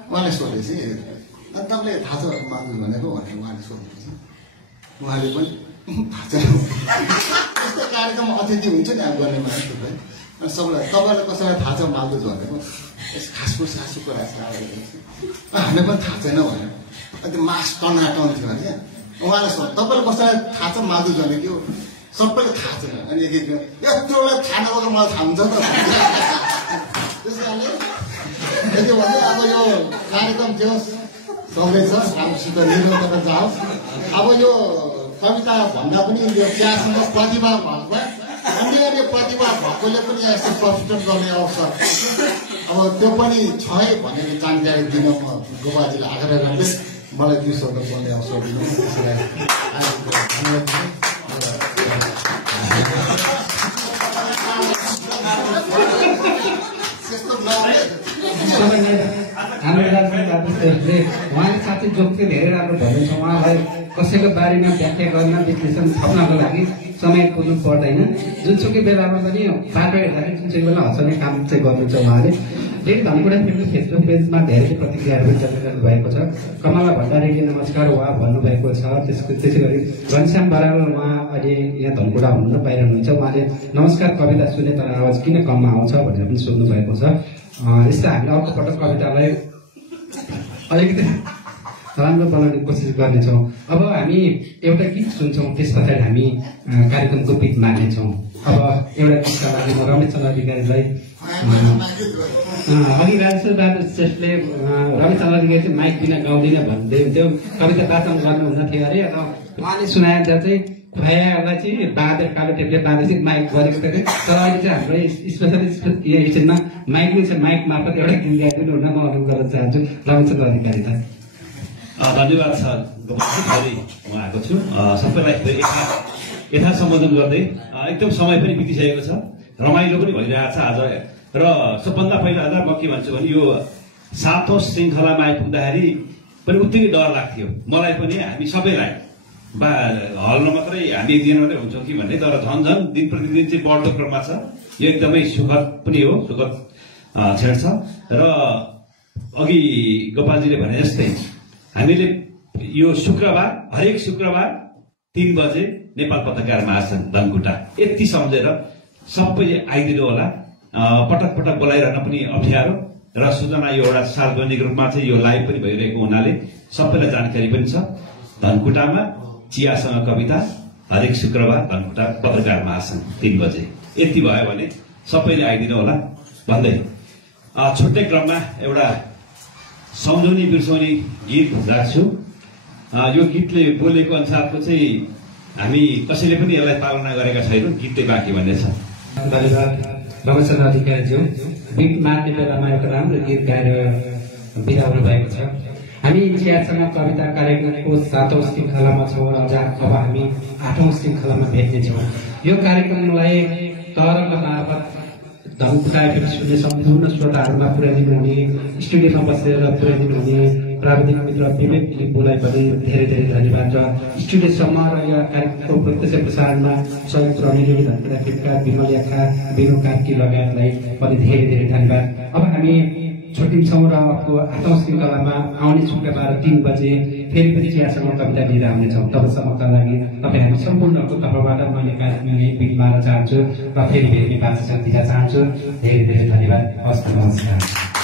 उहाँले सोधेपछि अनि तपाईँले थाहा छ मालजुस भनेको भनेर उहाँले सोधेपछि उहाँले पनि थाहा छैन यस्तो कार्यक्रम अतिथि हुन्छ नि अब गर्ने मान्छे थुप्रै अनि सबैलाई तपाईँलाई कसैलाई थाहा छ मालजुस भनेको खासफुस सासुको हामीलाई पनि थाहा छैन भनेर अनि त्यो मास टनाटन थियो अरे उहाँलाई सोध्छ तपाईँलाई कसैलाई थाहा छ मालजुस भनेको सबैले थाहा छैन अनि एक यत्रोलाई थाहा नभएको मलाई थाहा हुन्छ त त्यस कारणले यति भन्दै अब यो कार्यक्रम थियो सबै छ राम्रोसित निरन्तर जाओस् अब यो कविता भन्दा पनि यो त्यहाँसँग प्रतिभा भएको अन्य प्रतिभा भएकोले पनि यस्तो प्रस्तुत गर्ने अवसर अब त्यो पनि छ है भनेर जानकारी दिन म गोपाजीलाई आग्रह गर्दै मलाई 2 शब्द बोल्ने अवसर दिनु त्यसलाई हाम्रो राजनीतिले उहाँले साथै जोक्ति धेरै राम्रो भन्नुहुन्छ उहाँलाई कसैको बारेमा व्याख्या गर्न विश्लेषण थप्नको लागि समय पुग्नु पर्दैन जुनसुकै बेलामा पनि बाटो हेर्दाखेरि जुनसुकै बेला हँसाउने काम चाहिँ गर्नुहुन्छ उहाँले फेरि धनकुटा फिल्मको फेसबुक पेजमा धेरै प्रतिक्रियाहरू पनि जनाइरहनु भएको छ कमला भण्डारीले नमस्कार उहाँ भन्नुभएको छ त्यसै गरी घनश्याम बराल उहाँ अहिले यहाँ धनकुटा हुनु र बाहिर हुनुहुन्छ उहाँले नमस्कार कविता सुने तर आवाज किन कममा आउँछ भनेर पनि सोध्नु भएको छ यस्तो हामीले अर्को पटक कवितालाई अलिकति राम्रो बनाउने कोसिस गर्नेछौँ अब हामी एउटा गीत सुन्छौँ त्यस पछाडि हामी कार्यक्रमको पिक मार्नेछौँ अब एउटा गीतका लागि म रमेश चन्द्र अधिकारीलाई अघि राजेश्वर बहादुर श्रेष्ठले रमेश चन्द्र अधिकारी चाहिँ माइक बिना गाउँदिन भन्दै हुन्थ्यो कविता वाचन गर्नुहुन्न थियो अरे उहाँले सुनाएर चाहिँ खुवायालाई चाहिँ बाँधेर कालो टेपले बाँधेर चाहिँ माइक गरेको थियो तर अहिले चाहिँ हाम्रो स्पेसली यो स्टेजमा माइकले चाहिँ माइक मार्फत एउटा गीत गाइदिनु हुन म अनुरोध गर्न चाहन्छु रमेश चन्द्र अधिकारीलाई धन्यवाद छ गोपालजी म आएको छु सबैलाई यथा सम्बोधन गर्दै एकदम समय पनि बितिसकेको छ रमाइलो पनि भइरहेको छ आज र सबभन्दा पहिला आज म के भन्छु भने यो 7औं श्रृङ्खलामा आइपुग्दाखेरि पनि उत्तिकै डर लाग्थ्यो मलाई पनि हामी सबैलाई हलमा मात्रै हामी एकजना मात्रै हुन्छौँ कि भन्ने तर झन् झन् दिन प्रतिदिन चाहिँ बढ्दो क्रममा छ यो एकदमै सुखद पनि हो सुखद क्षण छ र अघि गोपालजीले भने जस्तै हामीले यो शुक्रबार हरेक शुक्रबार 3 बजे नेपाल पत्रकार महासङ्घ धनकुटा यति सम्झेर सबै आइदिनु होला पटक पटक बोलाइरहन पनि अप्ठ्यारो र सूचना यो एउटा सार्वजनिक रूपमा चाहिँ यो लाइभ पनि भइरहेको हुनाले सबैलाई जानकारी पनि छ धनकुटामा चियासँग कविता हरेक शुक्रबार धनकुटा पत्रकार महासङ्घ 3 बजे यति भयो भने सबैले आइदिनु होला भन्दै छुट्टै क्रममा एउटा सम्झौनी बिर्साउने गीत राख्छु यो गीतले बोलेको अनुसारको चाहिँ हामी कसैले पनि यसलाई पालना गरेका छैनौँ गीतै बाँकी भन्ने छ धन्यवाद रमेश चन्द्र अधिकारीज्यू गीत मार्ने बेलामा एउटा राम्रो गीत गाएर बिदा हुनुभएको छ हामी चियासँग कविता कार्यक्रमको 7औं श्रृङ्खलामा छौँ र अब हामी 8औं श्रृङ्खलामा भेट्नेछौँ यो कार्यक्रमलाई तरङ्ग मार्फत धनकुटा एफएम सुन्ने सम्पूर्ण श्रोताहरूमा पुर्याइदिनु हुने स्टुडियोमा बसेर पुर्याइदिनु हुने प्राविधिक मित्र विवेक लिम्बूलाई पनि धेरै धेरै धन्यवाद र स्टुडियोसम्म र यो कार्यक्रमको प्रत्यक्ष प्रसारणमा सहयोग पुर्याउने धनकुटा फिल्मका विमल याखा विनु कार्की लगायतलाई पनि धेरै धेरै धन्यवाद अब हामी छुट्टिन्छौँ र अर्को 8औं श्रृङ्खलामा आउने शुक्रबार 3 बजे फेरि पनि चियासँग कविता लिएर आउनेछौँ। तबसम्मका लागि तपाईँहरू सम्पूर्णको तर्फबाट मैले कार्यक्रम यही बिट मार्न चाहन्छु र फेरि भेट्ने बाचा दिन चाहन्छु। धेरै धेरै धन्यवाद। हस्त नमस्कार।